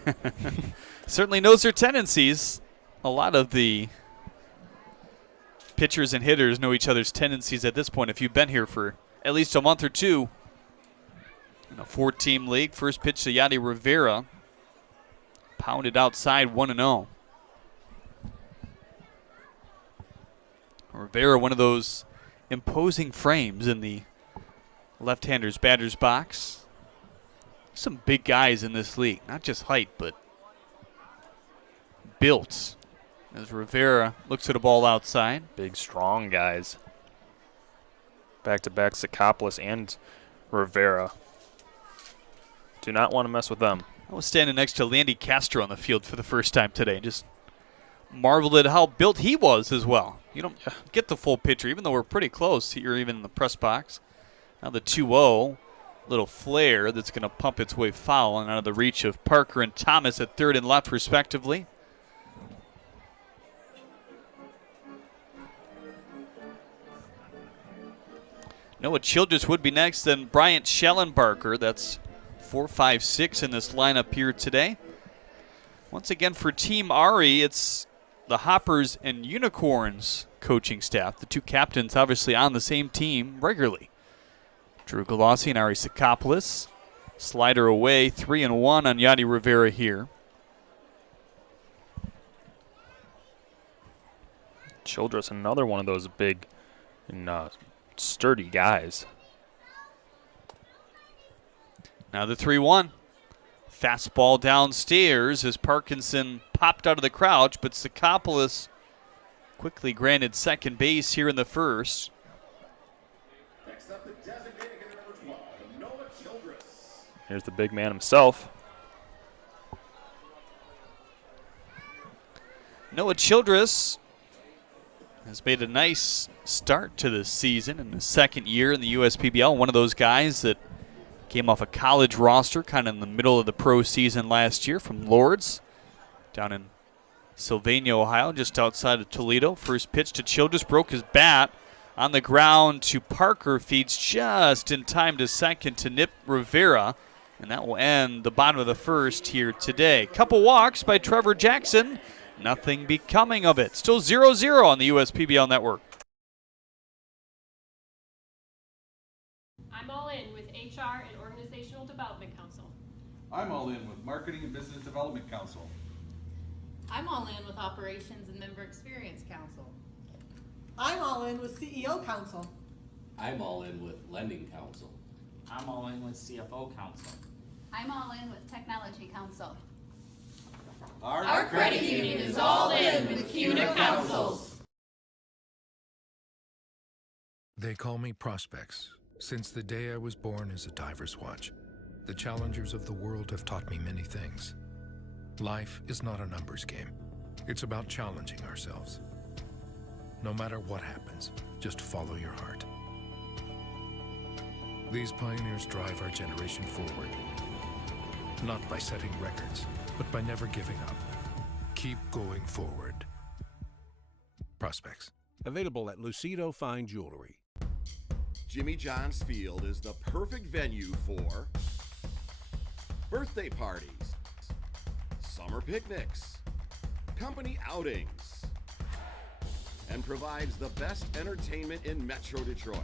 Certainly knows their tendencies. A lot of the pitchers and hitters know each other's tendencies at this point if you've been here for at least a month or two. In a 4-team league, first pitch to Yadi Rivera. Pounded outside 1-0. Rivera, one of those imposing frames in the left-hander's batter's box. Some big guys in this league, not just height, but built. As Rivera looks at a ball outside. Big, strong guys. Back-to-back Sakapolis and Rivera. Do not want to mess with them. I was standing next to Landy Castro on the field for the first time today. Just marveled at how built he was as well. You don't get the full picture, even though we're pretty close here, even in the press box. Now the 2-0, little flare that's going to pump its way foul and out of the reach of Parker and Thomas at third and left, respectively. Noah Childress would be next, then Bryant Schellenbarger. That's 4, 5, 6 in this lineup here today. Once again for Team Ari, it's the Hoppers and Unicorns coaching staff. The 2 captains obviously on the same team regularly. Drew Galassi and Ari Sakapolis. Slider away, 3-1 on Yadi Rivera here. Childress, another one of those big and sturdy guys. Now the 3-1. Fastball downstairs as Parkinson popped out of the crouch, but Sakapolis quickly granted second base here in the first. Here's the big man himself. Noah Childress has made a nice start to this season in the second year in the USPBL. One of those guys that came off a college roster kind of in the middle of the pro season last year from Lourdes down in Sylvania, Ohio, just outside of Toledo. First pitch to Childress, broke his bat on the ground to Parker, feeds just in time to second to Nip Rivera, and that will end the bottom of the first here today. Couple walks by Trevor Jackson, nothing becoming of it. Still 0-0 on the USPBL network. I'm all in with HR and Organizational Development Council. I'm all in with Marketing and Business Development Council. I'm all in with Operations and Member Experience Council. I'm all in with CEO Council. I'm all in with Lending Council. I'm all in with CFO Council. I'm all in with Technology Council. Our credit union is all in with CUNA councils. They call me Prospects. Since the day I was born as a diver's watch, the challengers of the world have taught me many things. Life is not a numbers game. It's about challenging ourselves. No matter what happens, just follow your heart. These pioneers drive our generation forward. Not by setting records, but by never giving up. Keep going forward. Prospects. Available at Lucido Fine Jewelry. Jimmy John's Field is the perfect venue for birthday parties, summer picnics, company outings, and provides the best entertainment in Metro Detroit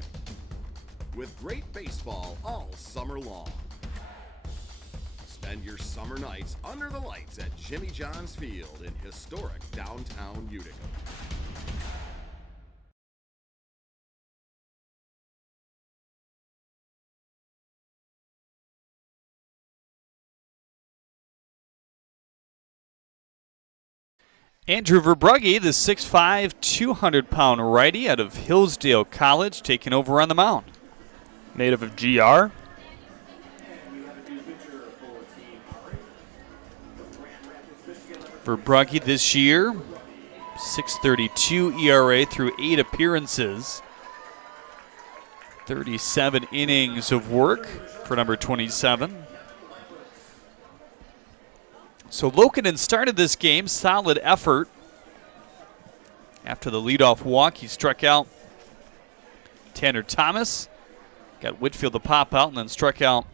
with great baseball all summer long. Spend your summer nights under the lights at Jimmy John's Field in historic downtown Utica. Andrew Verbrugge, the 6'5", 200-pound righty out of Hillsdale College, taking over on the mound. Native of GR. Verbrugge this year, 6.32 ERA through 8 appearances. 37 innings of work for number 27. So Lokinen started this game, solid effort. After the leadoff walk, he struck out Tanner Thomas. Got Whitfield to pop out and then struck out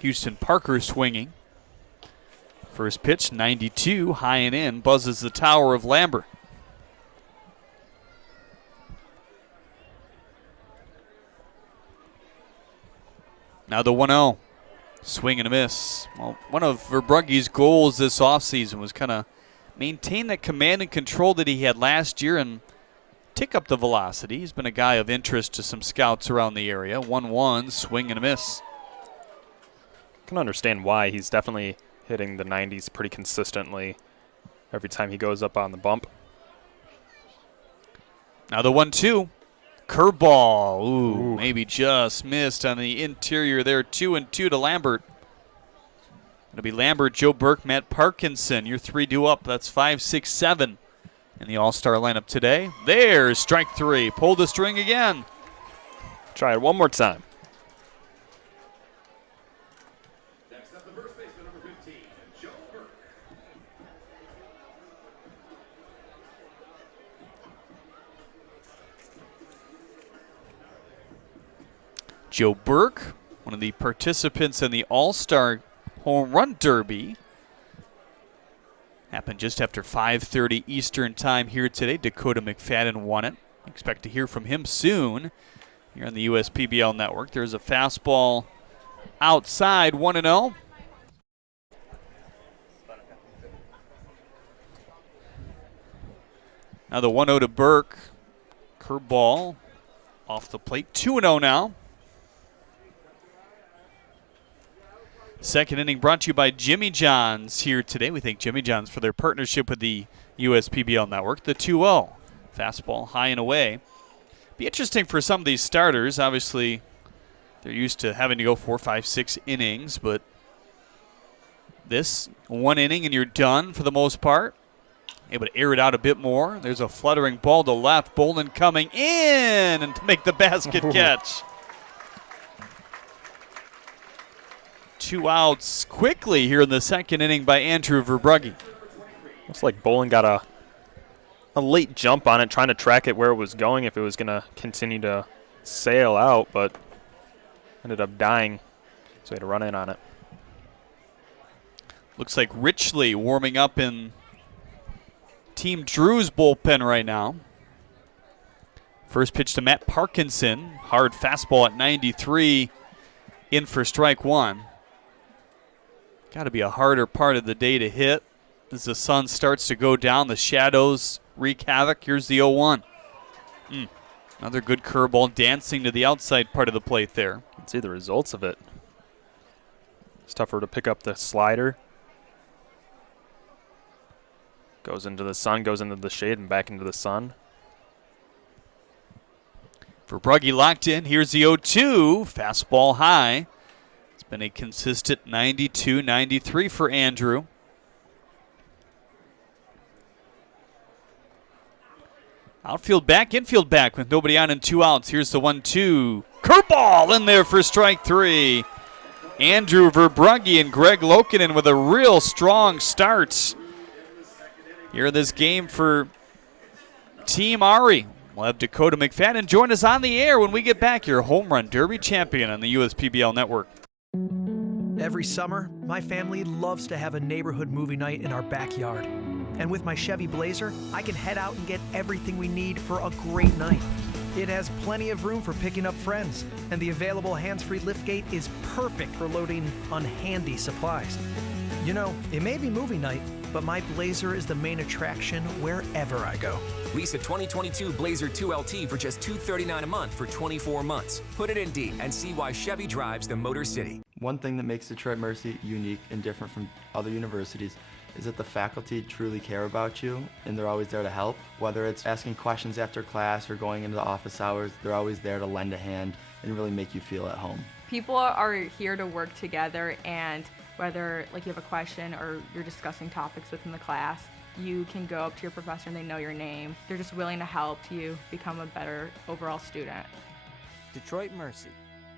Houston Parker swinging. First pitch, 92, high and in, buzzes the tower of Lambert. Now the 1-0. Swing and a miss. Well, one of Verbrugge's goals this offseason was kind of maintain that command and control that he had last year and tick up the velocity. He's been a guy of interest to some scouts around the area. 1-1, swing and a miss. I can understand why. He's definitely hitting the 90s pretty consistently every time he goes up on the bump. Now the 1-2. Curveball. Ooh, maybe just missed on the interior there. 2-2 to Lambert. It'll be Lambert, Joe Burke, Matt Parkinson. You're 3-2 up. That's 5, 6, 7 in the All-Star lineup today. There's strike 3. Pull the string again. Try it one more time. Next up, the first baseman, number 15, Joe Burke. Joe Burke, one of the participants in the All-Star Home Run Derby. Happened just after 5:30 Eastern time here today. Dakota McFadden won it. Expect to hear from him soon here on the USPBL network. There's a fastball outside, 1-0. Now the 1-0 to Burke. Curveball off the plate. 2-0 now. Second inning brought to you by Jimmy John's here today. We thank Jimmy John's for their partnership with the USPBL network. The 2-0 fastball high and away. Be interesting for some of these starters. Obviously, they're used to having to go 4, 5, 6 innings, but this 1 inning and you're done for the most part. Able to air it out a bit more. There's a fluttering ball to left. Bolin coming in and to make the basket catch. 2 outs quickly here in the second inning by Andrew Verbrugge. Looks like Bolin got a late jump on it, trying to track it where it was going if it was going to continue to sail out, but ended up dying, so he had to run in on it. Looks like Richley warming up in Team Drew's bullpen right now. First pitch to Matt Parkinson. Hard fastball at 93. In for strike one. Got to be a harder part of the day to hit as the sun starts to go down. The shadows wreak havoc. Here's the 0-1. Another good curveball dancing to the outside part of the plate there. You can see the results of it. It's tougher to pick up the slider. Goes into the sun, goes into the shade, and back into the sun. Verbrugge locked in. Here's the 0-2. Fastball high. It's been a consistent 92, 93 for Andrew. Outfield back, infield back with nobody on and 2 outs. Here's the 1-2. Curveball in there for strike 3. Andrew Verbrugge and Greg Lokinen with a real strong start here in this game for Team Ari. We'll have Dakota McFadden join us on the air when we get back, your Home Run Derby champion on the USPBL network. Every summer, my family loves to have a neighborhood movie night in our backyard. And with my Chevy Blazer, I can head out and get everything we need for a great night. It has plenty of room for picking up friends, and the available hands-free liftgate is perfect for loading unhandy supplies. You know, it may be movie night, but my Blazer is the main attraction wherever I go. Lease a 2022 Blazer 2LT for just $239 a month for 24 months. Put it in D and see why Chevy drives the Motor City. One thing that makes Detroit Mercy unique and different from other universities is that the faculty truly care about you and they're always there to help. Whether it's asking questions after class or going into the office hours, they're always there to lend a hand and really make you feel at home. People are here to work together, and whether you have a question or you're discussing topics within the class, you can go up to your professor and they know your name. They're just willing to help you become a better overall student. Detroit Mercy.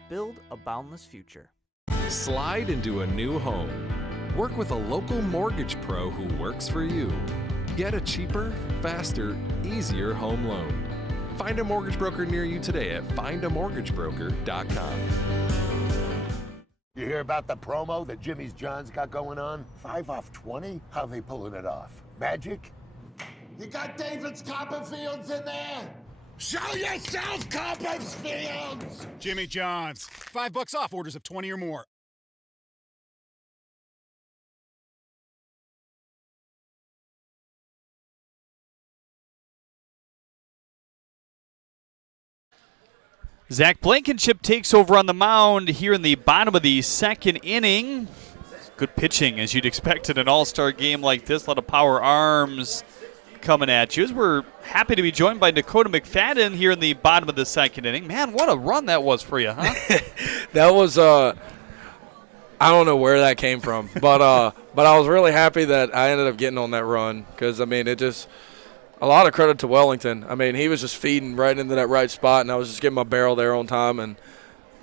Build a boundless future. Slide into a new home. Work with a local mortgage pro who works for you. Get a cheaper, faster, easier home loan. Find a mortgage broker near you today at findamortgagebroker.com. You hear about the promo that Jimmy's John's got going on? 5 off 20? How they pulling it off? Magic? You got David's Copperfields in there? Show yourself, Copperfields! Jimmy John's. $5 off orders of 20 or more. Zach Blankenship takes over on the mound here in the bottom of the second inning. Good pitching, as you'd expect in an all-star game like this. A lot of power arms coming at you. As we're happy to be joined by Dakota McFadden here in the bottom of the second inning. Man, what a run that was for you, huh? That was, I don't know where that came from, but I was really happy that I ended up getting on that run because, I mean, it just – a lot of credit to Wellington. I mean, he was just feeding right into that right spot, and I was just getting my barrel there on time and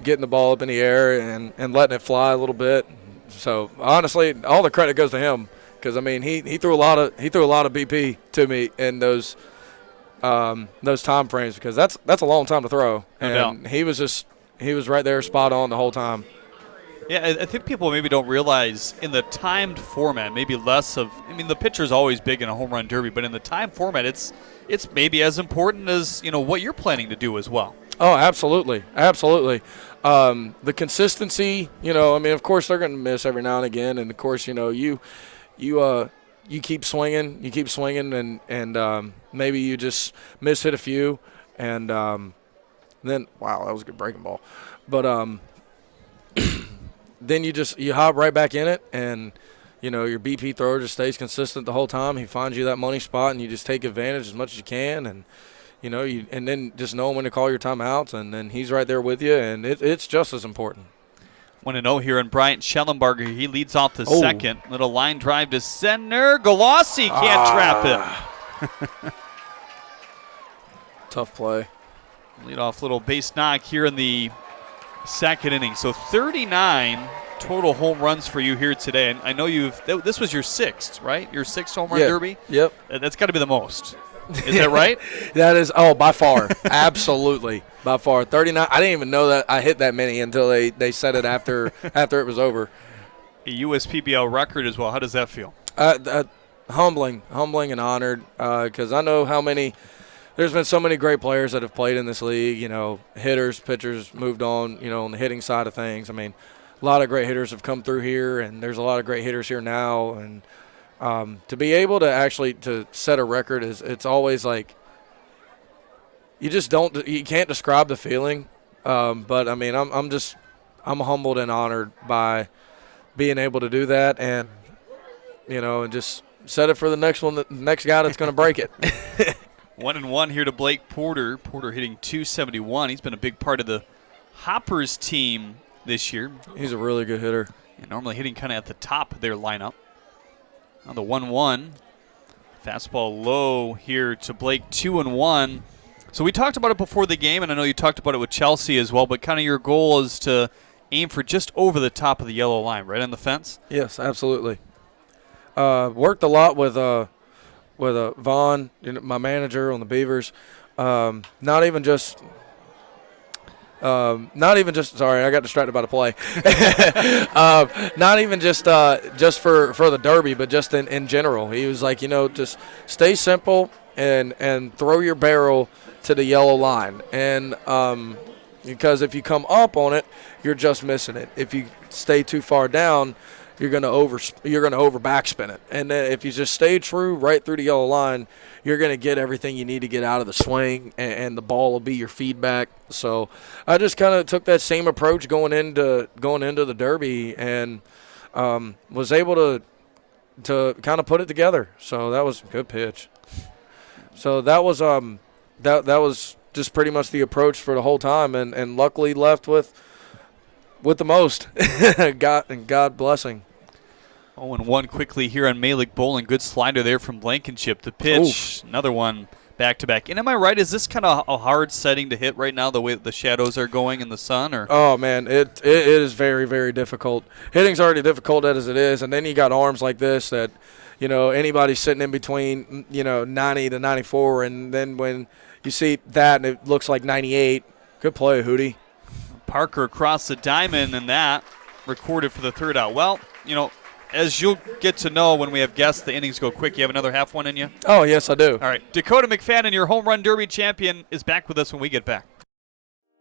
getting the ball up in the air and letting it fly a little bit. So, honestly, all the credit goes to him because, I mean, he threw a lot of BP to me in those time frames because that's a long time to throw. And he was right there spot on the whole time. Yeah, I think people maybe don't realize in the timed format, maybe less of, I mean, the pitcher's always big in a home run derby, but in the timed format, it's maybe as important as, what you're planning to do as well. Oh, absolutely. Absolutely. The consistency, I mean, of course they're going to miss every now and again. And of course, you keep swinging and maybe you just miss hit a few. And then, wow, that was a good breaking ball. But, then you hop right back in it, and your BP thrower just stays consistent the whole time. He finds you that money spot, and you just take advantage as much as you can, and and then just know when to call your timeouts, and then he's right there with you, and it's just as important. 1-0 here in Bryant. Schellenberger, he leads off the second. Little line drive to center. Galassi can't trap it. Tough play. Lead off little base knock here in the second inning. So 39 total home runs for you here today. And I know this was your sixth, right? Your sixth home run derby? Yep. That's got to be the most. Is that right? That is, by far. Absolutely. By far. 39. I didn't even know that I hit that many until they said it after it was over. A USPBL record as well. How does that feel? Humbling and honored, because I know how many – there's been so many great players that have played in this league, hitters, pitchers moved on, on the hitting side of things. I mean, a lot of great hitters have come through here, and there's a lot of great hitters here now. And to be able to actually to set a record it's always like you can't describe the feeling. But, I mean, I'm humbled and honored by being able to do that and, and just set it for the next one, the next guy that's going to break it. 1-1 here to Blake Porter. Porter hitting .271. He's been a big part of the Hoppers team this year. He's a really good hitter. And normally hitting kind of at the top of their lineup. On the 1-1. Fastball low here to Blake, 2-1. So we talked about it before the game, and I know you talked about it with Chelsea as well, but kind of your goal is to aim for just over the top of the yellow line, right on the fence? Yes, absolutely. Worked a lot with Vaughn, my manager on the Beavers. Not even just sorry, I got distracted by the play. Not even just for the derby, but just in general. He was like, just stay simple and throw your barrel to the yellow line. And because if you come up on it, you're just missing it. If you stay too far down, you're going to over backspin it. And then if you just stay true right through the yellow line, you're going to get everything you need to get out of the swing, and the ball will be your feedback. So I just kind of took that same approach going into the derby, and was able to kind of put it together. So that was a good pitch. So that was that was just pretty much the approach for the whole time, and luckily left with the most. God blessing. 0-1 quickly here on Malik Bolin. Good slider there from Blankenship. The pitch, another one back-to-back. And am I right? Is this kind of a hard setting to hit right now, the way that the shadows are going in the sun? Or Oh, man, it is very, very difficult. Hitting's already difficult as it is, and then you got arms like this that, anybody sitting in between, 90 to 94, and then when you see that and it looks like 98, good play, Hootie. Parker across the diamond, and that recorded for the third out. Well, as you'll get to know when we have guests, the innings go quick. You have another half one in you? Oh, yes, I do. All right. Dakota McFadden, your home run derby champion, is back with us when we get back.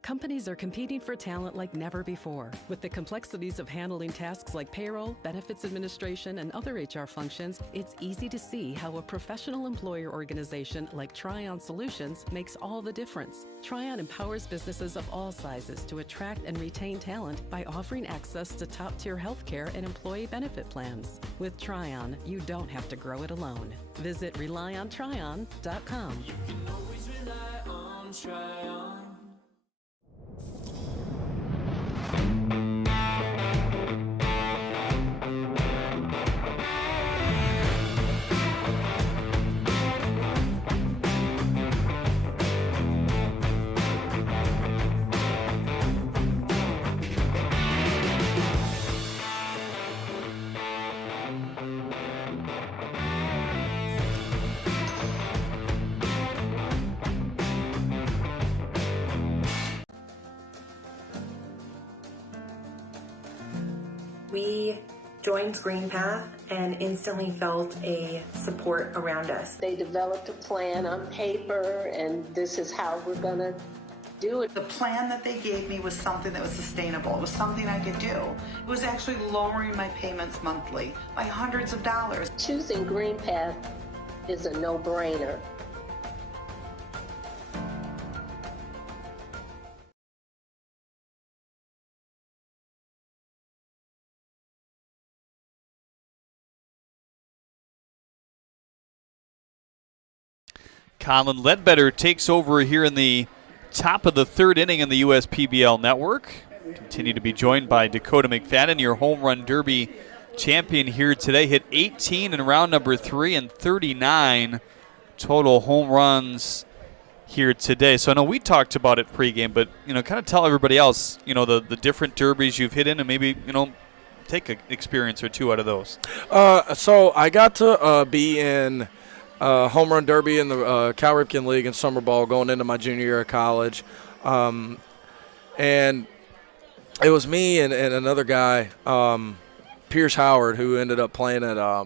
Companies are competing for talent like never before. With the complexities of handling tasks like payroll, benefits administration, and other HR functions, it's easy to see how a professional employer organization like Tryon Solutions makes all the difference. Tryon empowers businesses of all sizes to attract and retain talent by offering access to top-tier healthcare and employee benefit plans. With Tryon, you don't have to grow it alone. Visit RelyOnTryon.com. You can always rely on Tryon. We joined Green Path and instantly felt a support around us. They developed a plan on paper, and this is how we're going to do it. The plan that they gave me was something that was sustainable. It was something I could do. It was actually lowering my payments monthly by hundreds of dollars. Choosing Green Path is a no-brainer. Colin Ledbetter takes over here in the top of the third inning in the USPBL network. Continue to be joined by Dakota McFadden, your home run derby champion here today. Hit 18 in round number 3 and 39 total home runs here today. So I know we talked about it pregame, but, kind of tell everybody else, the different derbies you've hit in and maybe, take an experience or two out of those. So I got to be in home run derby in the Cal Ripken League and summer ball going into my junior year of college. And it was me and another guy, Pierce Howard, who ended up playing at, I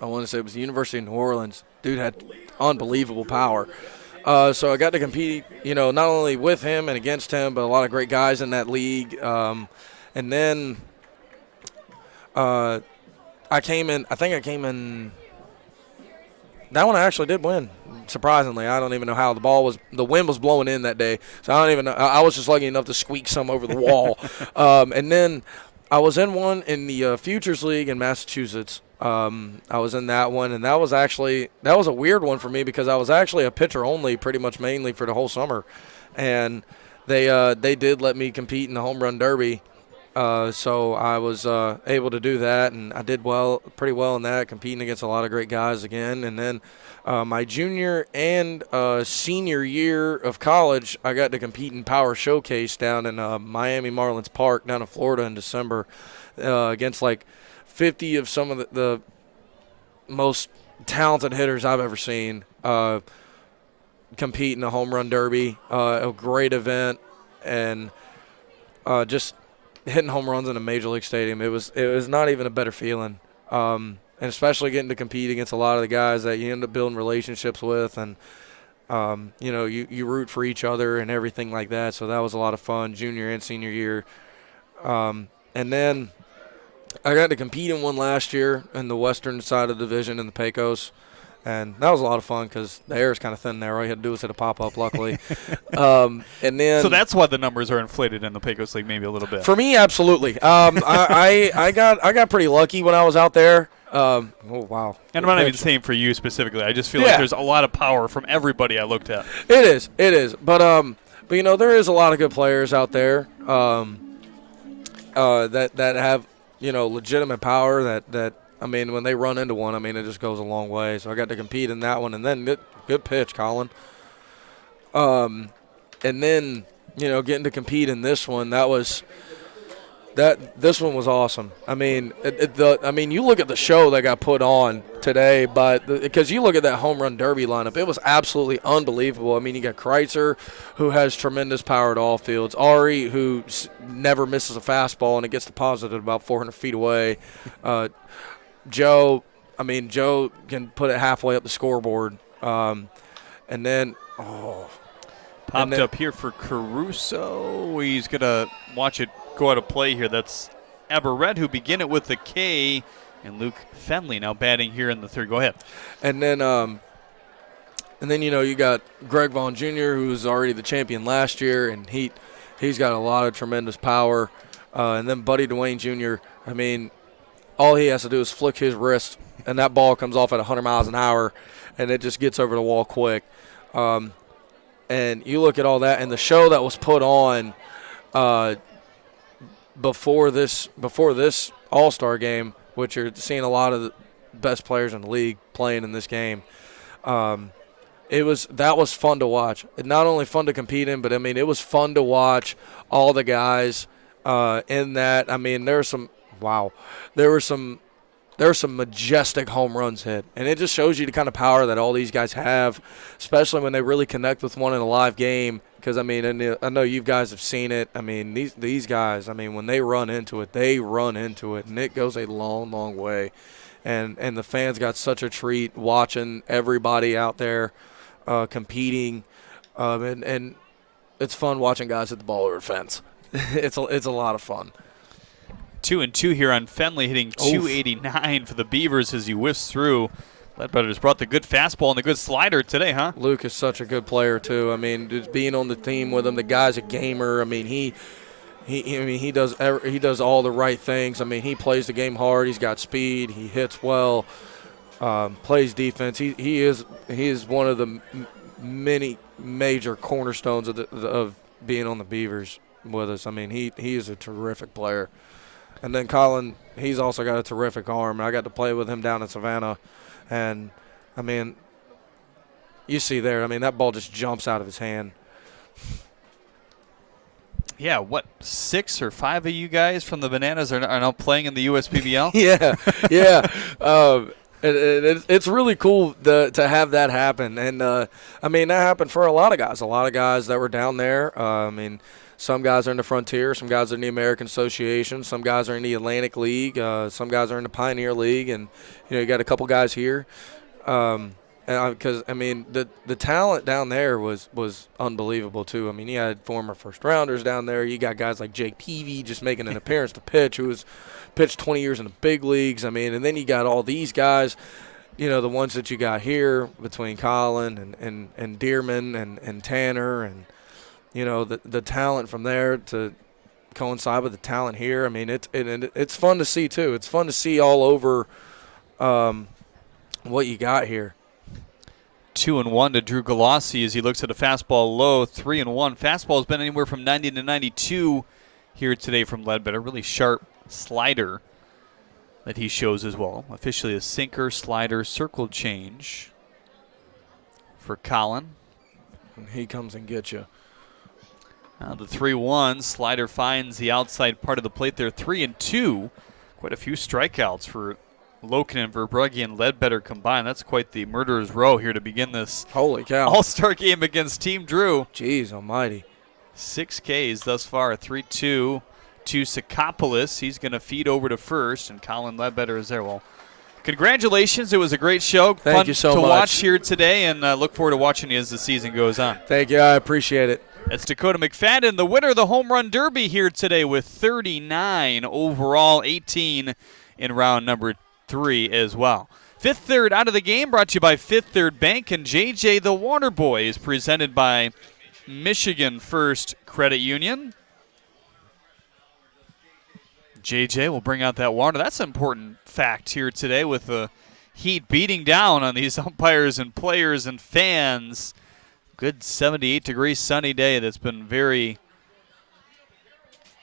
want to say it was the University of New Orleans. Dude had unbelievable power. So I got to compete, not only with him and against him, but a lot of great guys in that league. And then I think I came in. That one I actually did win, surprisingly. I don't even know how the wind was blowing in that day. So I don't even know. I was just lucky enough to squeak some over the wall. And then I was in one in the Futures League in Massachusetts. I was in that one, and that was a weird one for me because I was actually a pitcher only pretty much mainly for the whole summer. And they did let me compete in the home run derby. So I was able to do that, and I did pretty well in that, competing against a lot of great guys again. And then my junior and senior year of college, I got to compete in Power Showcase down in Miami Marlins Park down in Florida in December against like 50 of some of the most talented hitters I've ever seen compete in the home run derby. A great event, and just hitting home runs in a major league stadium, it was not even a better feeling, and especially getting to compete against a lot of the guys that you end up building relationships with, and you root for each other and everything like that. So that was a lot of fun, junior and senior year. And then I got to compete in one last year in the western side of the division in the Pecos. And that was a lot of fun because the air is kind of thin there. All you had to do was hit a pop-up, luckily. And then, so that's why the numbers are inflated in the Pecos League maybe a little bit. For me, absolutely. I got pretty lucky when I was out there. Oh, wow. And I'm not even saying for you specifically. I just feel like there's a lot of power from everybody I looked at. It is. But there is a lot of good players out there that have, legitimate power that when they run into one, it just goes a long way. So I got to compete in that one. And then good pitch, Colin. And then, getting to compete in this one, this one was awesome. You look at the show that got put on today, but because you look at that home run derby lineup, it was absolutely unbelievable. You got Kreitzer, who has tremendous power at all fields. Ari, who never misses a fastball, and it gets deposited about 400 feet away. Joe can put it halfway up the scoreboard. And then, popped up here for Caruso. He's going to watch it go out of play here. That's Eberett, who begin it with the K, and Luke Fenley now batting here in the third. Go ahead. And then, you got Greg Vaughn Jr., who was already the champion last year, and he's got a lot of tremendous power. And then Buddy Duane Jr., all he has to do is flick his wrist, and that ball comes off at 100 miles an hour, and it just gets over the wall quick. And you look at all that, and the show that was put on before this All-Star game, which you're seeing a lot of the best players in the league playing in this game, that was fun to watch. Not only fun to compete in, but it was fun to watch all the guys in that. There were some majestic home runs hit, and it just shows you the kind of power that all these guys have, especially when they really connect with one in a live game. Because I know you guys have seen it. These guys, when they run into it, and it goes a long, long way. And the fans got such a treat watching everybody out there competing, and it's fun watching guys hit the ball over the fence. It's a lot of fun. 2-2 here on Fenley, hitting 289 for the Beavers as he whiffs through. Ledbetter's brought the good fastball and the good slider today, huh? Luke is such a good player too. Just being on the team with him, the guy's a gamer. He does all the right things. He plays the game hard. He's got speed. He hits well. plays defense. He is one of the many major cornerstones of being on the Beavers with us. I mean, he is a terrific player. And then Colin, he's also got a terrific arm. I got to play with him down in Savannah, and I mean, you see there, I mean, that ball just jumps out of his hand. Yeah, what, 6 or 5 of you guys from the Bananas are now playing in the USPBL? yeah. It's really cool to have that happen. And, I mean, that happened for a lot of guys. A lot of guys that were down there. I mean, some guys are in the Frontier. Some guys are in the American Association. Some guys are in the Atlantic League. Some guys are in the Pioneer League. And, you got a couple guys here. Because, I mean, the talent down there was unbelievable, too. I mean, you had former first-rounders down there. You got guys like Jake Peavy just making an appearance to pitch, who was pitched 20 years in the big leagues. I mean, and then you got all these guys, the ones that you got here between Colin and Dearman and Tanner and, the talent from there to coincide with the talent here. I mean, it's fun to see, too. It's fun to see all over what you got here. 2-1 to Drew Galassi as he looks at a fastball low. 3-1. Fastball has been anywhere from 90 to 92 here today from Ledbetter. Really sharp slider that he shows as well. Officially a sinker, slider, circle change for Colin. And he comes and gets you. Now the 3-1. Slider finds the outside part of the plate there. 3-2. Quite a few strikeouts for Lokenen, Verbrugge, and Ledbetter combined. That's quite the murderer's row here to begin this Holy cow. All-Star game against Team Drew. Jeez almighty. 6 Ks thus far. 3-2 to Sakapolis. He's going to feed over to first, and Colin Ledbetter is there. Well, congratulations. It was a great show. Thank you so much. much. To watch here today, and look forward to watching you as the season goes on. Thank you. I appreciate it. That's Dakota McFadden, the winner of the Home Run Derby here today with 39 overall, 18 in round number 3 as well. Fifth Third out of the game brought to you by Fifth Third Bank, and JJ the Water Boy is presented by Michigan First Credit Union. JJ will bring out that water. That's an important fact here today with the heat beating down on these umpires and players and fans. Good 78-degree sunny day that's been very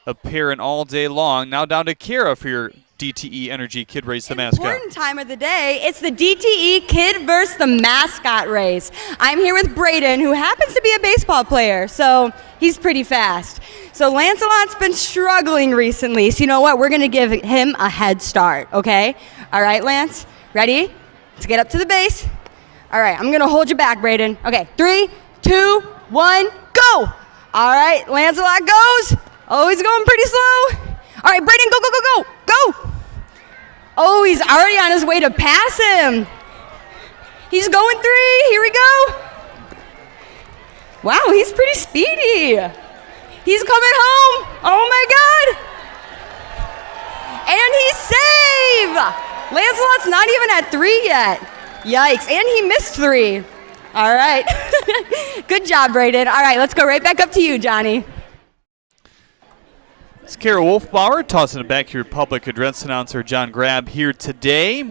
apparent all day long. Now down to Kira for your DTE Energy Kid Race, the mascot. Important time of the day. It's the DTE Kid versus the mascot race. I'm here with Braden, who happens to be a baseball player, so he's pretty fast. So Lancelot's been struggling recently, so you know what? We're going to give him a head start, okay? All right, Lance, ready? Let's get up to the base. All right, I'm going to hold you back, Braden. Okay, 3, 2, 1, go! All right, Lancelot goes. Oh, he's going pretty slow. All right, Braden, go, go, go, go, go! Oh, he's already on his way to pass him. He's going 3. Here we go. Wow, he's pretty speedy. He's coming home. Oh, my God. And he's safe. Lancelot's not even at 3 yet. Yikes, and he missed 3. All right. Good job, Braden. All right, let's go right back up to you, Johnny. It's Kara Wolfbauer tossing it back to your public address announcer, John Grabb, here today.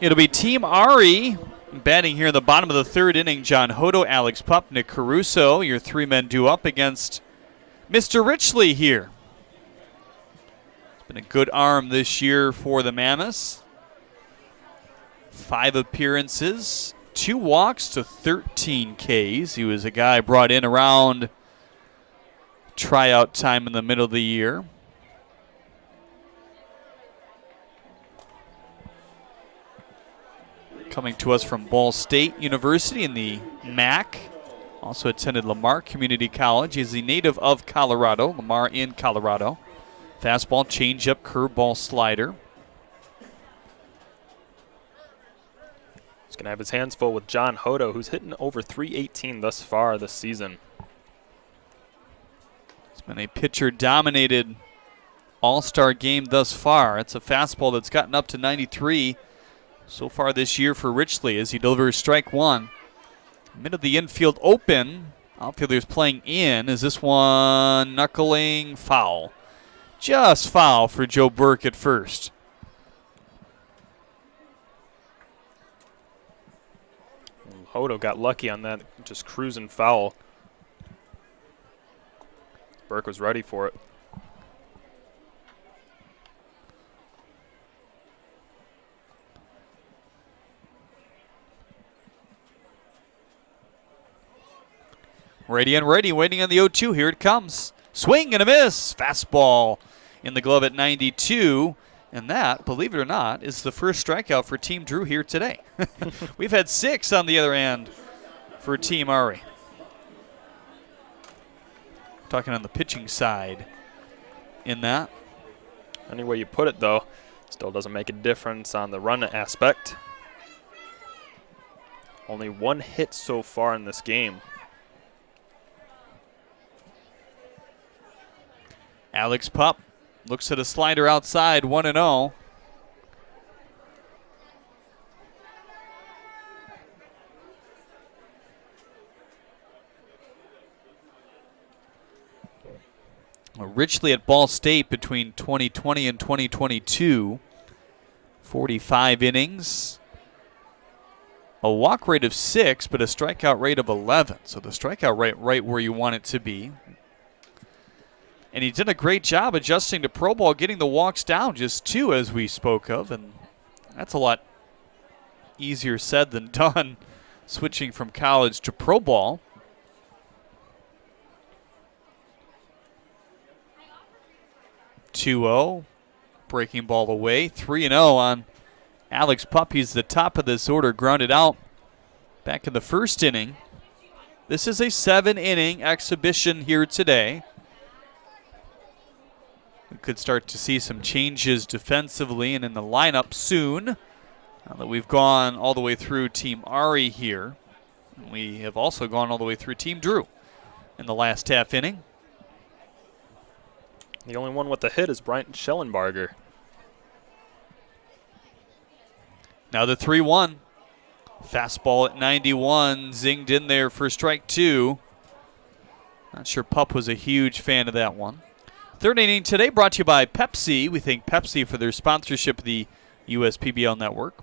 It'll be Team Ari batting here in the bottom of the 3rd inning. John Hodo, Alex Pup, Nick Caruso. Your 3 men due up against Mr. Richley here. It's been a good arm this year for the Mammoths. 5 appearances, 2 walks to 13 Ks. He was a guy brought in around tryout time in the middle of the year. Coming to us from Ball State University in the MAC. Also attended Lamar Community College. He's the native of Colorado, Lamar in Colorado. Fastball, changeup, curveball, slider. He's going to have his hands full with John Hodo, who's hitting over 318 thus far this season. It's been a pitcher-dominated all-star game thus far. It's a fastball that's gotten up to 93 so far this year for Richley as he delivers strike 1. Mid of the infield open. Outfielders playing in. Is this one knuckling? Foul. Just foul for Joe Burke at first. Hodo got lucky on that, just cruising foul. Burke was ready for it. Ready and ready, waiting on the 0-2. Here it comes. Swing and a miss. Fastball in the glove at 92. And that, believe it or not, is the first strikeout for Team Drew here today. We've had 6 on the other end for Team Ari. Talking on the pitching side in that. Any way you put it, though, still doesn't make a difference on the run aspect. Only 1 hit so far in this game. Alex Pup looks at a slider outside, 1-0. Richley at Ball State between 2020 and 2022. 45 innings. A walk rate of 6, but a strikeout rate of 11. So the strikeout rate right where you want it to be. And he did a great job adjusting to pro ball, getting the walks down, just 2 as we spoke of. And that's a lot easier said than done, switching from college to pro ball. (2-0), breaking ball away. 3-0 on Alex Pup. He's the top of this order, grounded out back in the first inning. This is a 7-inning exhibition here today. We could start to see some changes defensively and in the lineup soon. Now that we've gone all the way through Team Ari here. We have also gone all the way through Team Drew in the last half inning. The only one with the hit is Bryant Schellenbarger. Now the 3-1. Fastball at 91, zinged in there for strike 2. Not sure Pup was a huge fan of that one. Third inning today brought to you by Pepsi. We thank Pepsi for their sponsorship of the USPBL network.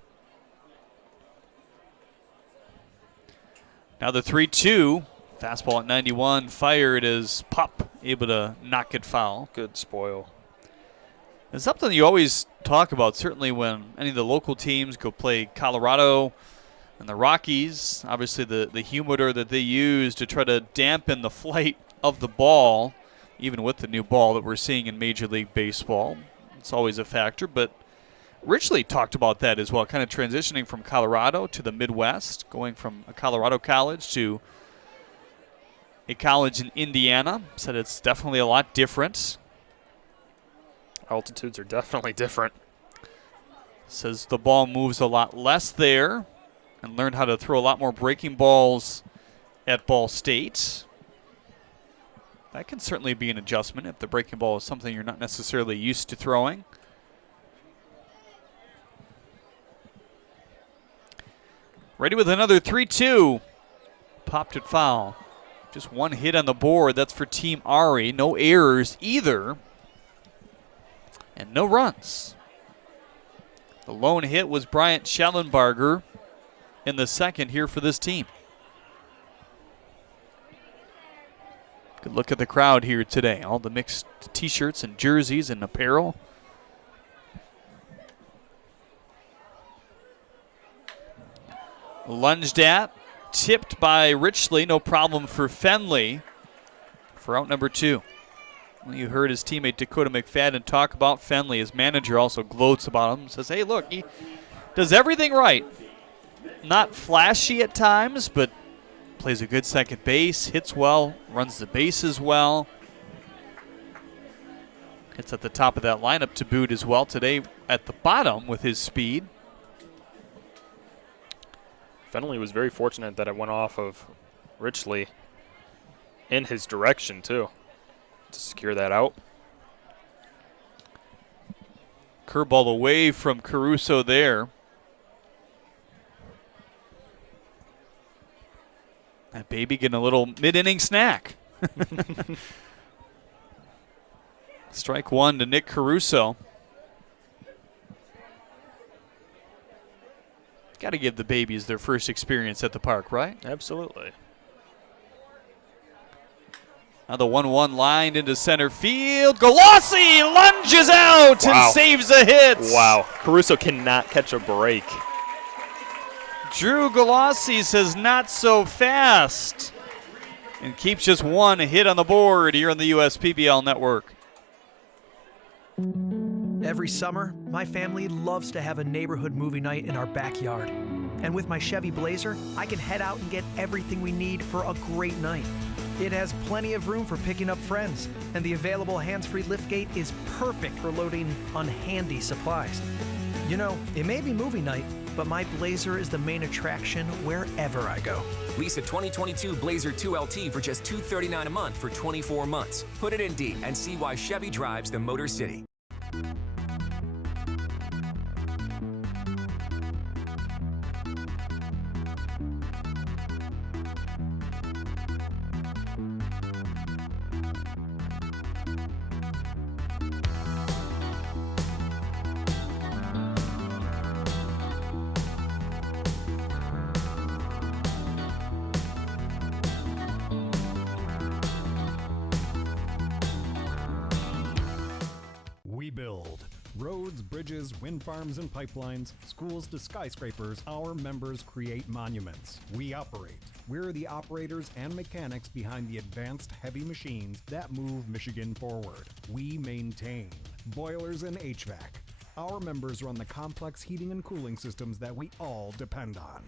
Now the 3-2. Fastball at 91, fired as Pup able to knock it foul. Good spoil. It's something you always talk about, certainly when any of the local teams go play Colorado and the Rockies. Obviously the humidor that they use to try to dampen the flight of the ball, even with the new ball that we're seeing in Major League Baseball. It's always a factor, but Richley talked about that as well, kind of transitioning from Colorado to the Midwest, going from a Colorado college to a college in Indiana. Said it's definitely a lot different. Altitudes are definitely different. Says the ball moves a lot less there and learned how to throw a lot more breaking balls at Ball State. That can certainly be an adjustment if the breaking ball is something you're not necessarily used to throwing. Ready with another 3-2. Popped it foul. Just 1 hit on the board. That's for Team Ari. No errors either. And no runs. The lone hit was Bryant Schellenbarger in the second here for this team. Good look at the crowd here today. All the mixed t-shirts and jerseys and apparel. Lunged at, tipped by Richley. No problem for Fenley for out number 2. Well, you heard his teammate Dakota McFadden talk about Fenley. His manager also gloats about him. Says, hey, look, he does everything right. Not flashy at times, but plays a good second base, hits well, runs the bases well. Hits at the top of that lineup to boot as well today at the bottom with his speed. Fenley was very fortunate that it went off of Richley in his direction, too, to secure that out. Curveball away from Caruso there. That baby getting a little mid-inning snack. Strike 1 to Nick Caruso. Got to give the babies their first experience at the park, right? Absolutely. Now the 1-1 line into center field. Galassi lunges out and saves a hit. Wow. Caruso cannot catch a break. Drew Galassi says not so fast and keeps just one hit on the board here on the USPBL network. Every summer, my family loves to have a neighborhood movie night in our backyard. And with my Chevy Blazer, I can head out and get everything we need for a great night. It has plenty of room for picking up friends, and the available hands-free liftgate is perfect for loading unhandy supplies. You know, it may be movie night, but my Blazer is the main attraction wherever I go. Lease a 2022 Blazer 2LT for just $239 a month for 24 months. Put it in D and see why Chevy drives the Motor City. We build roads, bridges, wind farms and pipelines, schools to skyscrapers. Our members create monuments. We operate. We're the operators and mechanics behind the advanced heavy machines that move Michigan forward. We maintain boilers and HVAC. Our members run the complex heating and cooling systems that we all depend on.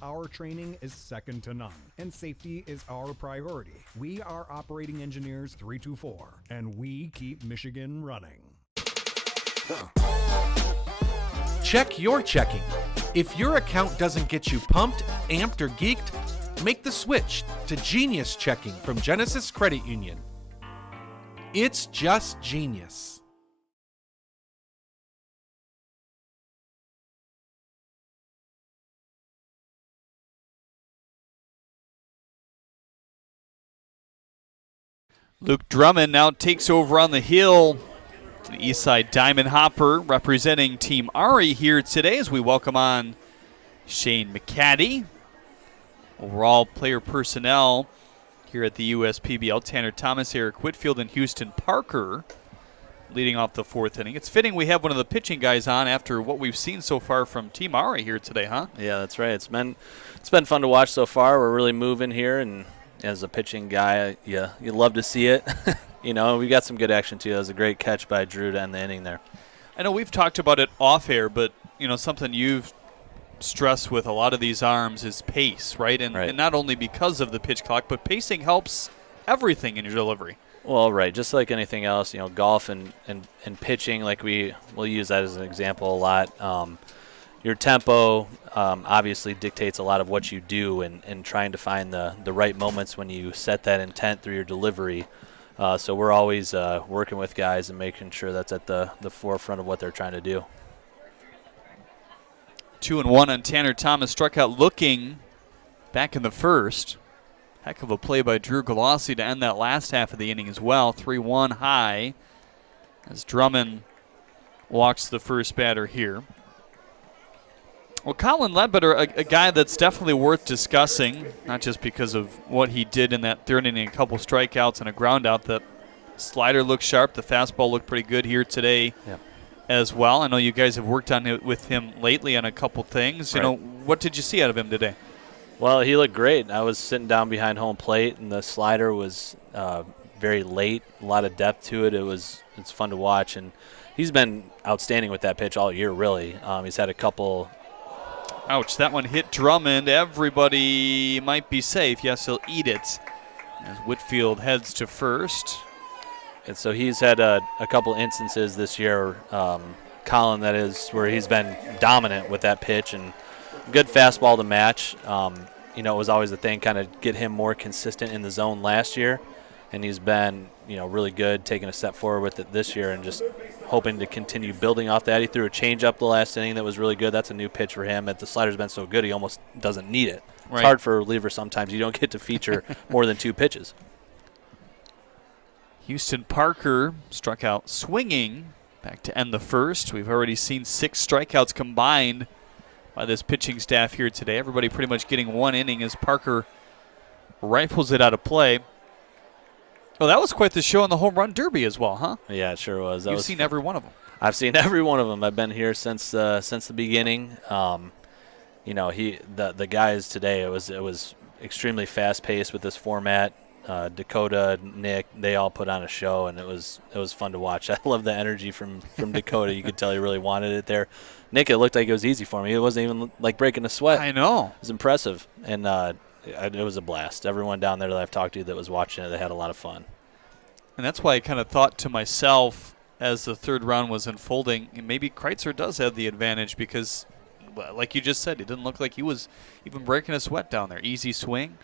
Our training is second to none, and safety is our priority. We are Operating Engineers 324, and we keep Michigan running. Check your checking. If your account doesn't get you pumped, amped, or geeked, make the switch to Genius Checking from Genesis Credit Union. It's just genius. Luke Drummond now takes over on the hill. The Eastside Diamond Hopper representing Team Ari here today as we welcome on Shane McCaddy. Overall player personnel here at the USPBL, Tanner Thomas, Eric Whitfield, and Houston Parker leading off the fourth inning. It's fitting we have one of the pitching guys on after what we've seen so far from Team Ari here today, huh? Yeah, that's right. It's been fun to watch so far. We're really moving here, and as a pitching guy, you love to see it. You know, we got some good action, too. That was a great catch by Drew to end the inning there. I know we've talked about it off air, but, you know, something you've stressed with a lot of these arms is pace, right? And not only because of the pitch clock, but pacing helps everything in your delivery. Well, right. Just like anything else, you know, golf and pitching, like we'll use that as an example a lot. Your tempo obviously dictates a lot of what you do, and trying to find the right moments when you set that intent through your delivery. So we're always working with guys and making sure that's at the forefront of what they're trying to do. 2-1 on Tanner Thomas, struck out looking back in the first. Heck of a play by Drew Galassi to end that last half of the inning as well. 3-1 high as Drummond walks the first batter here. Well, Colin Ledbetter, a guy that's definitely worth discussing, not just because of what he did in that third inning, a couple strikeouts and a ground out. The slider looked sharp. The fastball looked pretty good here today as well. I know you guys have worked on it with him lately on a couple things. You know, what did you see out of him today? Well, he looked great. I was sitting down behind home plate, and the slider was very late, a lot of depth to it. It's fun to watch, and he's been outstanding with that pitch all year, really. He's had a couple. Ouch, that one hit Drummond. Everybody might be safe. Yes, he'll eat it as Whitfield heads to first. And so he's had a couple instances this year, Colin, that is, where he's been dominant with that pitch and good fastball to match. You know, it was always the thing, kind of get him more consistent in the zone last year, and he's been, you know, really good, taking a step forward with it this year and just hoping to continue building off that. He threw a changeup the last inning that was really good. That's a new pitch for him. The slider's been so good, he almost doesn't need it. It's hard for a reliever sometimes. You don't get to feature more than two pitches. Houston Parker struck out swinging back to end the first. We've already seen 6 strikeouts combined by this pitching staff here today. Everybody pretty much getting one inning as Parker rifles it out of play. Oh, that was quite the show in the home run derby as well, huh? Yeah, it sure was. You've seen every one of them. I've seen every one of them. I've been here since the beginning. You know, the guys today, it was extremely fast-paced with this format. Dakota, Nick, they all put on a show, and it was fun to watch. I love the energy from Dakota. You could tell he really wanted it there. Nick, it looked like it was easy for me. It wasn't even like breaking a sweat. I know. It was impressive, and it was a blast. Everyone down there that I've talked to that was watching it, they had a lot of fun. And that's why I kind of thought to myself as the third round was unfolding, maybe Kreitzer does have the advantage because, like you just said, it didn't look like he was even breaking a sweat down there. Easy swing.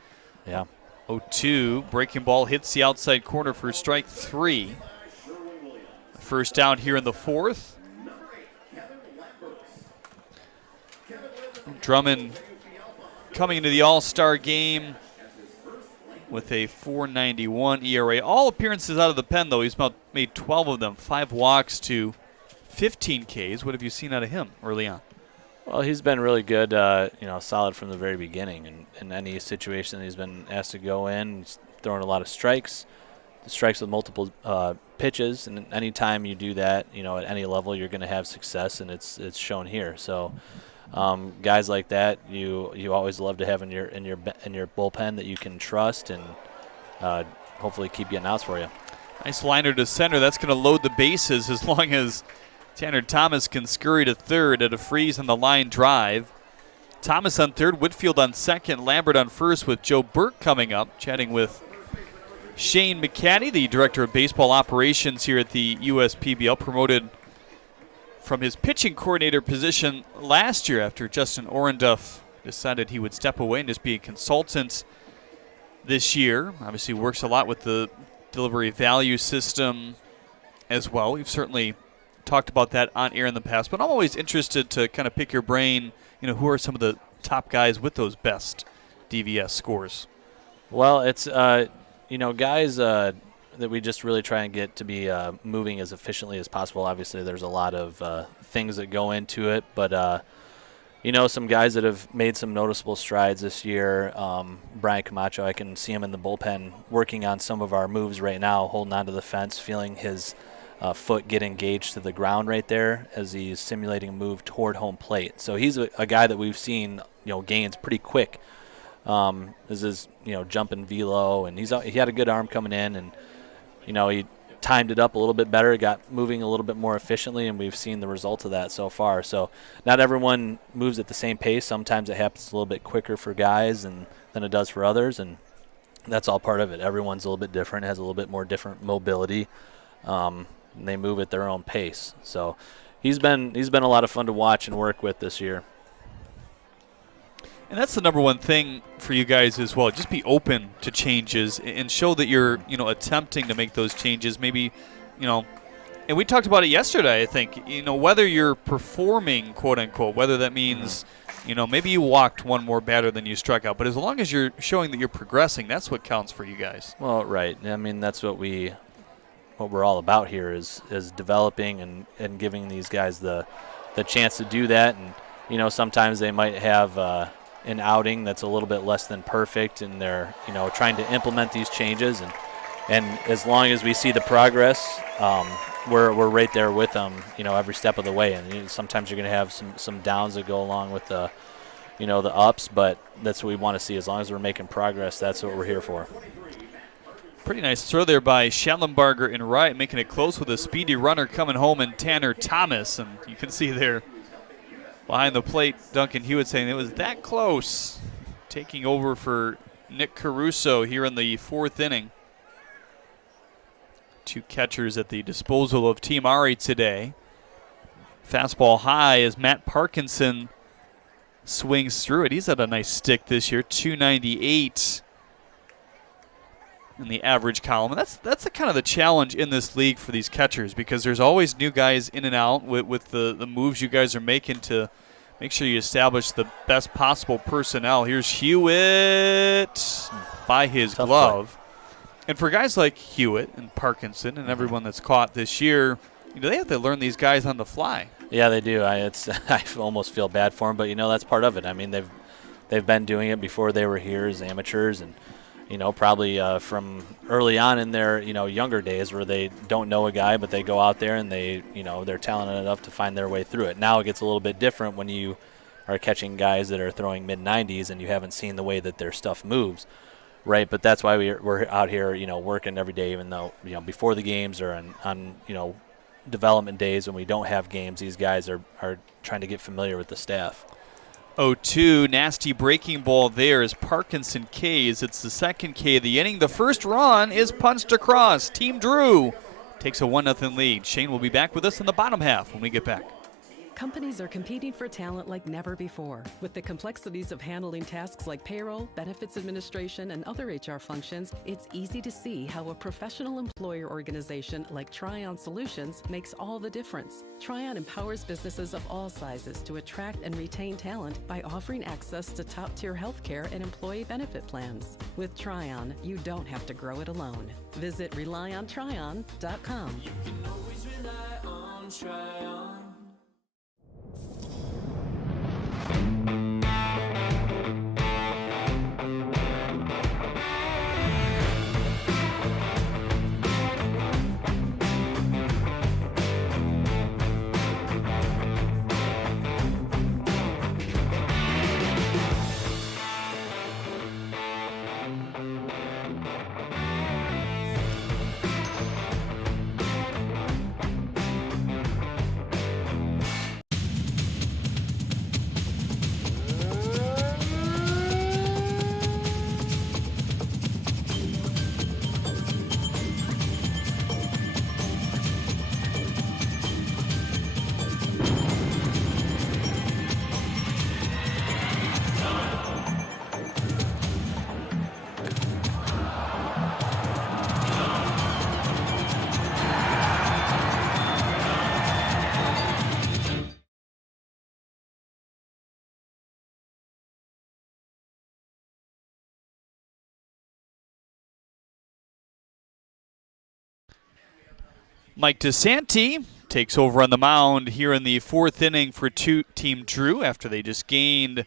Yeah. 0-2. Breaking ball hits the outside corner for strike 3. First down here in the fourth. Drummond coming into the All-Star game with a .491 ERA. All appearances out of the pen, though. He's made 12 of them. 5 walks to 15 Ks. What have you seen out of him early on? Well, he's been really good, solid from the very beginning. And in any situation he's been asked to go in, he's throwing a lot of strikes with multiple pitches. And any time you do that, at any level, you're going to have success, and it's shown here. So guys like that, you always love to have in your bullpen that you can trust and hopefully keep getting outs for you. Nice liner to center. That's going to load the bases as long as Tanner Thomas can scurry to third at a freeze on the line drive. Thomas on third, Whitfield on second, Lambert on first with Joe Burke coming up, chatting with Shane McCaddy, the Director of Baseball Operations here at the USPBL, promoted from his pitching coordinator position last year after Justin Orenduff decided he would step away and just be a consultant this year. Obviously works a lot with the delivery value system as well. We've certainly talked about that on air in the past, but I'm always interested to kind of pick your brain, who are some of the top guys with those best DVS scores? Well, it's, guys that we just really try and get to be moving as efficiently as possible. Obviously, there's a lot of things that go into it, but, some guys that have made some noticeable strides this year, Brian Camacho, I can see him in the bullpen working on some of our moves right now, holding onto the fence, feeling his foot get engaged to the ground right there as he's simulating a move toward home plate. So he's a guy that we've seen, gains pretty quick. This is, jumping velo, and he had a good arm coming in, and, he timed it up a little bit better, got moving a little bit more efficiently, and we've seen the result of that so far. So not everyone moves at the same pace. Sometimes it happens a little bit quicker for guys than it does for others, and that's all part of it. Everyone's a little bit different, has a little bit more different mobility. And they move at their own pace. So he's been a lot of fun to watch and work with this year. And that's the number one thing for you guys as well. Just be open to changes and show that you're, attempting to make those changes. Maybe, and we talked about it yesterday, I think, whether you're performing, quote unquote, whether that means, maybe you walked one more batter than you struck out. But as long as you're showing that you're progressing, that's what counts for you guys. Well, right. I mean, that's what we're all about here is developing and giving these guys the chance to do that. And, sometimes they might have an outing that's a little bit less than perfect, and they're, trying to implement these changes. And as long as we see the progress, we're right there with them, every step of the way. And sometimes you're going to have some downs that go along with the ups, but that's what we want to see. As long as we're making progress, that's what we're here for. Pretty nice throw there by Schallenbarger and Wright, making it close with a speedy runner coming home, and Tanner Thomas. And you can see there behind the plate, Duncan Hewitt saying it was that close. Taking over for Nick Caruso here in the fourth inning. 2 catchers at the disposal of Team Ari today. Fastball high as Matt Parkinson swings through it. He's had a nice stick this year, 298. In the average column. And that's the kind of the challenge in this league for these catchers, because there's always new guys in and out with the moves you guys are making to make sure you establish the best possible personnel. Here's Hewitt by his glove. And for guys like Hewitt and Parkinson and everyone that's caught this year, They have to learn these guys on the fly. Yeah, they do. I almost feel bad for them, but that's part of it. I mean, they've been doing it before they were here as amateurs, and probably from early on in their younger days where they don't know a guy, but they go out there and they're talented enough to find their way through it. Now it gets a little bit different when you are catching guys that are throwing mid-90s and you haven't seen the way that their stuff moves, right? But that's why we're out here, working every day, even though before the games or on development days when we don't have games, these guys are trying to get familiar with the staff. 0-2, nasty breaking ball there is Parkinson K's. It's the second K of the inning. The first run is punched across. Team Drew takes a 1-0 lead. Shane will be back with us in the bottom half when we get back. Companies are competing for talent like never before. With the complexities of handling tasks like payroll, benefits administration, and other HR functions, it's easy to see how a professional employer organization like Tryon Solutions makes all the difference. Tryon empowers businesses of all sizes to attract and retain talent by offering access to top-tier healthcare and employee benefit plans. With Tryon, you don't have to grow it alone. Visit RelyOnTryon.com. You can always rely on Tryon. Mike DeSanti takes over on the mound here in the fourth inning for Team Drew after they just gained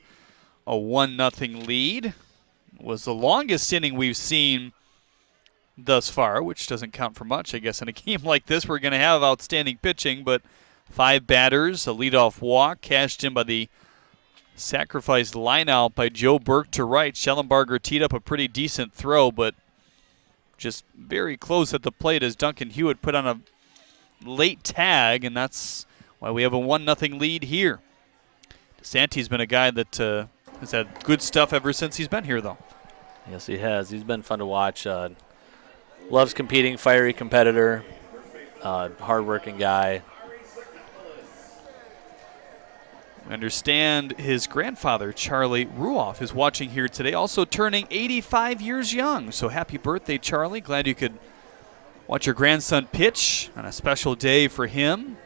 a 1-0 lead. It was the longest inning we've seen thus far, which doesn't count for much, I guess. In a game like this, we're going to have outstanding pitching, but 5 batters, a leadoff walk, cashed in by the sacrificed lineout by Joe Burke to right. Schellenbarger teed up a pretty decent throw, but just very close at the plate as Duncan Hewitt put on a late tag, and that's why we have a 1-0 lead here. DeSanti's been a guy that has had good stuff ever since he's been here, though. Yes, he has. He's been fun to watch. Loves competing, fiery competitor, hardworking guy. We understand his grandfather, Charlie Ruoff, is watching here today, also turning 85 years young. So happy birthday, Charlie. Glad you could watch your grandson pitch on a special day for him.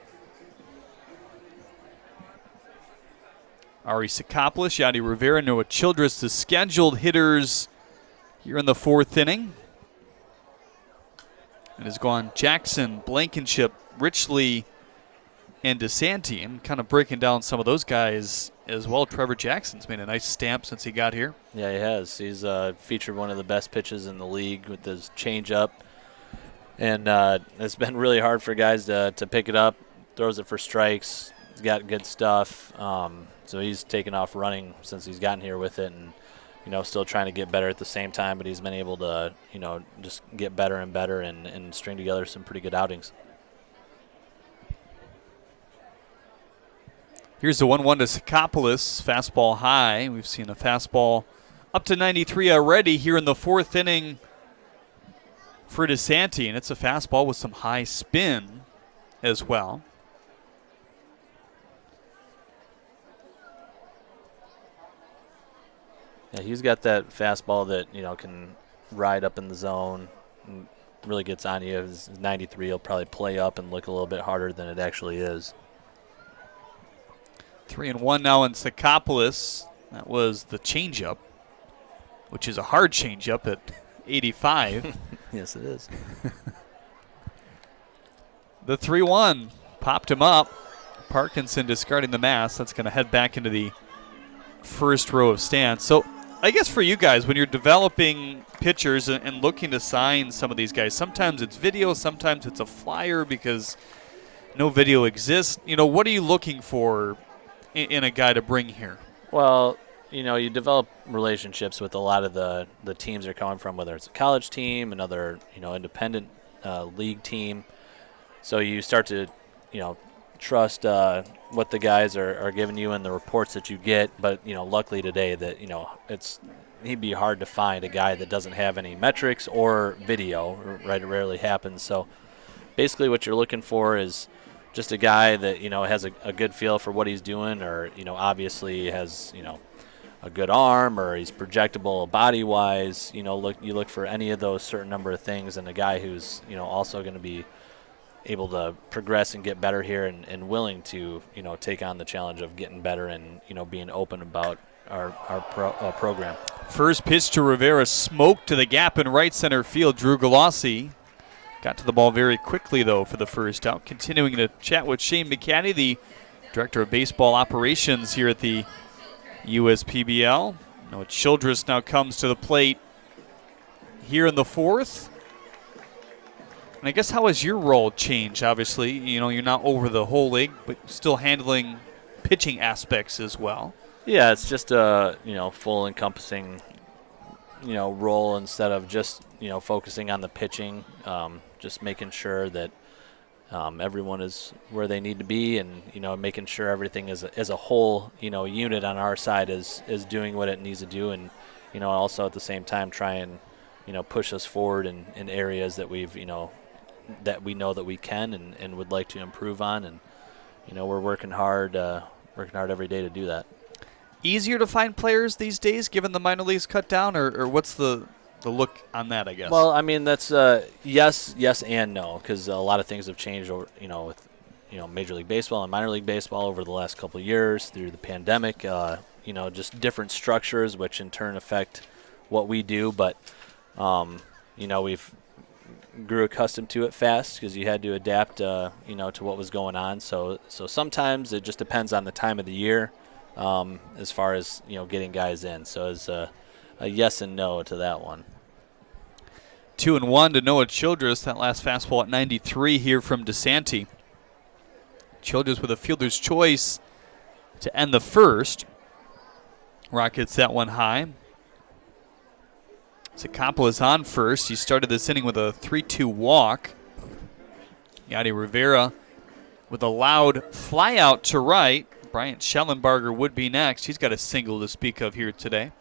Ari Sakapolis, Yadi Rivera, Noah Childress, the scheduled hitters here in the fourth inning. It has gone Jackson, Blankenship, Richley, and DeSanti, and kind of breaking down some of those guys as well. Trevor Jackson's made a nice stamp since he got here. Yeah, he has. He's featured one of the best pitches in the league with his changeup. And it's been really hard for guys to pick it up. Throws it for strikes. He's got good stuff. So he's taken off running since he's gotten here with it, and still trying to get better at the same time. But he's been able to just get better and better and string together some pretty good outings. Here's the 1-1 to Sakapolis, fastball high. We've seen a fastball up to 93 already here in the fourth inning for DeSanti, and it's a fastball with some high spin as well. Yeah, he's got that fastball that can ride up in the zone and really gets on you. His 93 will probably play up and look a little bit harder than it actually is. 3-1 now in Sakapolis. That was the changeup, which is a hard changeup at 85. Yes, it is. The 3-1 popped him up. Parkinson discarding the mask. That's going to head back into the first row of stands. So I guess for you guys, when you're developing pitchers and looking to sign some of these guys, sometimes it's video, sometimes it's a flyer because no video exists. You know, what are you looking for in a guy to bring here? Well, you know, you develop relationships with a lot of the teams they're coming from, whether it's a college team, another, you know, independent league team. So you start to, you know, trust what the guys are giving you and the reports that you get. But, you know, luckily today that, you know, he'd be hard to find a guy that doesn't have any metrics or video, right? It rarely happens. So basically what you're looking for is just a guy that, you know, has a good feel for what he's doing, or, you know, obviously has, you know, a good arm, or he's projectable body-wise. You know, you look for any of those certain number of things, and a guy who's, you know, also going to be able to progress and get better here, and willing to, you know, take on the challenge of getting better and, you know, being open about our program. First pitch to Rivera, smoked to the gap in right center field. Drew Galassi got to the ball very quickly, though, for the first out. Continuing to chat with Shane McCaddy, the Director of Baseball Operations here at the USPBL. Noah Childress now comes to the plate here in the fourth. And I guess how has your role changed? Obviously, you know, you're not over the whole league, but still handling pitching aspects as well. Yeah, it's just a, you know, full encompassing, you know, role instead of just, you know, focusing on the pitching. Just making sure that everyone is where they need to be, and, you know, making sure everything as a whole, you know, unit on our side is doing what it needs to do, and, you know, also at the same time try and, you know, push us forward in areas that we've, you know, that we know that we can and would like to improve on, and, you know, we're working hard every day to do that. Easier to find players these days given the minor leagues cut down, or what's the look on that, I guess? Well, I mean, that's yes and no, because a lot of things have changed over, you know, with, you know, Major League Baseball and minor league baseball over the last couple of years through the pandemic. You know, just different structures, which in turn affect what we do. But you know, we've grew accustomed to it fast because you had to adapt, you know, to what was going on. So sometimes it just depends on the time of the year, as far as, you know, getting guys in. So it's a yes and no to that one. 2-1 to Noah Childress. That last fastball at 93 here from DeSanti. Childress with a fielder's choice to end the first. Rockets that one high. Sakapolis on first. He started this inning with a 3-2 walk. Yadi Rivera with a loud fly out to right. Bryant Schellenbarger would be next. He's got a single to speak of here today.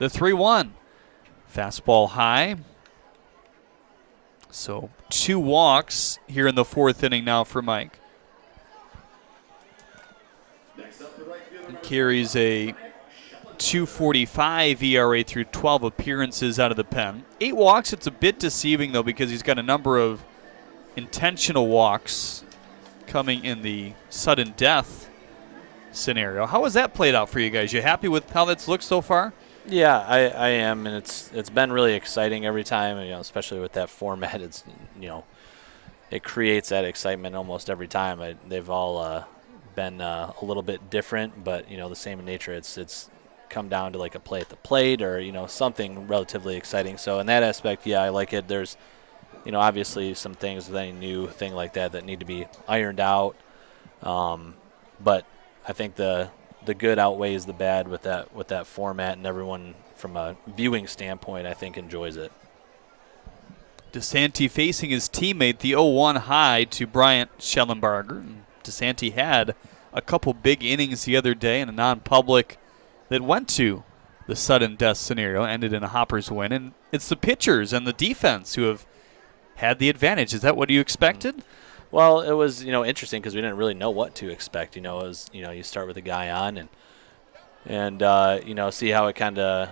The 3-1. Fastball high. So 2 walks here in the fourth inning now for Mike. He carries a 2.45 ERA through 12 appearances out of the pen. 8 walks, it's a bit deceiving, though, because he's got a number of intentional walks coming in the sudden death scenario. How has that played out for you guys? You happy with how that's looked so far? Yeah, I am, and it's been really exciting every time, you know, especially with that format. It's, you know, it creates that excitement almost every time. They've all been a little bit different, but, you know, the same in nature. It's come down to like a play at the plate, or, you know, something relatively exciting. So in that aspect, yeah, I like it. There's, you know, obviously some things with any new thing like that need to be ironed out, but I think the good outweighs the bad with that format, and everyone from a viewing standpoint, I think, enjoys it. DeSanti facing his teammate, the 0-1 high to Bryant Schellenbarger. DeSanti had a couple big innings the other day in a non-public that went to the sudden death scenario, ended in a Hoppers win, and it's the pitchers and the defense who have had the advantage. Is that what you expected? Well, it was, you know, interesting because we didn't really know what to expect. You know, it was, you know, you start with a guy on and you know, see how it kind of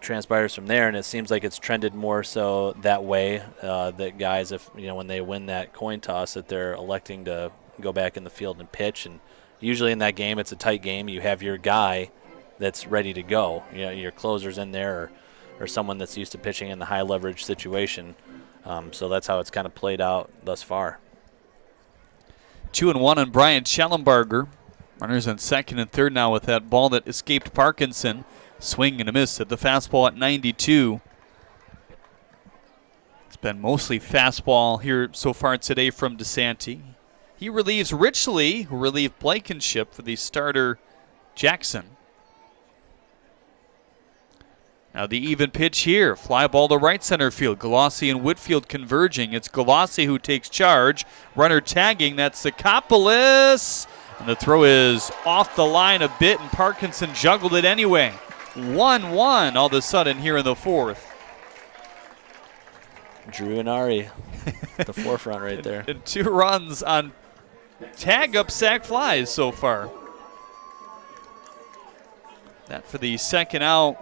transpires from there, and it seems like it's trended more so that way, that guys, if, you know, when they win that coin toss, that they're electing to go back in the field and pitch. And usually in that game, it's a tight game. You have your guy that's ready to go. You know, your closer's in there, or someone that's used to pitching in the high leverage situation. So that's how it's kind of played out thus far. 2-1 on Brian Schellenbarger. Runners on second and third now with that ball that escaped Parkinson. Swing and a miss at the fastball at 92. It's been mostly fastball here so far today from DeSanti. He relieves Richley, who relieved Blankenship for the starter Jackson. Now the even pitch here. Fly ball to right center field. Galassi and Whitfield converging. It's Galassi who takes charge. Runner tagging. That's Sakapolis. And the throw is off the line a bit, and Parkinson juggled it anyway. 1-1 all of a sudden here in the fourth. Drew and Ari, the forefront right there. And 2 runs on tag-up sac flies so far. That for the second out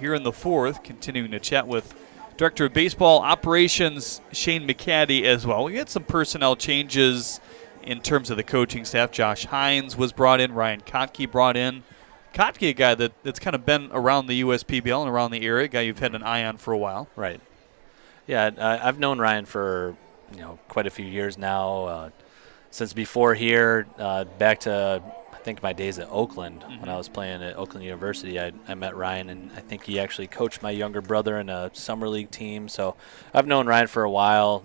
here in the fourth. Continuing to chat with Director of Baseball Operations Shane McCaddy as well. We had some personnel changes in terms of the coaching staff. Josh Hines was brought in. Ryan Kotke brought in. Kotke, a guy that's kind of been around the USPBL and around the area, a guy you've had an eye on for a while. Right. Yeah, I've known Ryan for quite a few years now. Since before here, back to I think my days at Oakland. When I was playing at Oakland University, I met Ryan, and I think he actually coached my younger brother in a summer league team. So I've known Ryan for a while.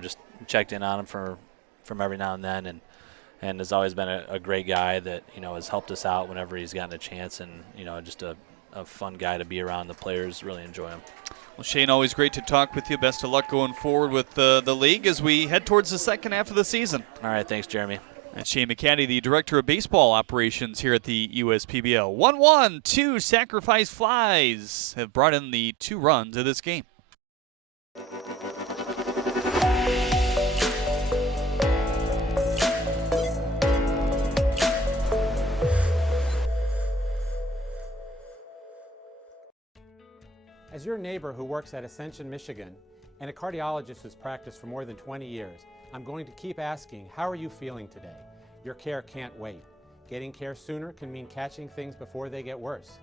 Just checked in on him from every now and then, and has always been a great guy that has helped us out whenever he's gotten a chance, and just a fun guy to be around. The players really enjoy him. Well, Shane, always great to talk with you. Best of luck going forward with the league as we head towards the second half of the season. All right, thanks, Jeremy. That's Shane McCaddy, the Director of Baseball Operations here at the USPBL. 1-1, 2 sacrifice flies have brought in the 2 runs of this game. As your neighbor who works at Ascension, Michigan, and a cardiologist who's practiced for more than 20 years, I'm going to keep asking, how are you feeling today? Your care can't wait. Getting care sooner can mean catching things before they get worse.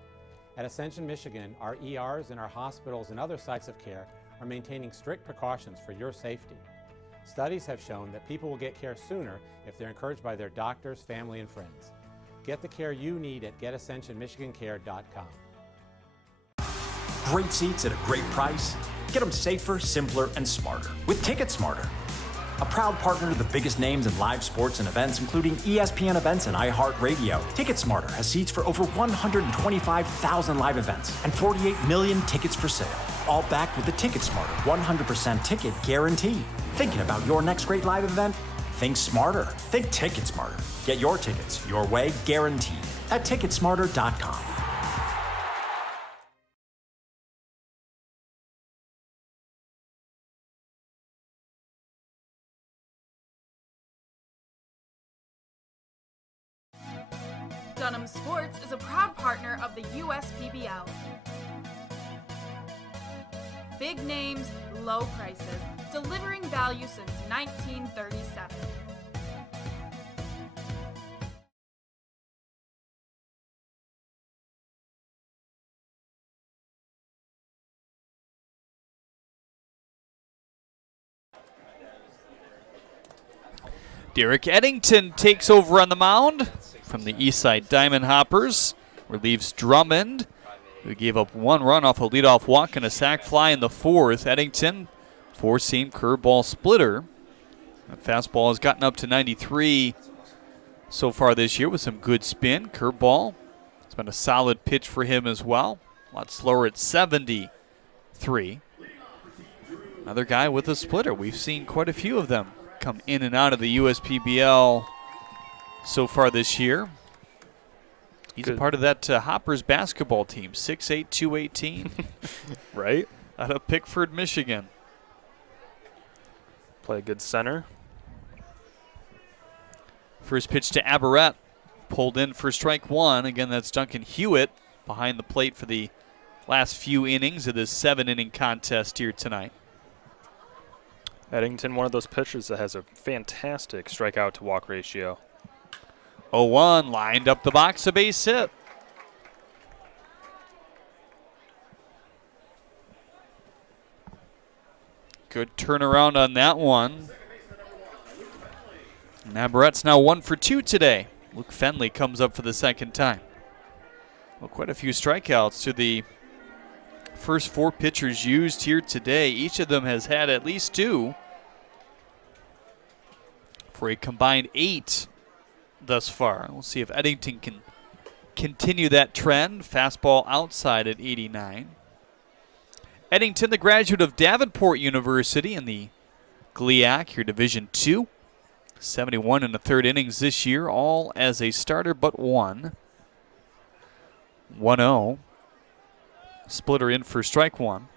At Ascension, Michigan, our ERs and our hospitals and other sites of care are maintaining strict precautions for your safety. Studies have shown that people will get care sooner if they're encouraged by their doctors, family, and friends. Get the care you need at getascensionmichigancare.com. Great seats at a great price? Get them safer, simpler, and smarter with TicketSmarter. A proud partner to the biggest names in live sports and events, including ESPN events and iHeartRadio. TicketSmarter has seats for over 125,000 live events and 48 million tickets for sale, all backed with the TicketSmarter 100% ticket guarantee. Thinking about your next great live event? Think smarter. Think TicketSmarter. Get your tickets your way, guaranteed, at TicketSmarter.com. Dunham Sports is a proud partner of the USPBL. Big names, low prices, delivering value since 1937. Derek Eddington takes over on the mound from the Eastside Diamond Hoppers. Relieves Drummond, who gave up 1 run off a leadoff walk and a sac fly in the fourth. Eddington, 4-seam curveball splitter. The fastball has gotten up to 93 so far this year with some good spin. Curveball, it's been a solid pitch for him as well. A lot slower at 73. Another guy with a splitter. We've seen quite a few of them come in and out of the USPBL so far this year. He's a part of that Hoppers basketball team, 6'8", 218. Right. Out of Pickford, Michigan. Play a good center. First pitch to Aberrett. Pulled in for strike 1. Again, that's Duncan Hewitt behind the plate for the last few innings of this 7-inning contest here tonight. Eddington, one of those pitchers that has a fantastic strikeout to walk ratio. 0-1, lined up the box, a base hit. Good turnaround on that one. Navarrette's now 1 for 2 today. Luke Fenley comes up for the second time. Well, quite a few strikeouts to the first 4 pitchers used here today. Each of them has had at least 2 for a combined 8 thus far. We'll see if Eddington can continue that trend. Fastball outside at 89. Eddington, the graduate of Davenport University in the GLIAC, here Division II. 71 in the 3rd innings this year, all as a starter but one. 1-0. Splitter in for strike one.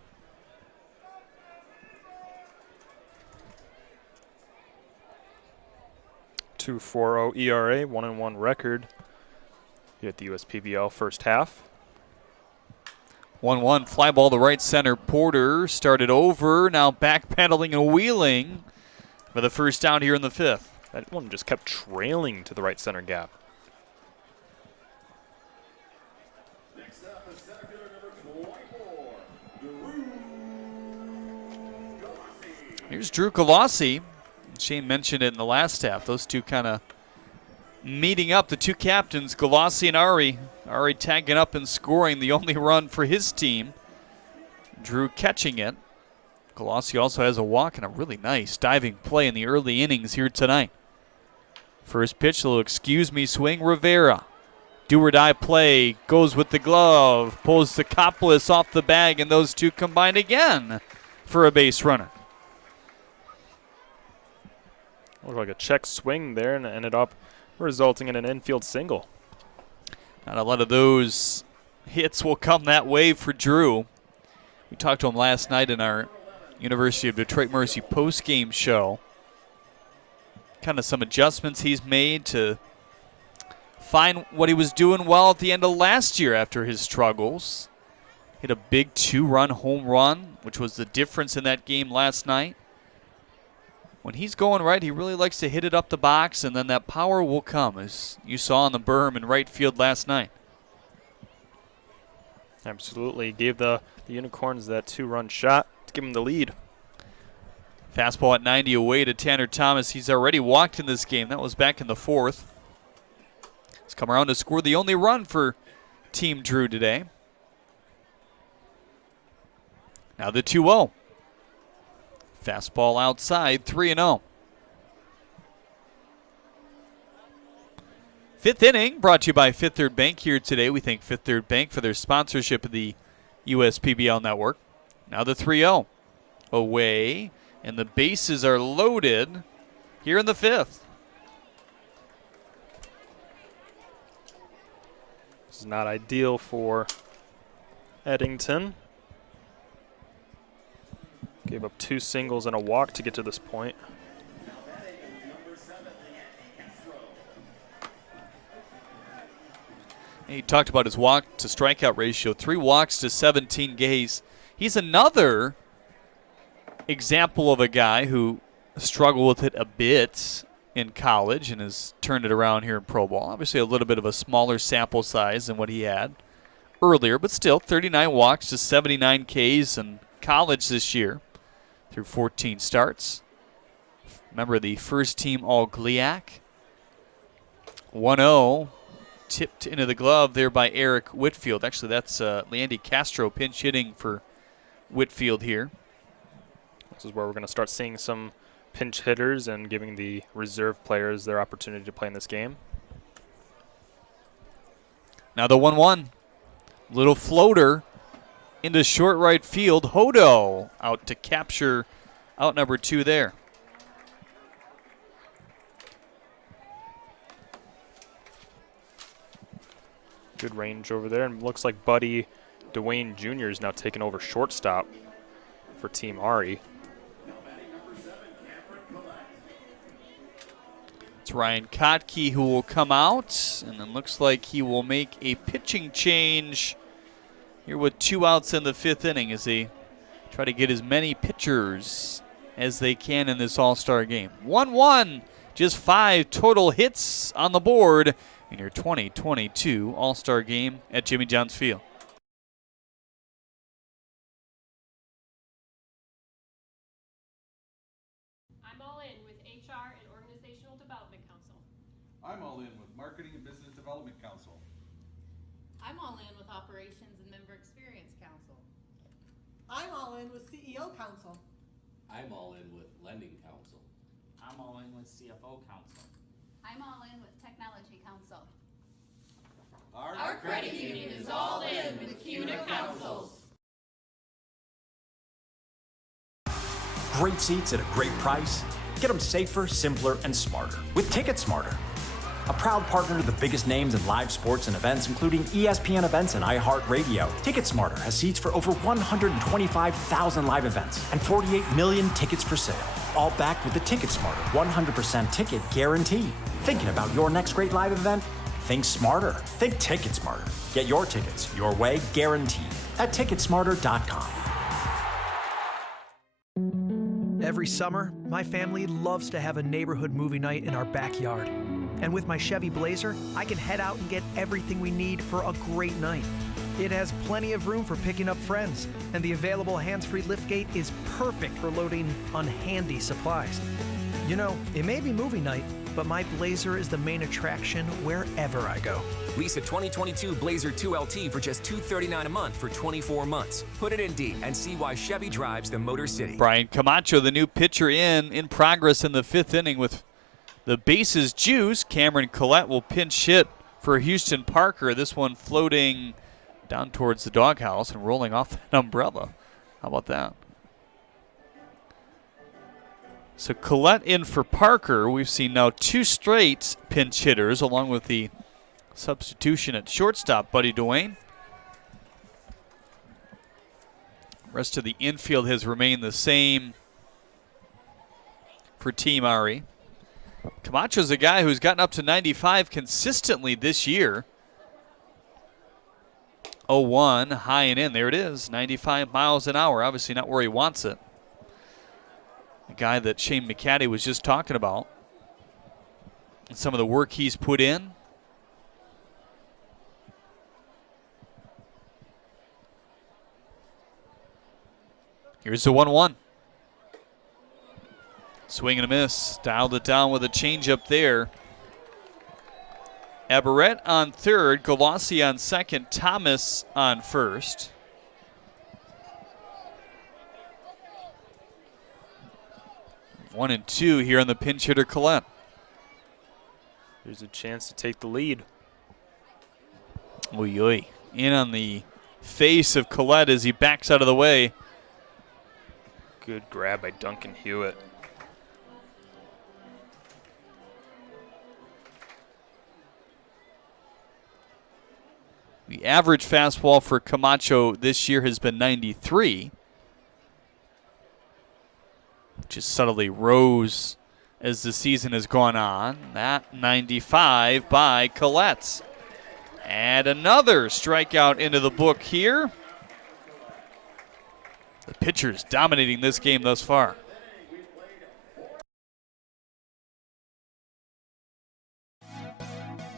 .240 ERA, 1-1 record here at the USPBL first half. 1-1 fly ball to right center. Porter started over, now backpedaling and wheeling for the first down here in the 5th. That one just kept trailing to the right center gap. Here's Drew Galassi. Shane mentioned it in the last half. Those two kind of meeting up, the two captains, Galassi and Ari. Ari tagging up and scoring the only run for his team. Drew catching it. Galassi also has a walk and a really nice diving play in the early innings here tonight. First pitch, a little excuse me swing. Rivera, do or die play, goes with the glove, pulls Sakapolis off the bag, and those two combine again for a base runner. Looked like a check swing there and it ended up resulting in an infield single. Not a lot of those hits will come that way for Drew. We talked to him last night in our University of Detroit Mercy post-game show. Kind of some adjustments he's made to find what he was doing well at the end of last year after his struggles. Hit a big 2-run home run, which was the difference in that game last night. When he's going right, he really likes to hit it up the box, and then that power will come, as you saw on the berm in right field last night. Absolutely. Gave the Unicorns that 2-run shot to give them the lead. Fastball at 90 away to Tanner Thomas. He's already walked in this game. That was back in the 4th. He's come around to score the only run for Team Drew today. Now the 2-0. Fastball outside, 3-0. 5th inning brought to you by Fifth Third Bank here today. We thank Fifth Third Bank for their sponsorship of the USPBL network. Now the 3-0 away, and the bases are loaded here in the 5th. This is not ideal for Eddington. Gave up 2 singles and a walk to get to this point. He talked about his walk to strikeout ratio, 3 walks to 17 Ks. He's another example of a guy who struggled with it a bit in college and has turned it around here in pro ball. Obviously a little bit of a smaller sample size than what he had earlier, but still 39 walks to 79 Ks in college this year through 14 starts. Remember the first team all GLIAC. 1-0. Tipped into the glove there by Eric Whitfield. Actually, that's Leandy Castro pinch hitting for Whitfield here. This is where we're going to start seeing some pinch hitters and giving the reserve players their opportunity to play in this game. Now the 1-1. Little floater into short right field. Hodo out to capture out number 2 there. Good range over there, and looks like buddy Duane Jr. is now taking over shortstop for Team Ari. It's Ryan Kotke who will come out, and then looks like he will make a pitching change here with 2 outs in the 5th inning as they try to get as many pitchers as they can in this all-star game. 1-1, just 5 total hits on the board in your 2022 All-Star Game at Jimmy John's Field. I'm all in with Marketing and Business Development Council. I'm all in with Operations and Member Experience Council. I'm all in with CEO Council. I'm all in with Lending Council. I'm all in with CFO Council. I'm all in with Technology Council. Our credit union is all in with CUNA Councils. Great seats at a great price. Get them safer, simpler, and smarter with Ticket Smarter. A proud partner to the biggest names in live sports and events, including ESPN events and iHeart Radio. Ticket Smarter has seats for over 125,000 live events and 48 million tickets for sale. All backed with the Ticket Smarter 100% ticket guarantee. Thinking about your next great live event? Think smarter. Think Ticket Smarter. Get your tickets your way, guaranteed, at ticketsmarter.com. Every summer, my family loves to have a neighborhood movie night in our backyard. And with my Chevy Blazer, I can head out and get everything we need for a great night. It has plenty of room for picking up friends, and the available hands-free liftgate is perfect for loading unhandy supplies. You know, it may be movie night, but my Blazer is the main attraction wherever I go. Lease a 2022 Blazer 2LT for just $239 a month for 24 months. Put it in D and see why Chevy drives the Motor City. Brian Camacho, the new pitcher, in progress in the 5th inning with the bases juice. Cameron Collette will pinch hit for Houston Parker. This one floating down towards the doghouse and rolling off that umbrella. How about that? So Collette in for Parker. We've seen now 2 straight pinch hitters along with the substitution at shortstop, Buddy Duane. Rest of the infield has remained the same for Team Ari. Camacho's a guy who's gotten up to 95 consistently this year. 0-1, high and in. There it is, 95 miles an hour. Obviously not where he wants it. The guy that Shane McCaddy was just talking about. And some of the work he's put in. Here's the 1-1. Swing and a miss. Dialed it down with a changeup there. Aberrett on third, Galassi on second, Thomas on first. One and two here on the pinch hitter Collette. There's a chance to take the lead. Oy, oy. In on the face of Collette as he backs out of the way. Good grab by Duncan Hewitt. The average fastball for Camacho this year has been 93. Just subtly rose as the season has gone on. That 95 by Collette. And another strikeout into the book here. The pitcher's dominating this game thus far.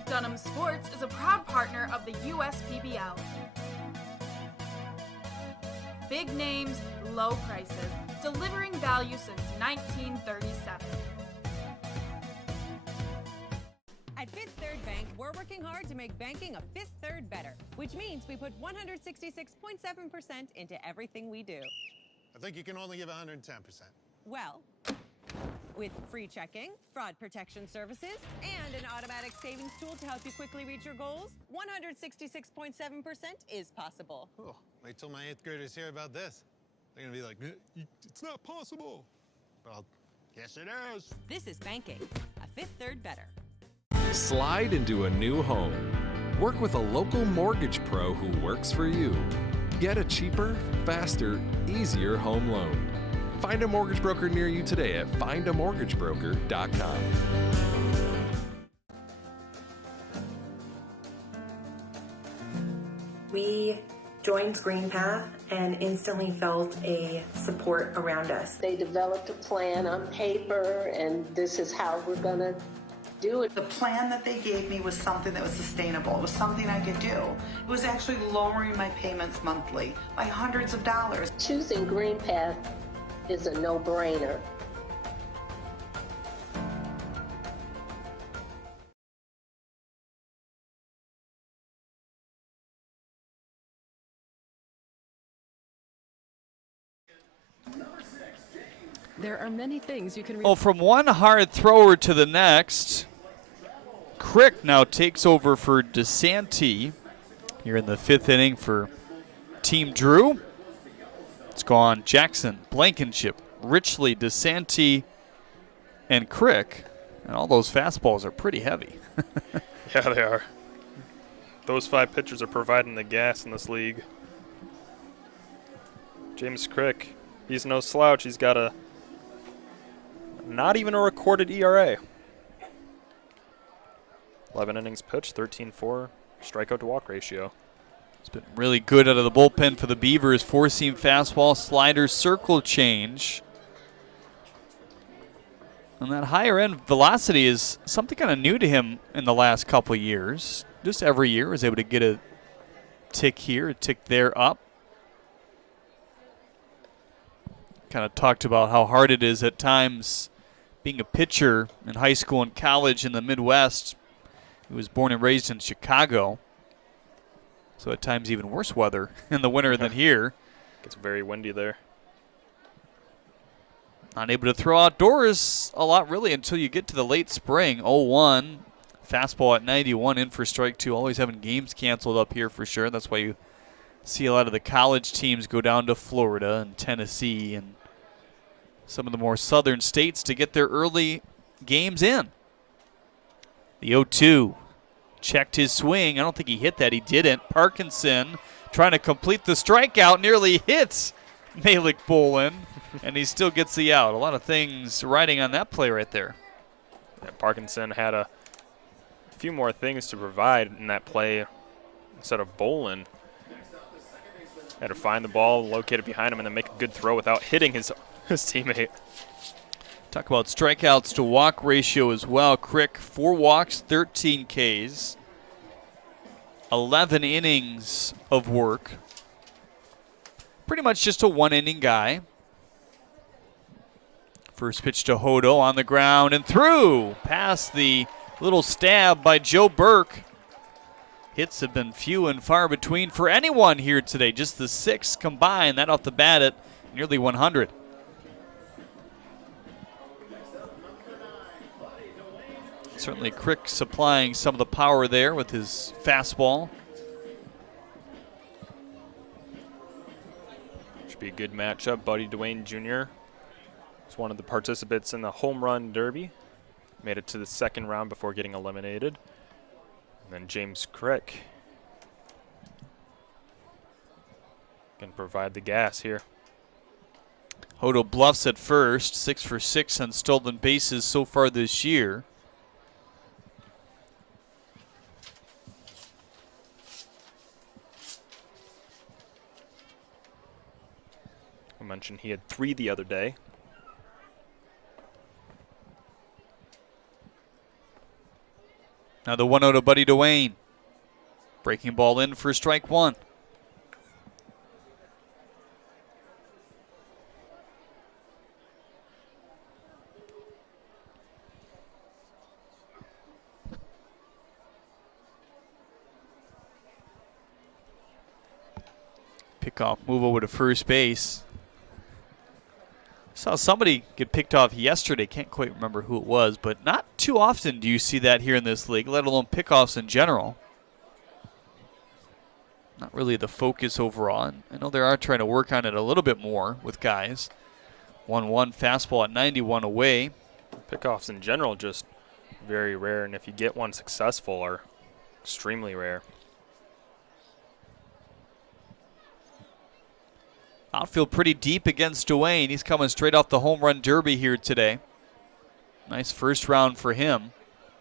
Dunham Sports is a proud partner of the USPBL. Big names, low prices, delivering value since 1937. At Fifth Third Bank, we're working hard to make banking a Fifth Third better, which means we put 166.7% into everything we do. I think you can only give 110%. Well, with free checking, fraud protection services, and an automatic savings tool to help you quickly reach your goals, 166.7% is possible. Oh, wait till my 8th graders hear about this. They're gonna be like, it's not possible. Well, yes it is. This is banking, a Fifth Third better. Slide into a new home. Work with a local mortgage pro who works for you. Get a cheaper, faster, easier home loan. Find a mortgage broker near you today at findamortgagebroker.com. We joined GreenPath and instantly felt a support around us. They developed a plan on paper, and this is how we're going to do it. The plan that they gave me was something that was sustainable. It was something I could do. It was actually lowering my payments monthly by hundreds of dollars. Choosing GreenPath is a no-brainer. There are many things you can. Oh, from one hard thrower to the next. Crick now takes over for DeSanti here in the 5th inning for Team Drew. It's gone Jackson, Blankenship, Richley, DeSanti, and Crick. And all those fastballs are pretty heavy. Yeah, they are. Those 5 pitchers are providing the gas in this league. James Crick, he's no slouch. He's got a not even a recorded ERA. 11 innings pitched, 13-4 strikeout to walk ratio. It's been really good out of the bullpen for the Beavers. 4-seam fastball, slider, circle change. And that higher end velocity is something kind of new to him in the last couple of years. Just every year is able to get a tick here, a tick there up. Kind of talked about how hard it is at times being a pitcher in high school and college in the Midwest. He was born and raised in Chicago. So at times even worse weather in the winter than here. Gets very windy there. Not able to throw outdoors a lot really until you get to the late spring. 0-1. Fastball at 91 in for strike 2. Always having games canceled up here for sure. That's why you see a lot of the college teams go down to Florida and Tennessee and some of the more southern states to get their early games in. The 0-2 checked his swing. I don't think he hit that. He didn't. Parkinson trying to complete the strikeout. Nearly hits Malik Bolin, and he still gets the out. A lot of things riding on that play right there. Yeah, Parkinson had a few more things to provide in that play instead of Bolin. Had to find the ball, locate it behind him, and then make a good throw without hitting his teammate. Talk about strikeouts to walk ratio as well. Crick, 4 walks, 13 Ks, 11 innings of work. Pretty much just a 1-inning guy. First pitch to Hodo on the ground and through. Past the little stab by Joe Burke. Hits have been few and far between for anyone here today. Just the 6 combined. That off the bat at nearly 100. Certainly Crick supplying some of the power there with his fastball. Should be a good matchup. Buddy Duane Jr. is one of the participants in the home run derby. Made it to the 2nd round before getting eliminated. And then James Crick can provide the gas here. Hodo bluffs at first. 6 for 6 on stolen bases so far this year. I mentioned he had 3 the other day. Now the 1-0 to Buddy Duane. Breaking ball in for strike 1. Pickoff move over to first base. Saw somebody get picked off yesterday. Can't quite remember who it was, but not too often do you see that here in this league, let alone pickoffs in general. Not really the focus overall. And I know they are trying to work on it a little bit more with guys. 1-1 fastball at 91 away. Pickoffs in general just very rare, and if you get one successful, are extremely rare. Outfield pretty deep against Duane. He's coming straight off the home run derby here today. Nice first round for him.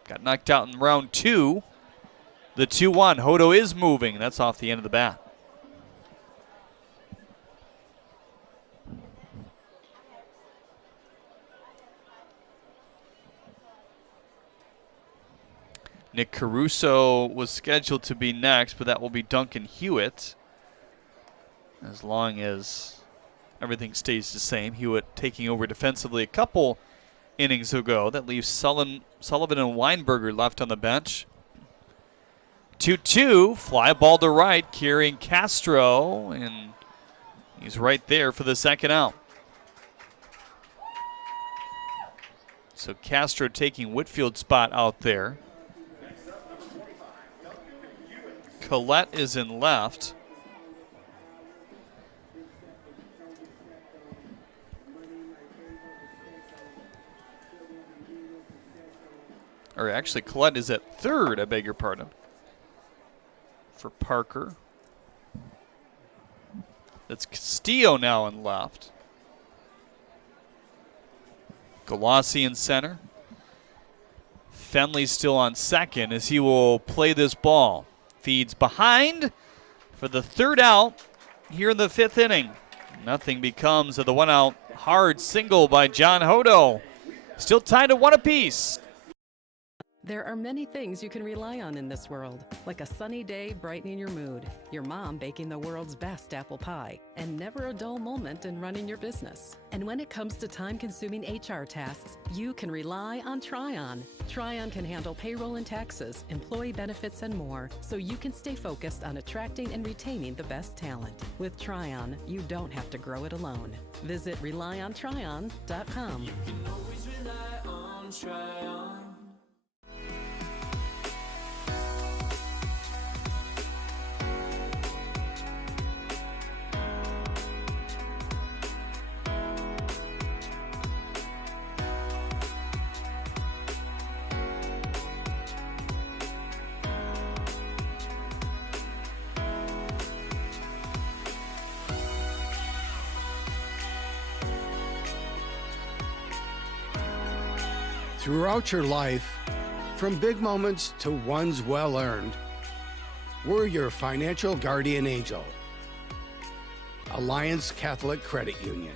Got knocked out in round 2. The 2-1. Hodo is moving. That's off the end of the bat. Nick Caruso was scheduled to be next, but that will be Duncan Hewitt. As long as everything stays the same. Hewitt taking over defensively a couple innings ago. That leaves Sullivan and Weinberger left on the bench. 2-2, fly ball to right, carrying Castro, and he's right there for the 2nd out. So Castro taking Whitfield's spot out there. Collette is in left. Or actually, Collette is at third, I beg your pardon, for Parker. That's Castillo now in left. Galassi in center. Fenley still on second as he will play this ball. Feeds behind for the third out here in the fifth inning. Nothing becomes of the one out. Hard single by John Hodo. Still tied at 1 apiece. There are many things you can rely on in this world, like a sunny day brightening your mood, your mom baking the world's best apple pie, and never a dull moment in running your business. And when it comes to time-consuming HR tasks, you can rely on Tryon. Tryon can handle payroll and taxes, employee benefits, and more, so you can stay focused on attracting and retaining the best talent. With Tryon, you don't have to grow it alone. Visit RelyOnTryon.com. You can always rely on Tryon. Throughout your life, from big moments to ones well-earned, we're your financial guardian angel. Alliance Catholic Credit Union.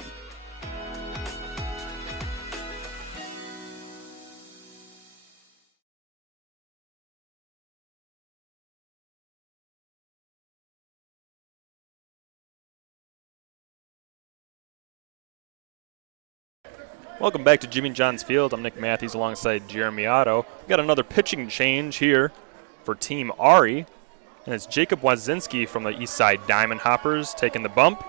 Welcome back to Jimmy John's Field. I'm Nick Matthews alongside Jeremy Otto. We've got another pitching change here for Team Ari. And it's Jacob Wazinski from the Eastside Diamond Hoppers taking the bump.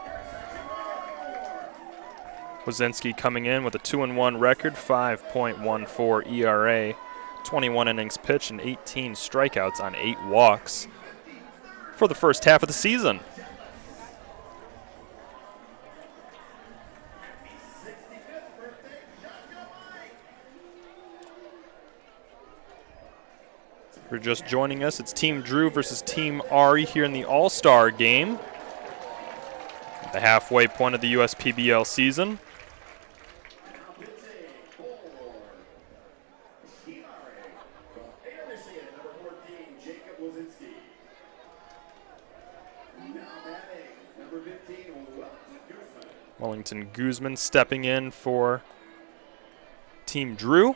Wazinski coming in with a 2-1 record, 5.14 ERA, 21 innings pitched, and 18 strikeouts on 8 walks for the first half of the season. If you're just joining us, it's Team Drew versus Team Ari here in the All-Star game. The halfway point of the USPBL season. Wellington Guzman stepping in for Team Drew.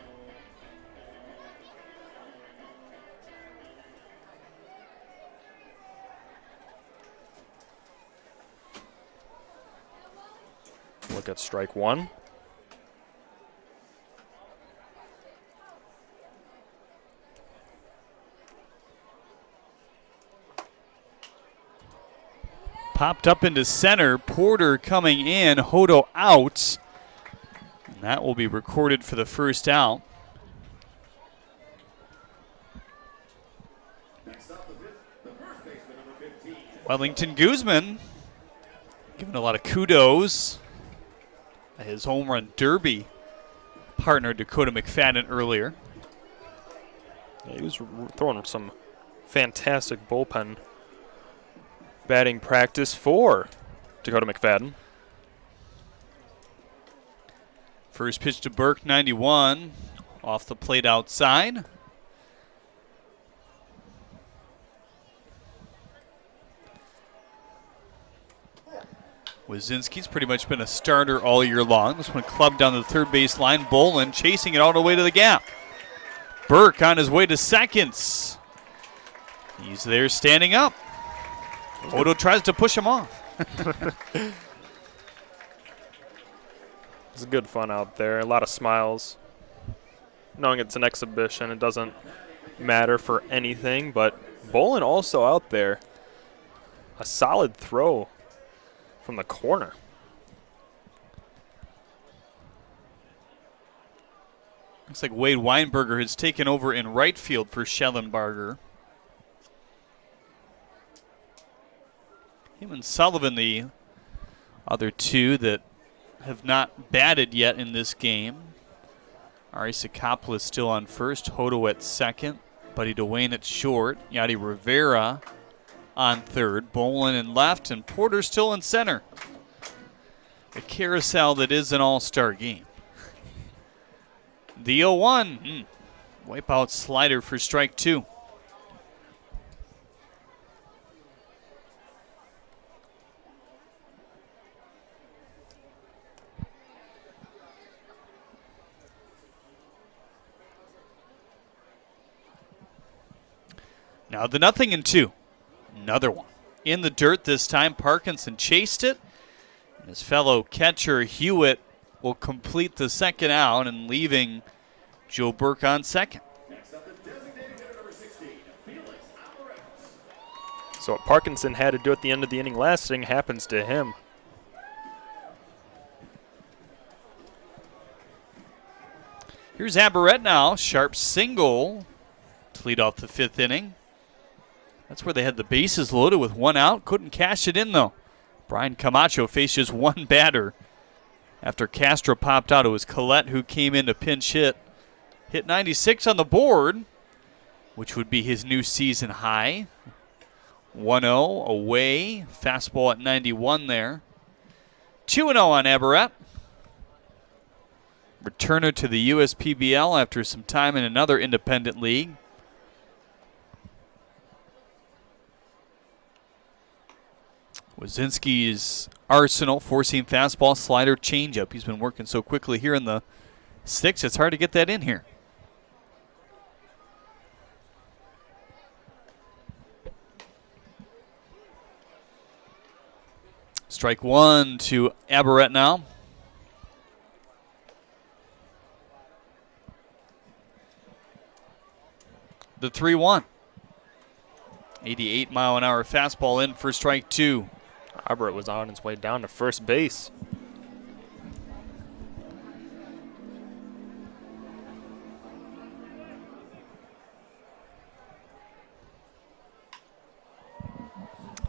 Look at strike one. Popped up into center. Porter coming in. Hodo out. And that will be recorded for the first out. Wellington Guzman giving a lot of kudos. His home run derby partner Dakota McFadden earlier. Yeah, he was throwing some fantastic bullpen batting practice for Dakota McFadden. First pitch to Burke, 91, off the plate outside. Wazinski's pretty much been a starter all year long. This one clubbed down the third base line. Bolin chasing it all the way to the gap. Burke on his way to seconds. He's there standing up. Hodo tries to push him off. It's good fun out there. A lot of smiles. Knowing it's an exhibition, it doesn't matter for anything. But Bolin also out there. A solid throw from the corner. Looks like Wade Weinberger has taken over in right field for Schellenbarger. Him and Sullivan, the other two that have not batted yet in this game. Ari Sakapolis still on first, Hodo at second, Buddy Duane at short, Yadi Rivera on third, Bolin in left, and Porter still in center. The carousel that is an all-star game. The 0-1, wipeout slider for strike two. Now the 0-2. Another one. In the dirt this time, Parkinson chased it. And his fellow catcher, Hewitt, will complete the second out and leaving Joe Burke on second. So what Parkinson had to do at the end of the inning last inning happens to him. Here's Aberrett now. Sharp single to lead off the fifth inning. That's where they had the bases loaded with one out. Couldn't cash it in, though. Brian Camacho faced just one batter. After Castro popped out, it was Collette who came in to pinch hit. Hit 96 on the board, which would be his new season high. 1-0 away. Fastball at 91 there. 2-0 on Aberrett. Returner to the USPBL after some time in another independent league. Wazinski's arsenal, four-seam fastball, slider, changeup. He's been working so quickly here in the sticks, it's hard to get that in here. Strike one to Aberrett now. The 3-1. 88-mile-an-hour fastball in for strike two. Aberrett was on his way down to first base.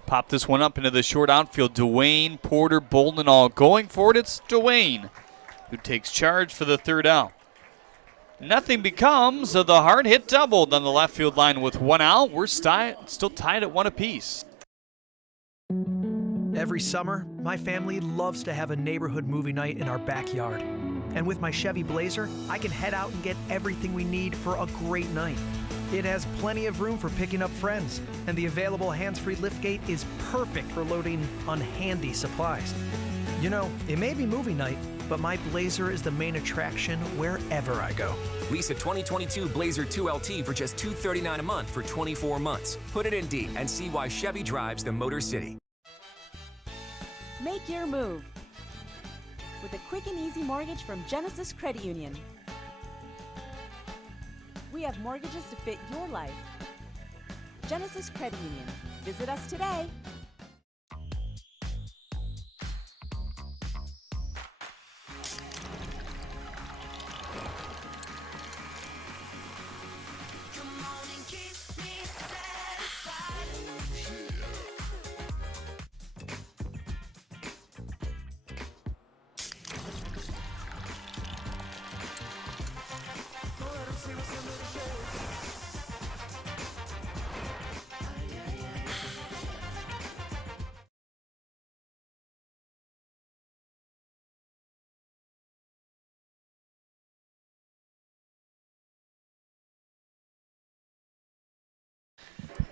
Pop this one up into the short outfield. Duane, Porter, Bolden all going for it. It's Duane who takes charge for the third out. Nothing becomes of the hard hit double on the left field line with one out. We're still tied at one apiece. Every summer, my family loves to have a neighborhood movie night in our backyard. And with my Chevy Blazer, I can head out and get everything we need for a great night. It has plenty of room for picking up friends, and the available hands-free liftgate is perfect for loading unhandy supplies. You know, it may be movie night, but my Blazer is the main attraction wherever I go. Lease a 2022 Blazer 2LT for just $239 a month for 24 months. Put it in D and see why Chevy drives the Motor City. Make your move with a quick and easy mortgage from Genesis Credit Union. We have mortgages to fit your life. Genesis Credit Union. Visit us today.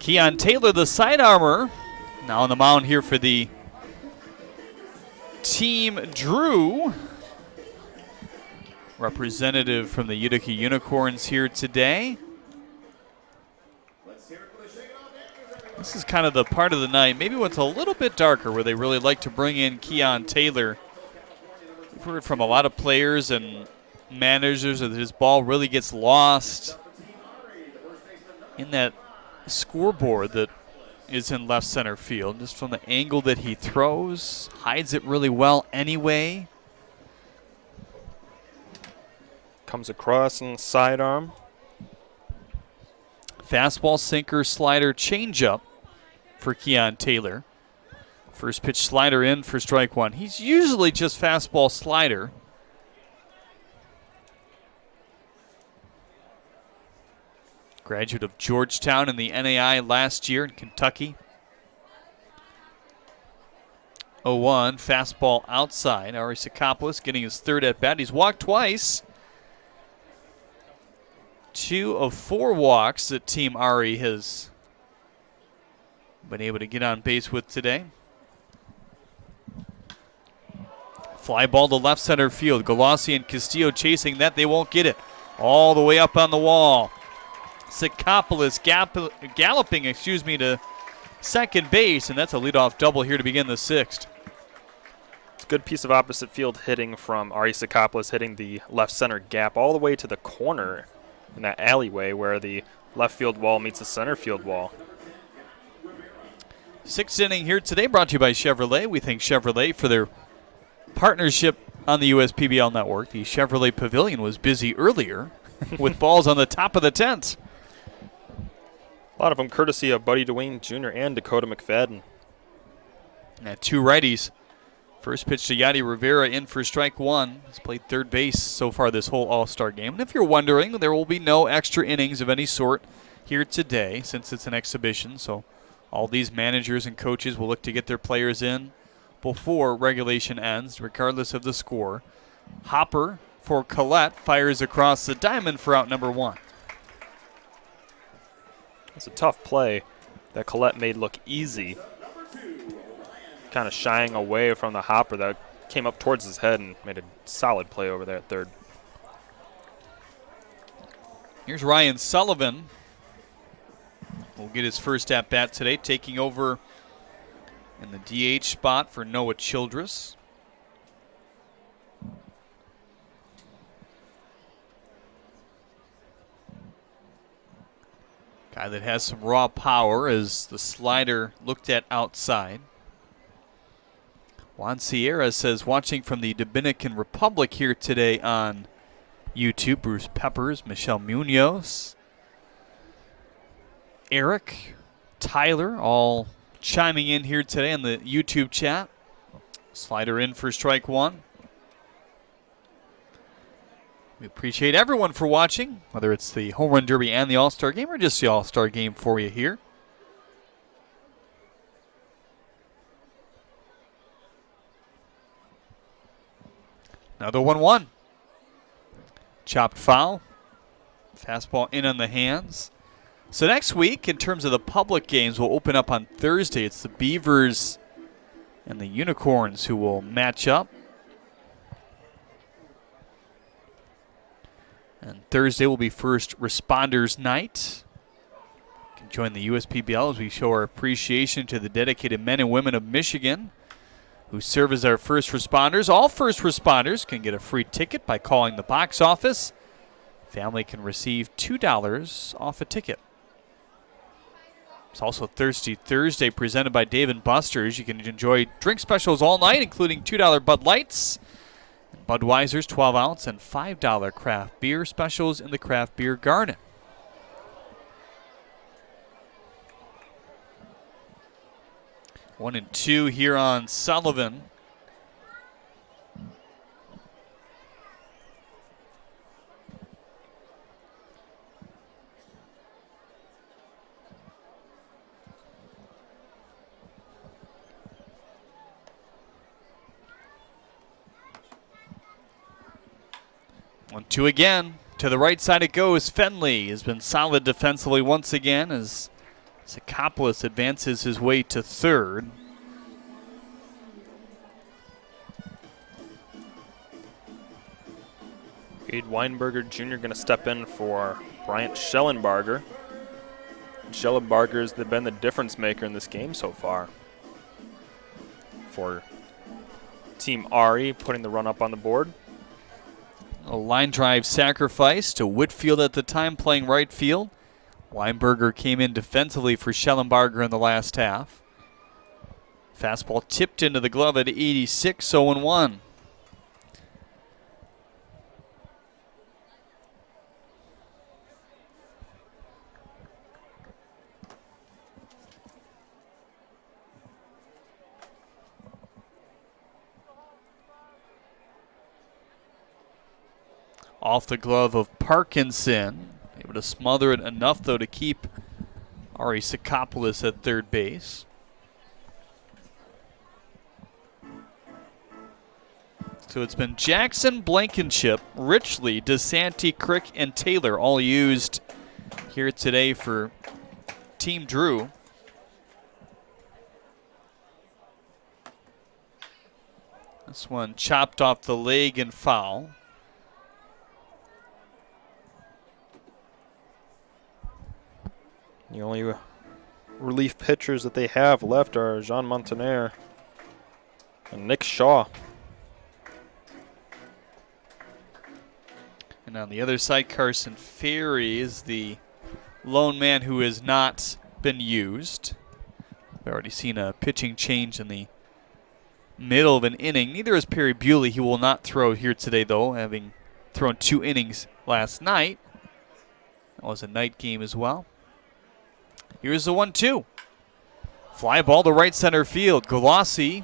Keon Taylor, the side armor, now on the mound here for the team Drew. Representative from the Utica Unicorns here today. This is kind of the part of the night, maybe what's a little bit darker, where they really like to bring in Keon Taylor. We've heard from a lot of players and managers that his ball really gets lost in that scoreboard that is in left center field, just from the angle that he throws, hides it really well anyway. Comes across and sidearm. Fastball, sinker, slider, changeup for Keon Taylor. First pitch slider in for strike one. He's usually just fastball slider. Graduate of Georgetown in the NAI last year in Kentucky. 0-1, fastball outside. Ari Sakapolis getting his third at bat. He's walked twice. 2 of 4 walks that Team Ari has been able to get on base with today. Fly ball to left center field. Galassi and Castillo chasing that. They won't get it. All the way up on the wall. Sakapolis galloping to second base, and that's a leadoff double here to begin the 6th. It's a good piece of opposite field hitting from Ari Sakapolis, hitting the left center gap all the way to the corner in that alleyway where the left field wall meets the center field wall. 6th inning here today, brought to you by Chevrolet. We thank Chevrolet for their partnership on the USPBL network. The Chevrolet Pavilion was busy earlier with balls on the top of the tent. A lot of them courtesy of Buddy Duane Jr. and Dakota McFadden. And 2 righties. First pitch to Yadi Rivera in for strike one. He's played third base so far this whole All-Star game. And if you're wondering, there will be no extra innings of any sort here today since it's an exhibition. So all these managers and coaches will look to get their players in before regulation ends, regardless of the score. Hopper for Collette fires across the diamond for out number 1. It's a tough play that Collette made look easy. Kind of shying away from the hopper that came up towards his head and made a solid play over there at third. Here's Ryan Sullivan. Will get his first at bat today, taking over in the DH spot for Noah Childress. Guy that has some raw power as the slider looked at outside. Juan Sierra says, watching from the Dominican Republic here today on YouTube. Bruce Peppers, Michelle Munoz, Eric, Tyler, all chiming in here today on the YouTube chat. Slider in for strike one. We appreciate everyone for watching, whether it's the Home Run Derby and the All-Star Game or just the All-Star Game for you here. Another 1-1. Chopped foul. Fastball in on the hands. So next week, in terms of the public games, will open up on Thursday. It's the Beavers and the Unicorns who will match up. And Thursday will be First Responders Night. You can join the USPBL as we show our appreciation to the dedicated men and women of Michigan who serve as our first responders. All first responders can get a free ticket by calling the box office. Family can receive $2 off a ticket. It's also Thirsty Thursday presented by Dave & Buster's. You can enjoy drink specials all night, including $2 Bud Lights, Budweiser's 12-ounce, and $5 craft beer specials in the craft beer garden. One and two here on Sullivan. One, two again. To the right side it goes. Fenley has been solid defensively once again as Sakapolis advances his way to third. Reed Weinberger Jr. going to step in for Bryant Schellenbarger. Schellenbarger's been the difference maker in this game so far. For Team Ari, putting the run up on the board. A line drive sacrifice to Whitfield at the time playing right field. Weinberger came in defensively for Schellenbarger in the last half. Fastball tipped into the glove at 86, 0-1. off the glove of Parkinson. Able to smother it enough, though, to keep Ari Sakapolis at third base. So it's been Jackson, Blankenship, Richley, DeSanti, Crick, and Taylor all used here today for Team Drew. This one chopped off the leg and foul. The only relief pitchers that they have left are Jean Montaner and Nick Shaw. And on the other side, Carson Ferry is the lone man who has not been used. We've already seen a pitching change in the middle of an inning. Neither is Perry Bewley. He will not throw here today, though, having thrown 2 innings last night. That was a night game as well. Here's the 1-2. Fly ball to right center field. Galassi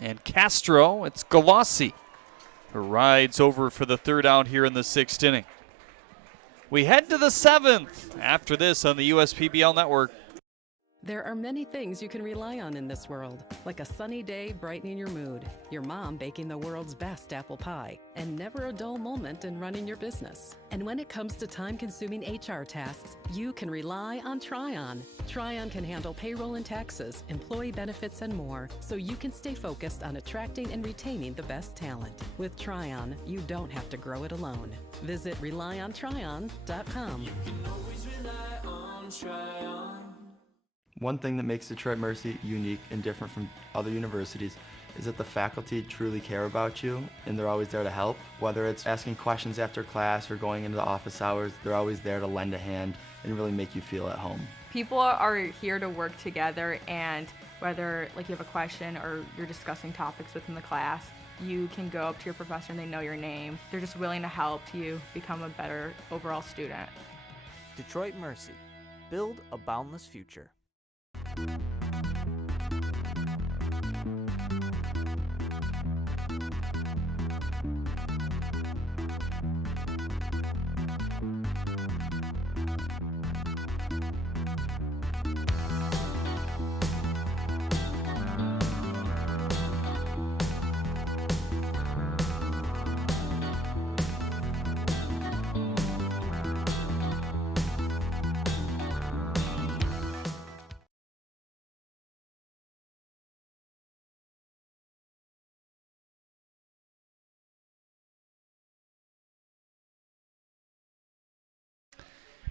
and Castro. It's Galassi who rides over for the 3rd out here in the 6th inning. We head to the 7th after this on the USPBL Network. There are many things you can rely on in this world, like a sunny day brightening your mood, your mom baking the world's best apple pie, and never a dull moment in running your business. And when it comes to time-consuming HR tasks, you can rely on Tryon. Tryon can handle payroll and taxes, employee benefits, and more, so you can stay focused on attracting and retaining the best talent. With Tryon, you don't have to grow it alone. Visit RelyOnTryon.com. You can always rely on Tryon. One thing that makes Detroit Mercy unique and different from other universities is that the faculty truly care about you and they're always there to help. Whether it's asking questions after class or going into the office hours, they're always there to lend a hand and really make you feel at home. People are here to work together, and whether like you have a question or you're discussing topics within the class, you can go up to your professor and they know your name. They're just willing to help you become a better overall student. Detroit Mercy. Build a boundless future.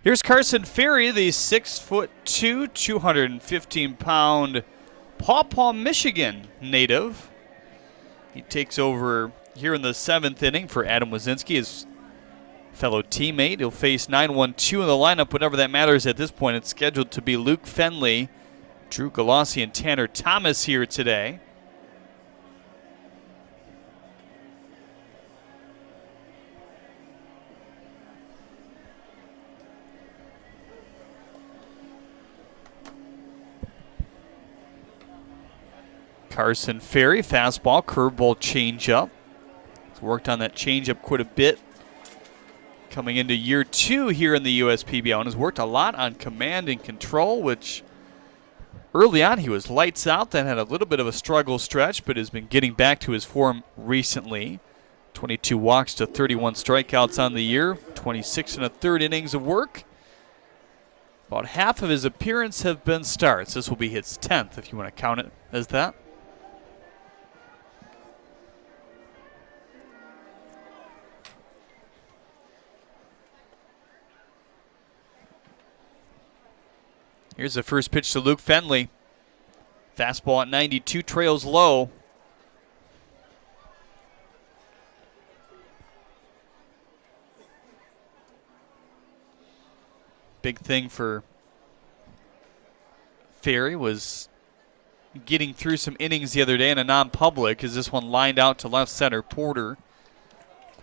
Here's Carson Ferry, the 6'2", 215-pound Paw Paw, Michigan native. He takes over here in the 7th inning for Adam Wazinski, his fellow teammate. He'll face 9-1-2 in the lineup. Whatever that matters at this point, it's scheduled to be Luke Fenley, Drew Galassi, and Tanner Thomas here today. Carson Ferry, fastball, curveball, changeup. He's worked on that changeup quite a bit coming into year 2 here in the USPBL, and has worked a lot on command and control, which early on he was lights out, then had a little bit of a struggle stretch, but has been getting back to his form recently. 22 walks to 31 strikeouts on the year, 26 1/3 innings of work. About half of his appearances have been starts. This will be his 10th, if you want to count it as that. Here's the first pitch to Luke Fenley. Fastball at 92, trails low. Big thing for Ferry was getting through some innings the other day in a non-public, as this one lined out to left center. Porter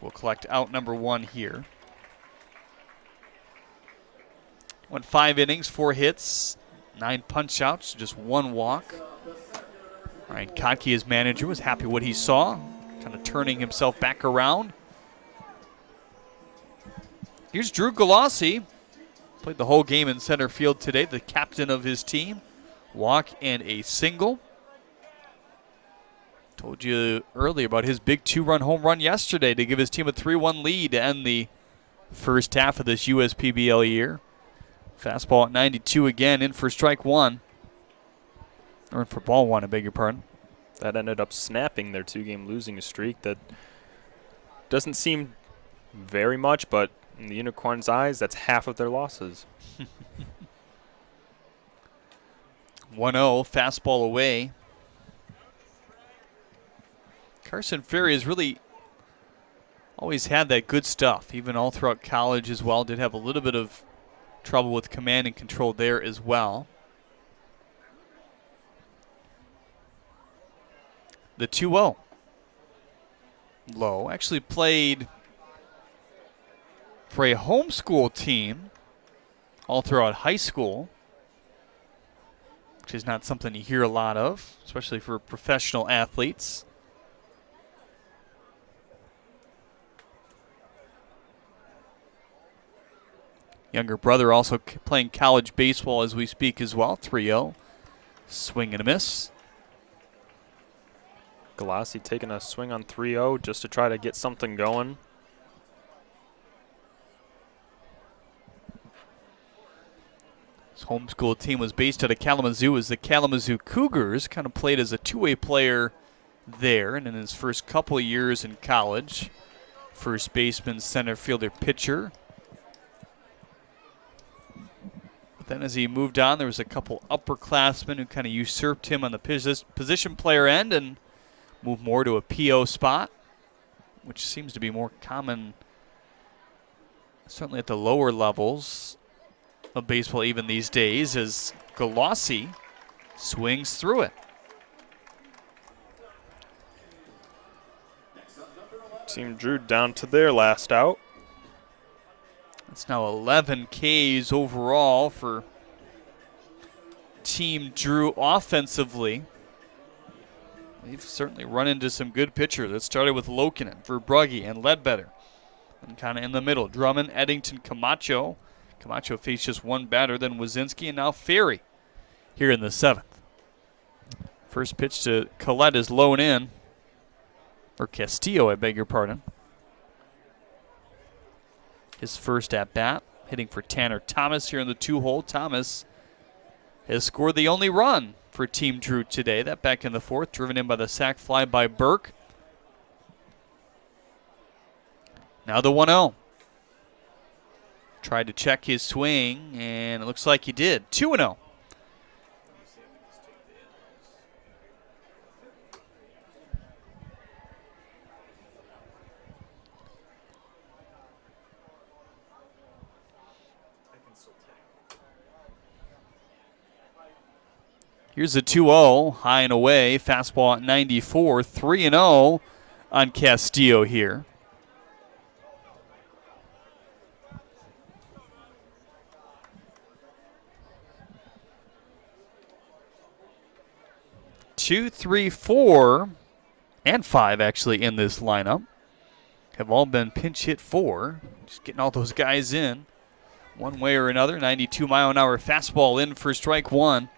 will collect out number 1 here. Went 5 innings, 4 hits, 9 punch-outs, just 1 walk. Ryan Kotke, his manager, was happy what he saw, kind of turning himself back around. Here's Drew Galassi. Played the whole game in center field today, the captain of his team. Walk and a single. Told you earlier about his big 2-run home run yesterday to give his team a 3-1 lead to end the first half of this USPBL year. Fastball at 92 again, in for strike one. Or in for ball one, I beg your pardon. That ended up snapping their 2-game losing streak. That doesn't seem very much, but in the Unicorns' eyes, that's half of their losses. 1-0, fastball away. Carson Ferry has really always had that good stuff, even all throughout college as well. Did have a little bit of trouble with command and control there as well. The 2-0. Low actually played for a homeschool team all throughout high school, which is not something you hear a lot of, especially for professional athletes. Younger brother also playing college baseball as we speak as well. 3-0. Swing and a miss. Galassi taking a swing on 3-0 just to try to get something going. His homeschool team was based out of Kalamazoo as the Kalamazoo Cougars. Kind of played as a two-way player there, and in his first couple of years in college, first baseman, center fielder, pitcher. But then as he moved on, there was a couple upperclassmen who kind of usurped him on the position player end and moved more to a PO spot, which seems to be more common, certainly at the lower levels of baseball even these days, as Galassi swings through it. Team Drew down to their last out. It's now 11 Ks overall for Team Drew offensively. They've certainly run into some good pitchers. It started with Lokinen, Verbrugge, and Ledbetter. And kind of in the middle, Drummond, Eddington, Camacho. Camacho faced just one batter, then Wazinski, and now Ferry here in the seventh. First pitch to Collette is low and in. Or Castillo, I beg your pardon. His first at bat, hitting for Tanner Thomas here in the 2-hole. Thomas has scored the only run for Team Drew today. That back in the fourth, driven in by the sac fly by Burke. Now the 1-0. Tried to check his swing, and it looks like he did. 2-0. Here's a 2-0, high and away, fastball at 94, 3-0 on Castillo here. Two, three, 4, and 5 actually in this lineup have all been pinch hit for. Just getting all those guys in one way or another. 92-mile-an-hour fastball in for strike one.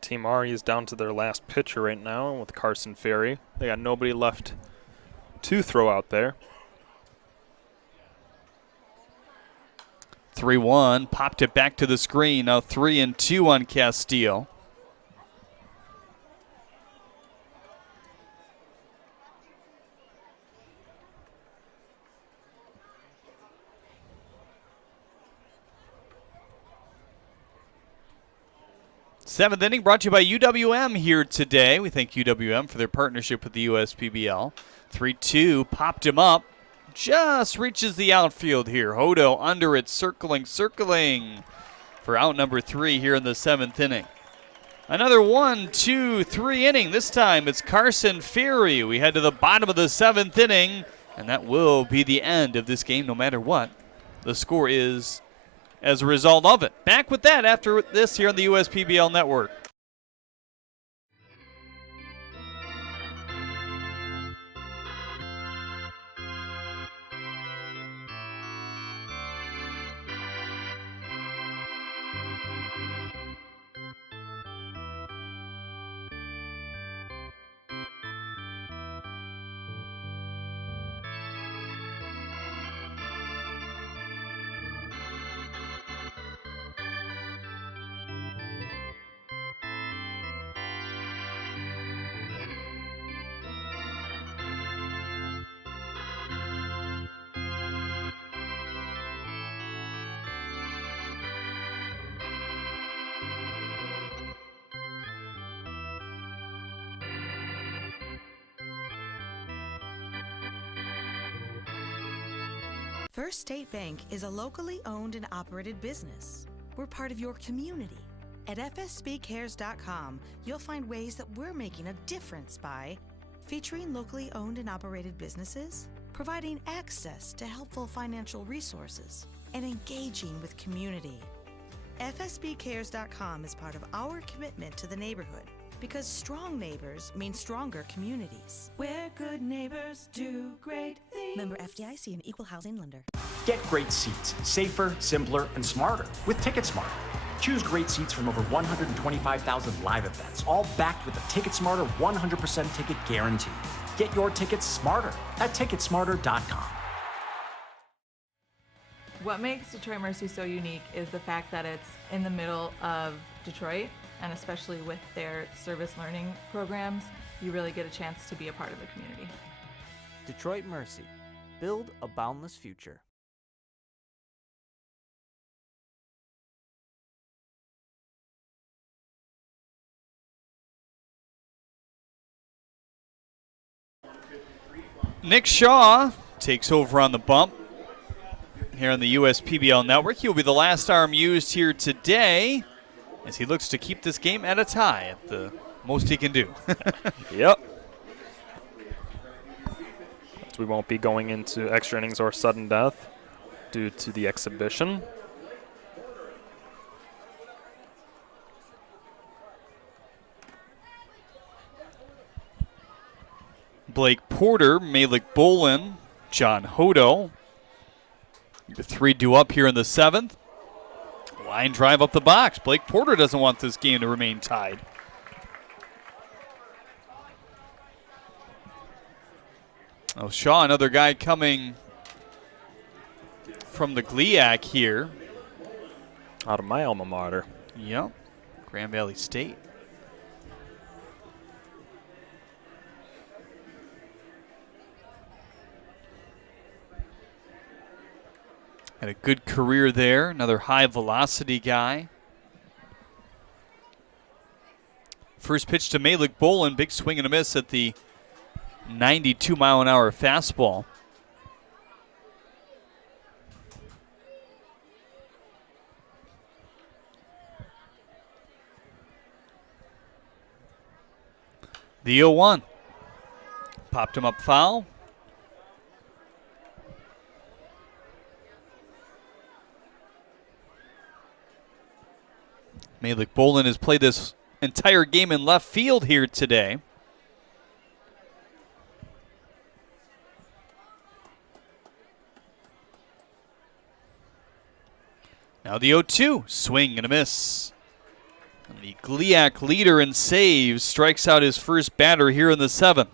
Team Ari is down to their last pitcher right now with Carson Ferry. They got nobody left to throw out there. 3-1, popped it back to the screen. Now 3-2 on Castillo. Seventh inning brought to you by UWM here today. We thank UWM for their partnership with the USPBL. 3-2, popped him up. Just reaches the outfield here. Hodo under it, circling for out number 3 here in the 7th inning. Another 1, 2, 3 inning. This time it's Carson Ferry. We head to the bottom of the 7th inning, and that will be the end of this game no matter what the score is as a result of it. Back with that after this here on the USPBL Network. First State Bank is a locally owned and operated business. We're part of your community. At fsbcares.com, you'll find ways that we're making a difference by featuring locally owned and operated businesses, providing access to helpful financial resources, and engaging with community. fsbcares.com is part of our commitment to the neighborhood because strong neighbors mean stronger communities. Where good neighbors do great things. Member FDIC and Equal Housing Lender. Get great seats, safer, simpler, and smarter with TicketSmarter. Choose great seats from over 125,000 live events, all backed with a TicketSmarter 100% ticket guarantee. Get your tickets smarter at ticketsmarter.com. What makes Detroit Mercy so unique is the fact that it's in the middle of Detroit, and especially with their service learning programs, you really get a chance to be a part of the community. Detroit Mercy. Build a boundless future. Nick Shaw takes over on the bump here on the USPBL network. He'll be the last arm used here today as he looks to keep this game at a tie at the most he can do. Yep. We won't be going into extra innings or sudden death due to the exhibition. Blake Porter, Malik Bolin, John Hodo. The 3 due up here in the 7th. Line drive up the box. Blake Porter doesn't want this game to remain tied. Oh, Shaw, another guy coming from the GLIAC here. Out of my alma mater. Yep, Grand Valley State. Had a good career there, another high velocity guy. First pitch to Malik Bolin, big swing and a miss at the 92-mile-an-hour fastball. The 0-1. Popped him up foul. Malik Bolin has played this entire game in left field here today. Now the 0-2, swing and a miss. And the GLIAC leader in saves strikes out his first batter here in the 7th.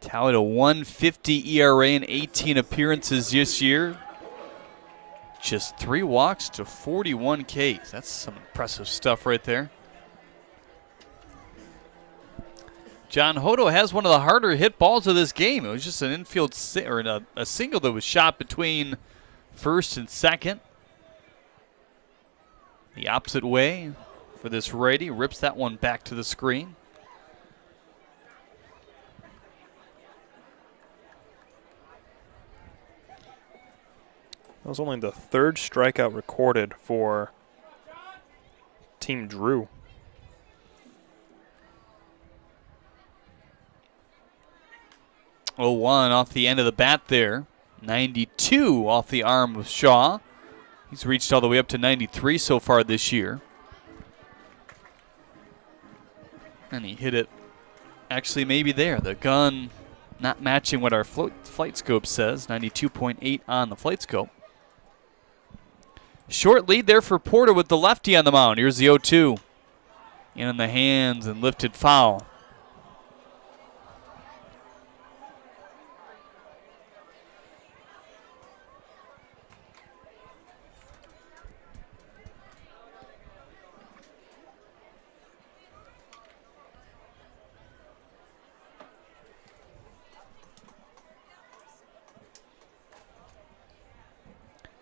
Tallied a 1.50 ERA in 18 appearances this year. Just 3 walks to 41 Ks. That's some impressive stuff right there. John Hodo has one of the harder hit balls of this game. It was just an infield a single that was shot between first and second. The opposite way for this righty. Rips that one back to the screen. That was only the 3rd strikeout recorded for Team Drew. Oh, 1 off the end of the bat there. 92 off the arm of Shaw. He's reached all the way up to 93 so far this year. And he hit it actually maybe there. The gun not matching what our flight scope says. 92.8 on the flight scope. Short lead there for Porter with the lefty on the mound. Here's the 0-2. In the hands and lifted foul.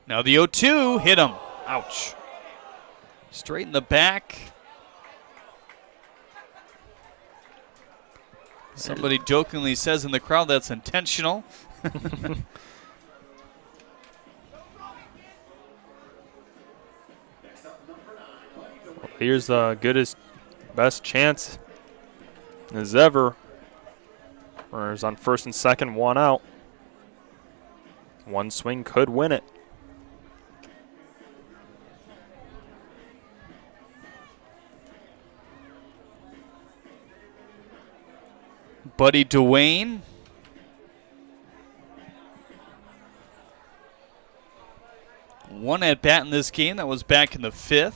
Now the 0-2 hit him. Ouch. Straight in the back. Somebody jokingly says in the crowd that's intentional. Here's the best chance as ever. Runners on first and second, one out. One swing could win it. Buddy Duane. One at bat in this game. That was back in the 5th.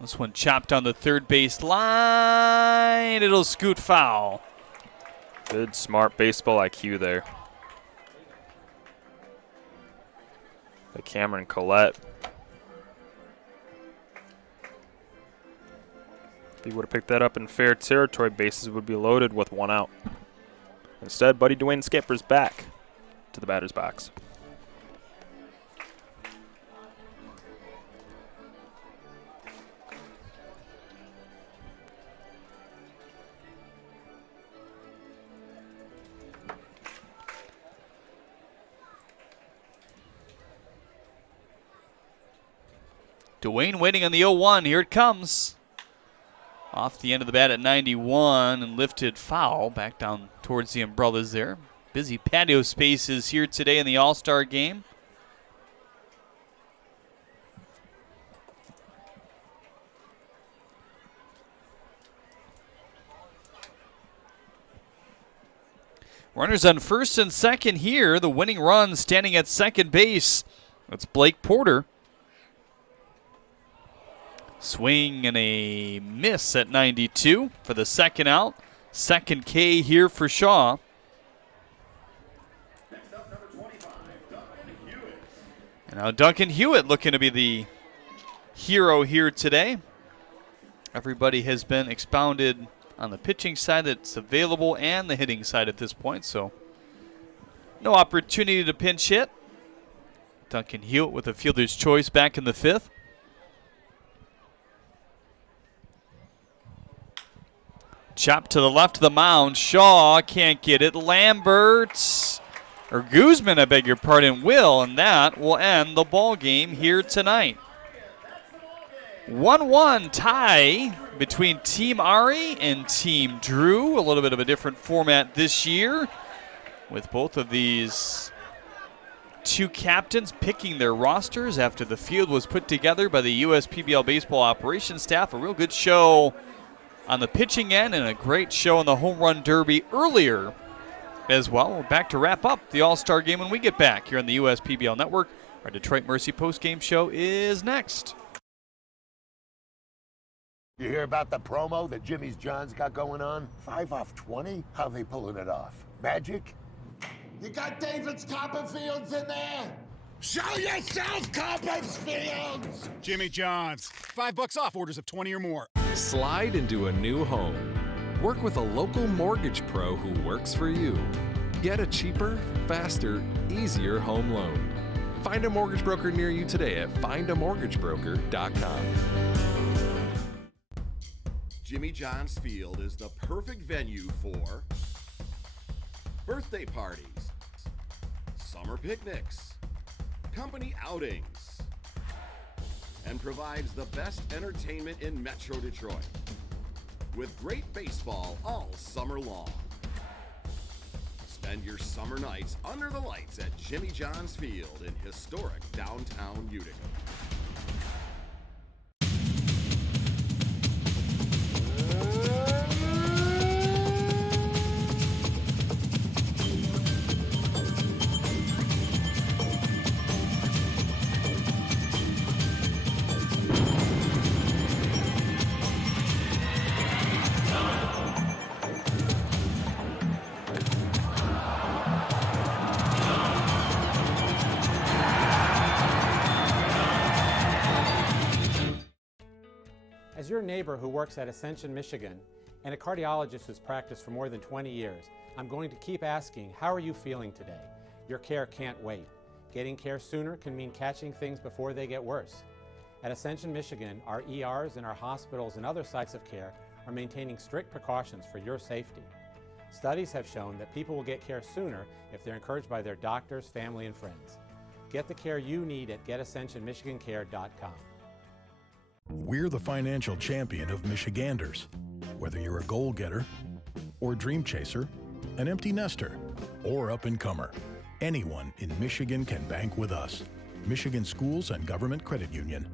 This one chopped on the third base line. It'll scoot foul. Good, smart baseball IQ there. The Cameron Collette. If he would have picked that up in fair territory, bases would be loaded with one out. Instead, Buddy Duane scampers back to the batter's box. Duane waiting on the 0-1. Here it comes. Off the end of the bat at 91 and lifted foul back down towards the umbrellas there. Busy patio spaces here today in the All-Star game. Runners on first and second here. The winning run standing at second base. That's Blake Porter. Swing and a miss at 92 for the second out. Second K here for Shaw. And now Duncan Hewitt looking to be the hero here today. Everybody has been expounded on the pitching side that's available and the hitting side at this point, so no opportunity to pinch hit. Duncan Hewitt with a fielder's choice back in the 5th. Chop to the left of the mound. Shaw can't get it. Lambert, or Guzman, I beg your pardon, will, and that will end the ball game here tonight. 1-1 tie between Team Ari and Team Drew. A little bit of a different format this year, with both of these two captains picking their rosters after the field was put together by the USPBL baseball operations staff. A real good show on the pitching end and a great show on the home run derby earlier as well. We're back to wrap up the All-Star game when we get back here on the USPBL Network. Our Detroit Mercy postgame show is next. You hear about the promo that Jimmy's John's got going on? 5 off 20? How they pulling it off? Magic? You got David's Copperfields in there? Show yourself, Copperfields! Jimmy John's. $5 off orders of 20 or more. Slide into a new home. Work with a local mortgage pro who works for you. Get a cheaper, faster, easier home loan. Find a mortgage broker near you today at findamortgagebroker.com. Jimmy John's Field is the perfect venue for birthday parties, summer picnics, company outings, and provides the best entertainment in Metro Detroit with great baseball all summer long. Spend your summer nights under the lights at Jimmy John's Field in historic downtown Utica. As your neighbor who works at Ascension, Michigan, and a cardiologist who's practiced for more than 20 years, I'm going to keep asking, how are you feeling today? Your care can't wait. Getting care sooner can mean catching things before they get worse. At Ascension, Michigan, our ERs and our hospitals and other sites of care are maintaining strict precautions for your safety. Studies have shown that people will get care sooner if they're encouraged by their doctors, family, and friends. Get the care you need at getascensionmichigancare.com. We're the financial champion of Michiganders. Whether you're a goal-getter or dream chaser, an empty nester or up-and-comer, anyone in Michigan can bank with us. Michigan Schools and Government Credit Union.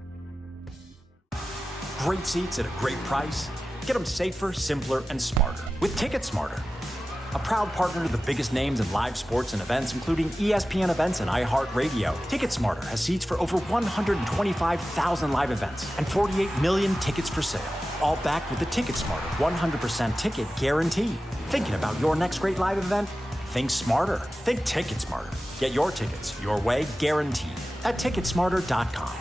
Great seats at a great price. Get them safer, simpler, and smarter with Ticket Smarter. A proud partner to the biggest names in live sports and events, including ESPN events and iHeart Radio. Ticket Smarter has seats for over 125,000 live events and 48 million tickets for sale. All backed with the Ticket Smarter 100% ticket guarantee. Thinking about your next great live event? Think smarter. Think Ticket Smarter. Get your tickets your way, guaranteed, at Ticketsmarter.com.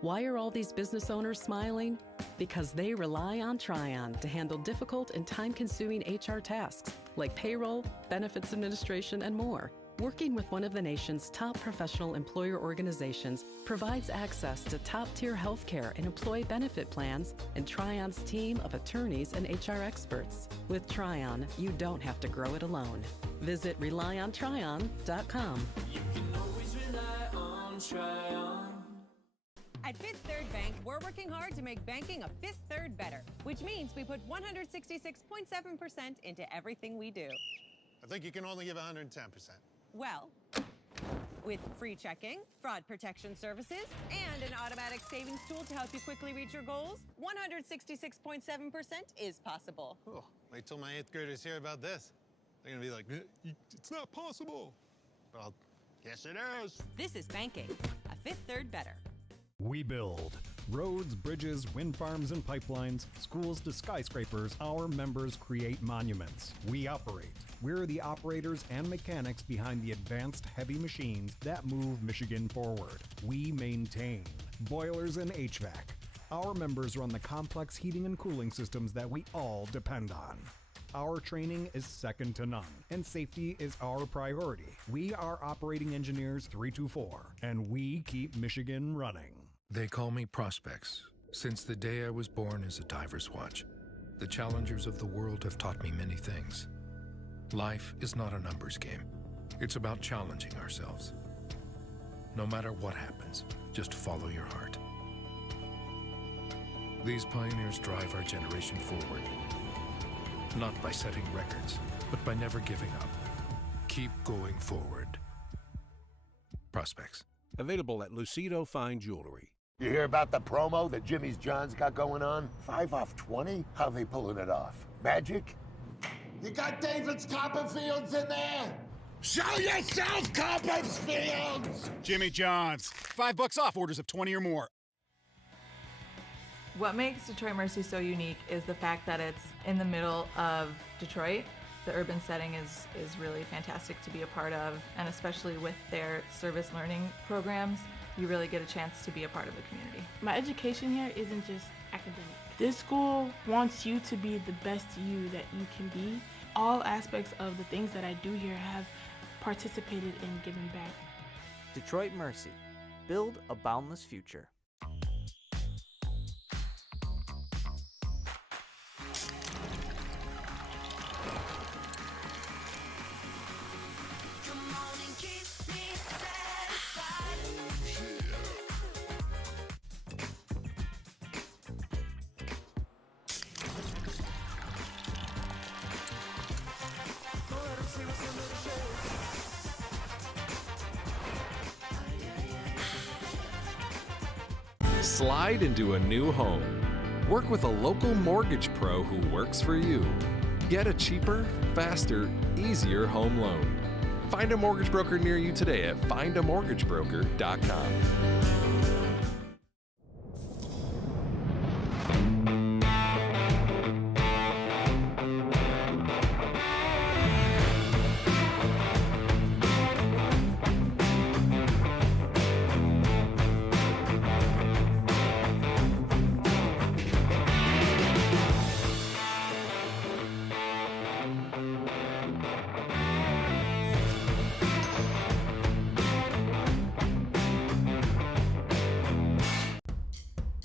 Why are all these business owners smiling? Because they rely on Tryon to handle difficult and time-consuming HR tasks like payroll, benefits administration, and more. Working with one of the nation's top professional employer organizations provides access to top-tier healthcare and employee benefit plans and Tryon's team of attorneys and HR experts. With Tryon, you don't have to grow it alone. Visit RelyOnTryon.com. You can always rely on Tryon. At Fifth Third Bank, we're working hard to make banking a Fifth Third better, which means we put 166.7% into everything we do. I think you can only give 110%. Well, with free checking, fraud protection services, and an automatic savings tool to help you quickly reach your goals, 166.7% is possible. Oh, wait till my 8th graders hear about this. They're gonna be like, it's not possible. Well, yes it is. This is banking, a Fifth Third better. We build roads, bridges, wind farms, and pipelines, schools to skyscrapers. Our members create monuments. We operate. We're the operators and mechanics behind the advanced heavy machines that move Michigan forward. We maintain boilers and HVAC. Our members run the complex heating and cooling systems that we all depend on. Our training is second to none, and safety is our priority. We are Operating Engineers 324, and we keep Michigan running. They call me Prospects. Since the day I was born as a diver's watch, the challengers of the world have taught me many things. Life is not a numbers game. It's about challenging ourselves. No matter what happens, just follow your heart. These pioneers drive our generation forward. Not by setting records, but by never giving up. Keep going forward. Prospects. Available at Lucido Fine Jewelry. You hear about the promo that Jimmy's John's got going on? 5 off 20? How they pulling it off? Magic? You got David's Copperfields in there? Show yourself, Copperfields! Jimmy John's. $5 off orders of 20 or more. What makes Detroit Mercy so unique is the fact that it's in the middle of Detroit. The urban setting is really fantastic to be a part of, and especially with their service learning programs, you really get a chance to be a part of the community. My education here isn't just academic. This school wants you to be the best you that you can be. All aspects of the things that I do here have participated in giving back. Detroit Mercy. Build a boundless future. Slide into a new home. Work with a local mortgage pro who works for you. Get a cheaper, faster, easier home loan. Find a mortgage broker near you today at findamortgagebroker.com.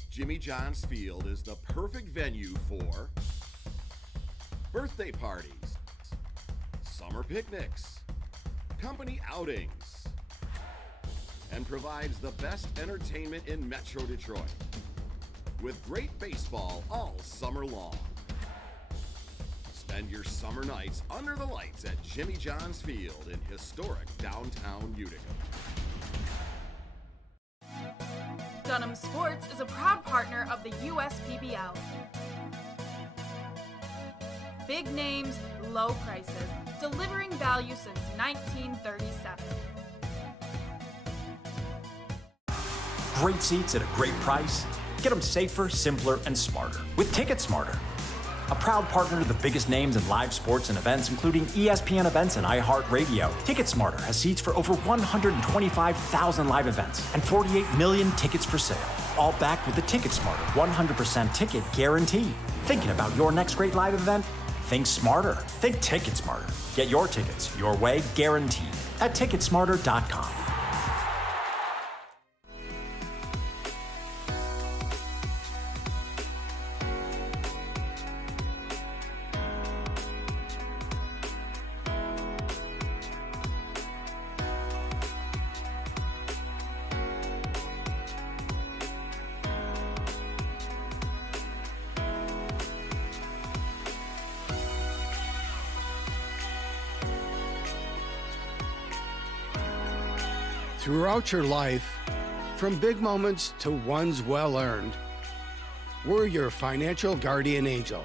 Jimmy John's Field is the perfect venue for birthday parties, summer picnics, company outings, and provides the best entertainment in Metro Detroit with great baseball all summer long. Spend your summer nights under the lights at Jimmy John's Field in historic downtown Utica. Dunham Sports is a proud partner of the USPBL. Big names, low prices, delivering value since 1937. Great seats at a great price. Get them safer, simpler, and smarter with Ticket Smarter. A proud partner to the biggest names in live sports and events, including ESPN events and iHeart Radio. TicketSmarter has seats for over 125,000 live events and 48 million tickets for sale. All backed with the TicketSmarter 100% ticket guarantee. Thinking about your next great live event? Think smarter. Think TicketSmarter. Get your tickets your way, guaranteed, at TicketSmarter.com. Throughout your life, from big moments to ones well-earned, we're your financial guardian angel.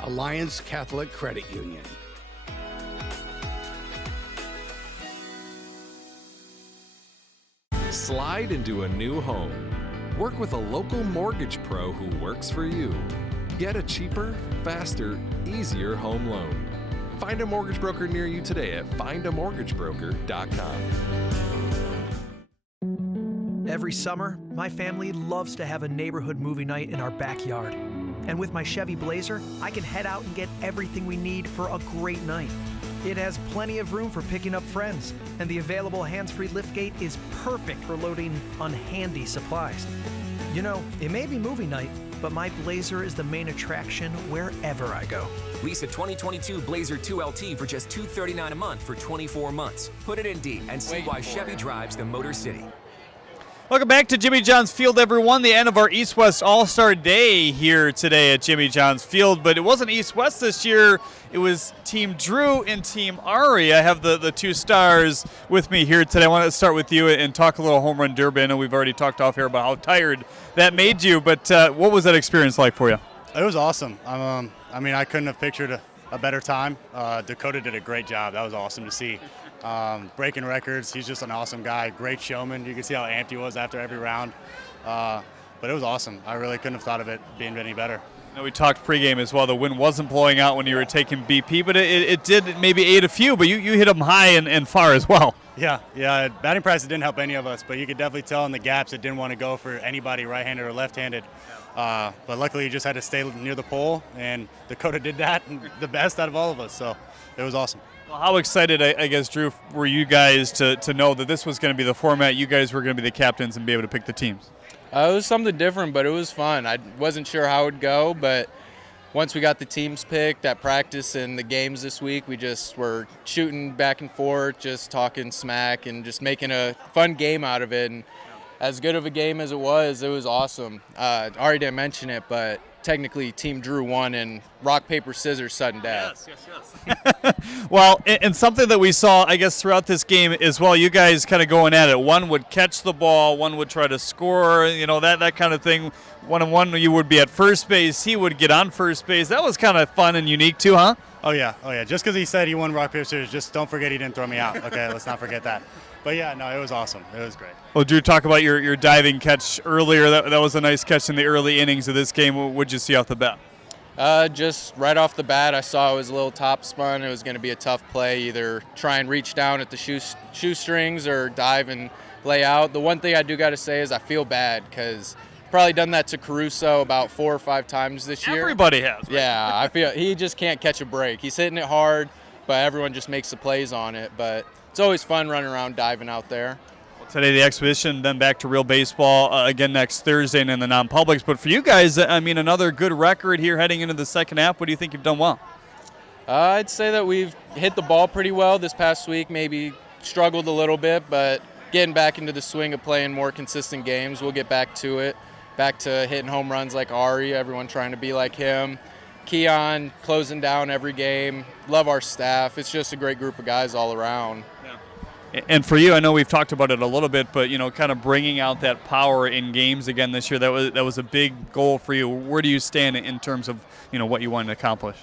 Alliance Catholic Credit Union. Slide into a new home. Work with a local mortgage pro who works for you. Get a cheaper, faster, easier home loan. Find a mortgage broker near you today at findamortgagebroker.com. Every summer, my family loves to have a neighborhood movie night in our backyard. And with my Chevy Blazer, I can head out and get everything we need for a great night. It has plenty of room for picking up friends, and the available hands-free liftgate is perfect for loading unhandy supplies. You know, it may be movie night, but my Blazer is the main attraction wherever I go. Lease a 2022 Blazer 2LT for just $239 a month for 24 months. Put it in D and see why Chevy drives the Motor City. Welcome back to Jimmy John's Field, everyone. The end of our East-West All-Star Day here today at Jimmy John's Field, but it wasn't East-West this year. It was Team Drew and Team Ari. I have the two stars with me here today. I want to start with you and talk a little home run derby. I know we've already talked off here about how tired that made you, but what was that experience like for you? It was awesome. I mean, I couldn't have pictured a better time. Dakota did a great job. That was awesome to see. Breaking records. He's just an awesome guy. Great showman. You can see how amped he was after every round. But it was awesome. I really couldn't have thought of it being any better. I know we talked pregame as well. The wind wasn't blowing out when you were taking BP, but it did maybe aid a few, but you hit them high and far as well. Yeah. Batting practice didn't help any of us, but you could definitely tell in the gaps it didn't want to go for anybody right-handed or left-handed. But luckily you just had to stay near the pole, and Dakota did that the best out of all of us, so it was awesome. Well, how excited, I guess, Drew, were you guys to know that this was going to be the format? You guys were going to be the captains and be able to pick the teams. It was something different, but it was fun. I wasn't sure how it would go, but once we got the teams picked at practice and the games this week, we just were shooting back and forth, just talking smack and just making a fun game out of it. And as good of a game as it was awesome. Ari didn't mention it, but technically Team Drew won in rock, paper, scissors, sudden death. Yes. Well, and something that we saw, I guess, throughout this game as well, you guys kind of going at it. One would catch the ball, one would try to score, that kind of thing. One you would be at first base, he would get on first base. That was kind of fun and unique too, huh? Oh, yeah. Just because he said he won rock, paper, scissors, just don't forget he didn't throw me out. Okay, let's not forget that. But, yeah, no, it was awesome. It was great. Well, Drew, talk about your diving catch earlier. That was a nice catch in the early innings of this game. What did you see off the bat? Just right off the bat, I saw it was a little top spun. It was going to be a tough play, either try and reach down at the shoestrings or dive and lay out. The one thing I do got to say is I feel bad because probably done that to Caruso about 4 or 5 times this year. Everybody has. Right? Yeah, I feel he just can't catch a break. He's hitting it hard, but everyone just makes the plays on it. But it's always fun running around diving out there. Well, today the exhibition, then back to real baseball again next Thursday and in the non-publics. But for you guys, I mean, another good record here heading into the second half. What do you think you've done well? I'd say that we've hit the ball pretty well this past week. Maybe struggled a little bit, but getting back into the swing of playing more consistent games. We'll get back to it. Back to hitting home runs like Ari, everyone trying to be like him. Keon closing down every game. Love our staff. It's just a great group of guys all around. And for you, I know we've talked about it a little bit, but kind of bringing out that power in games again this year, that was a big goal for you. Where do you stand in terms of what you want to accomplish?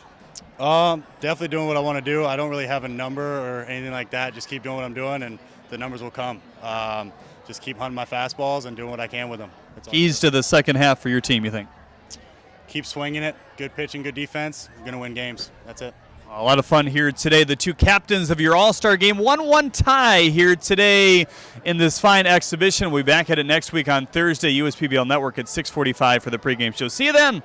Definitely doing what I want to do. I don't really have a number or anything like that. Just keep doing what I'm doing, and the numbers will come. Just keep hunting my fastballs and doing what I can with them. Keys to the second half for your team, you think? Keep swinging it. Good pitching, good defense. We're going to win games. That's it. A lot of fun here today. The two captains of your All-Star game, 1-1 tie here today in this fine exhibition. We'll be back at it next week on Thursday, USPBL Network at 6:45 for the pregame show. See you then.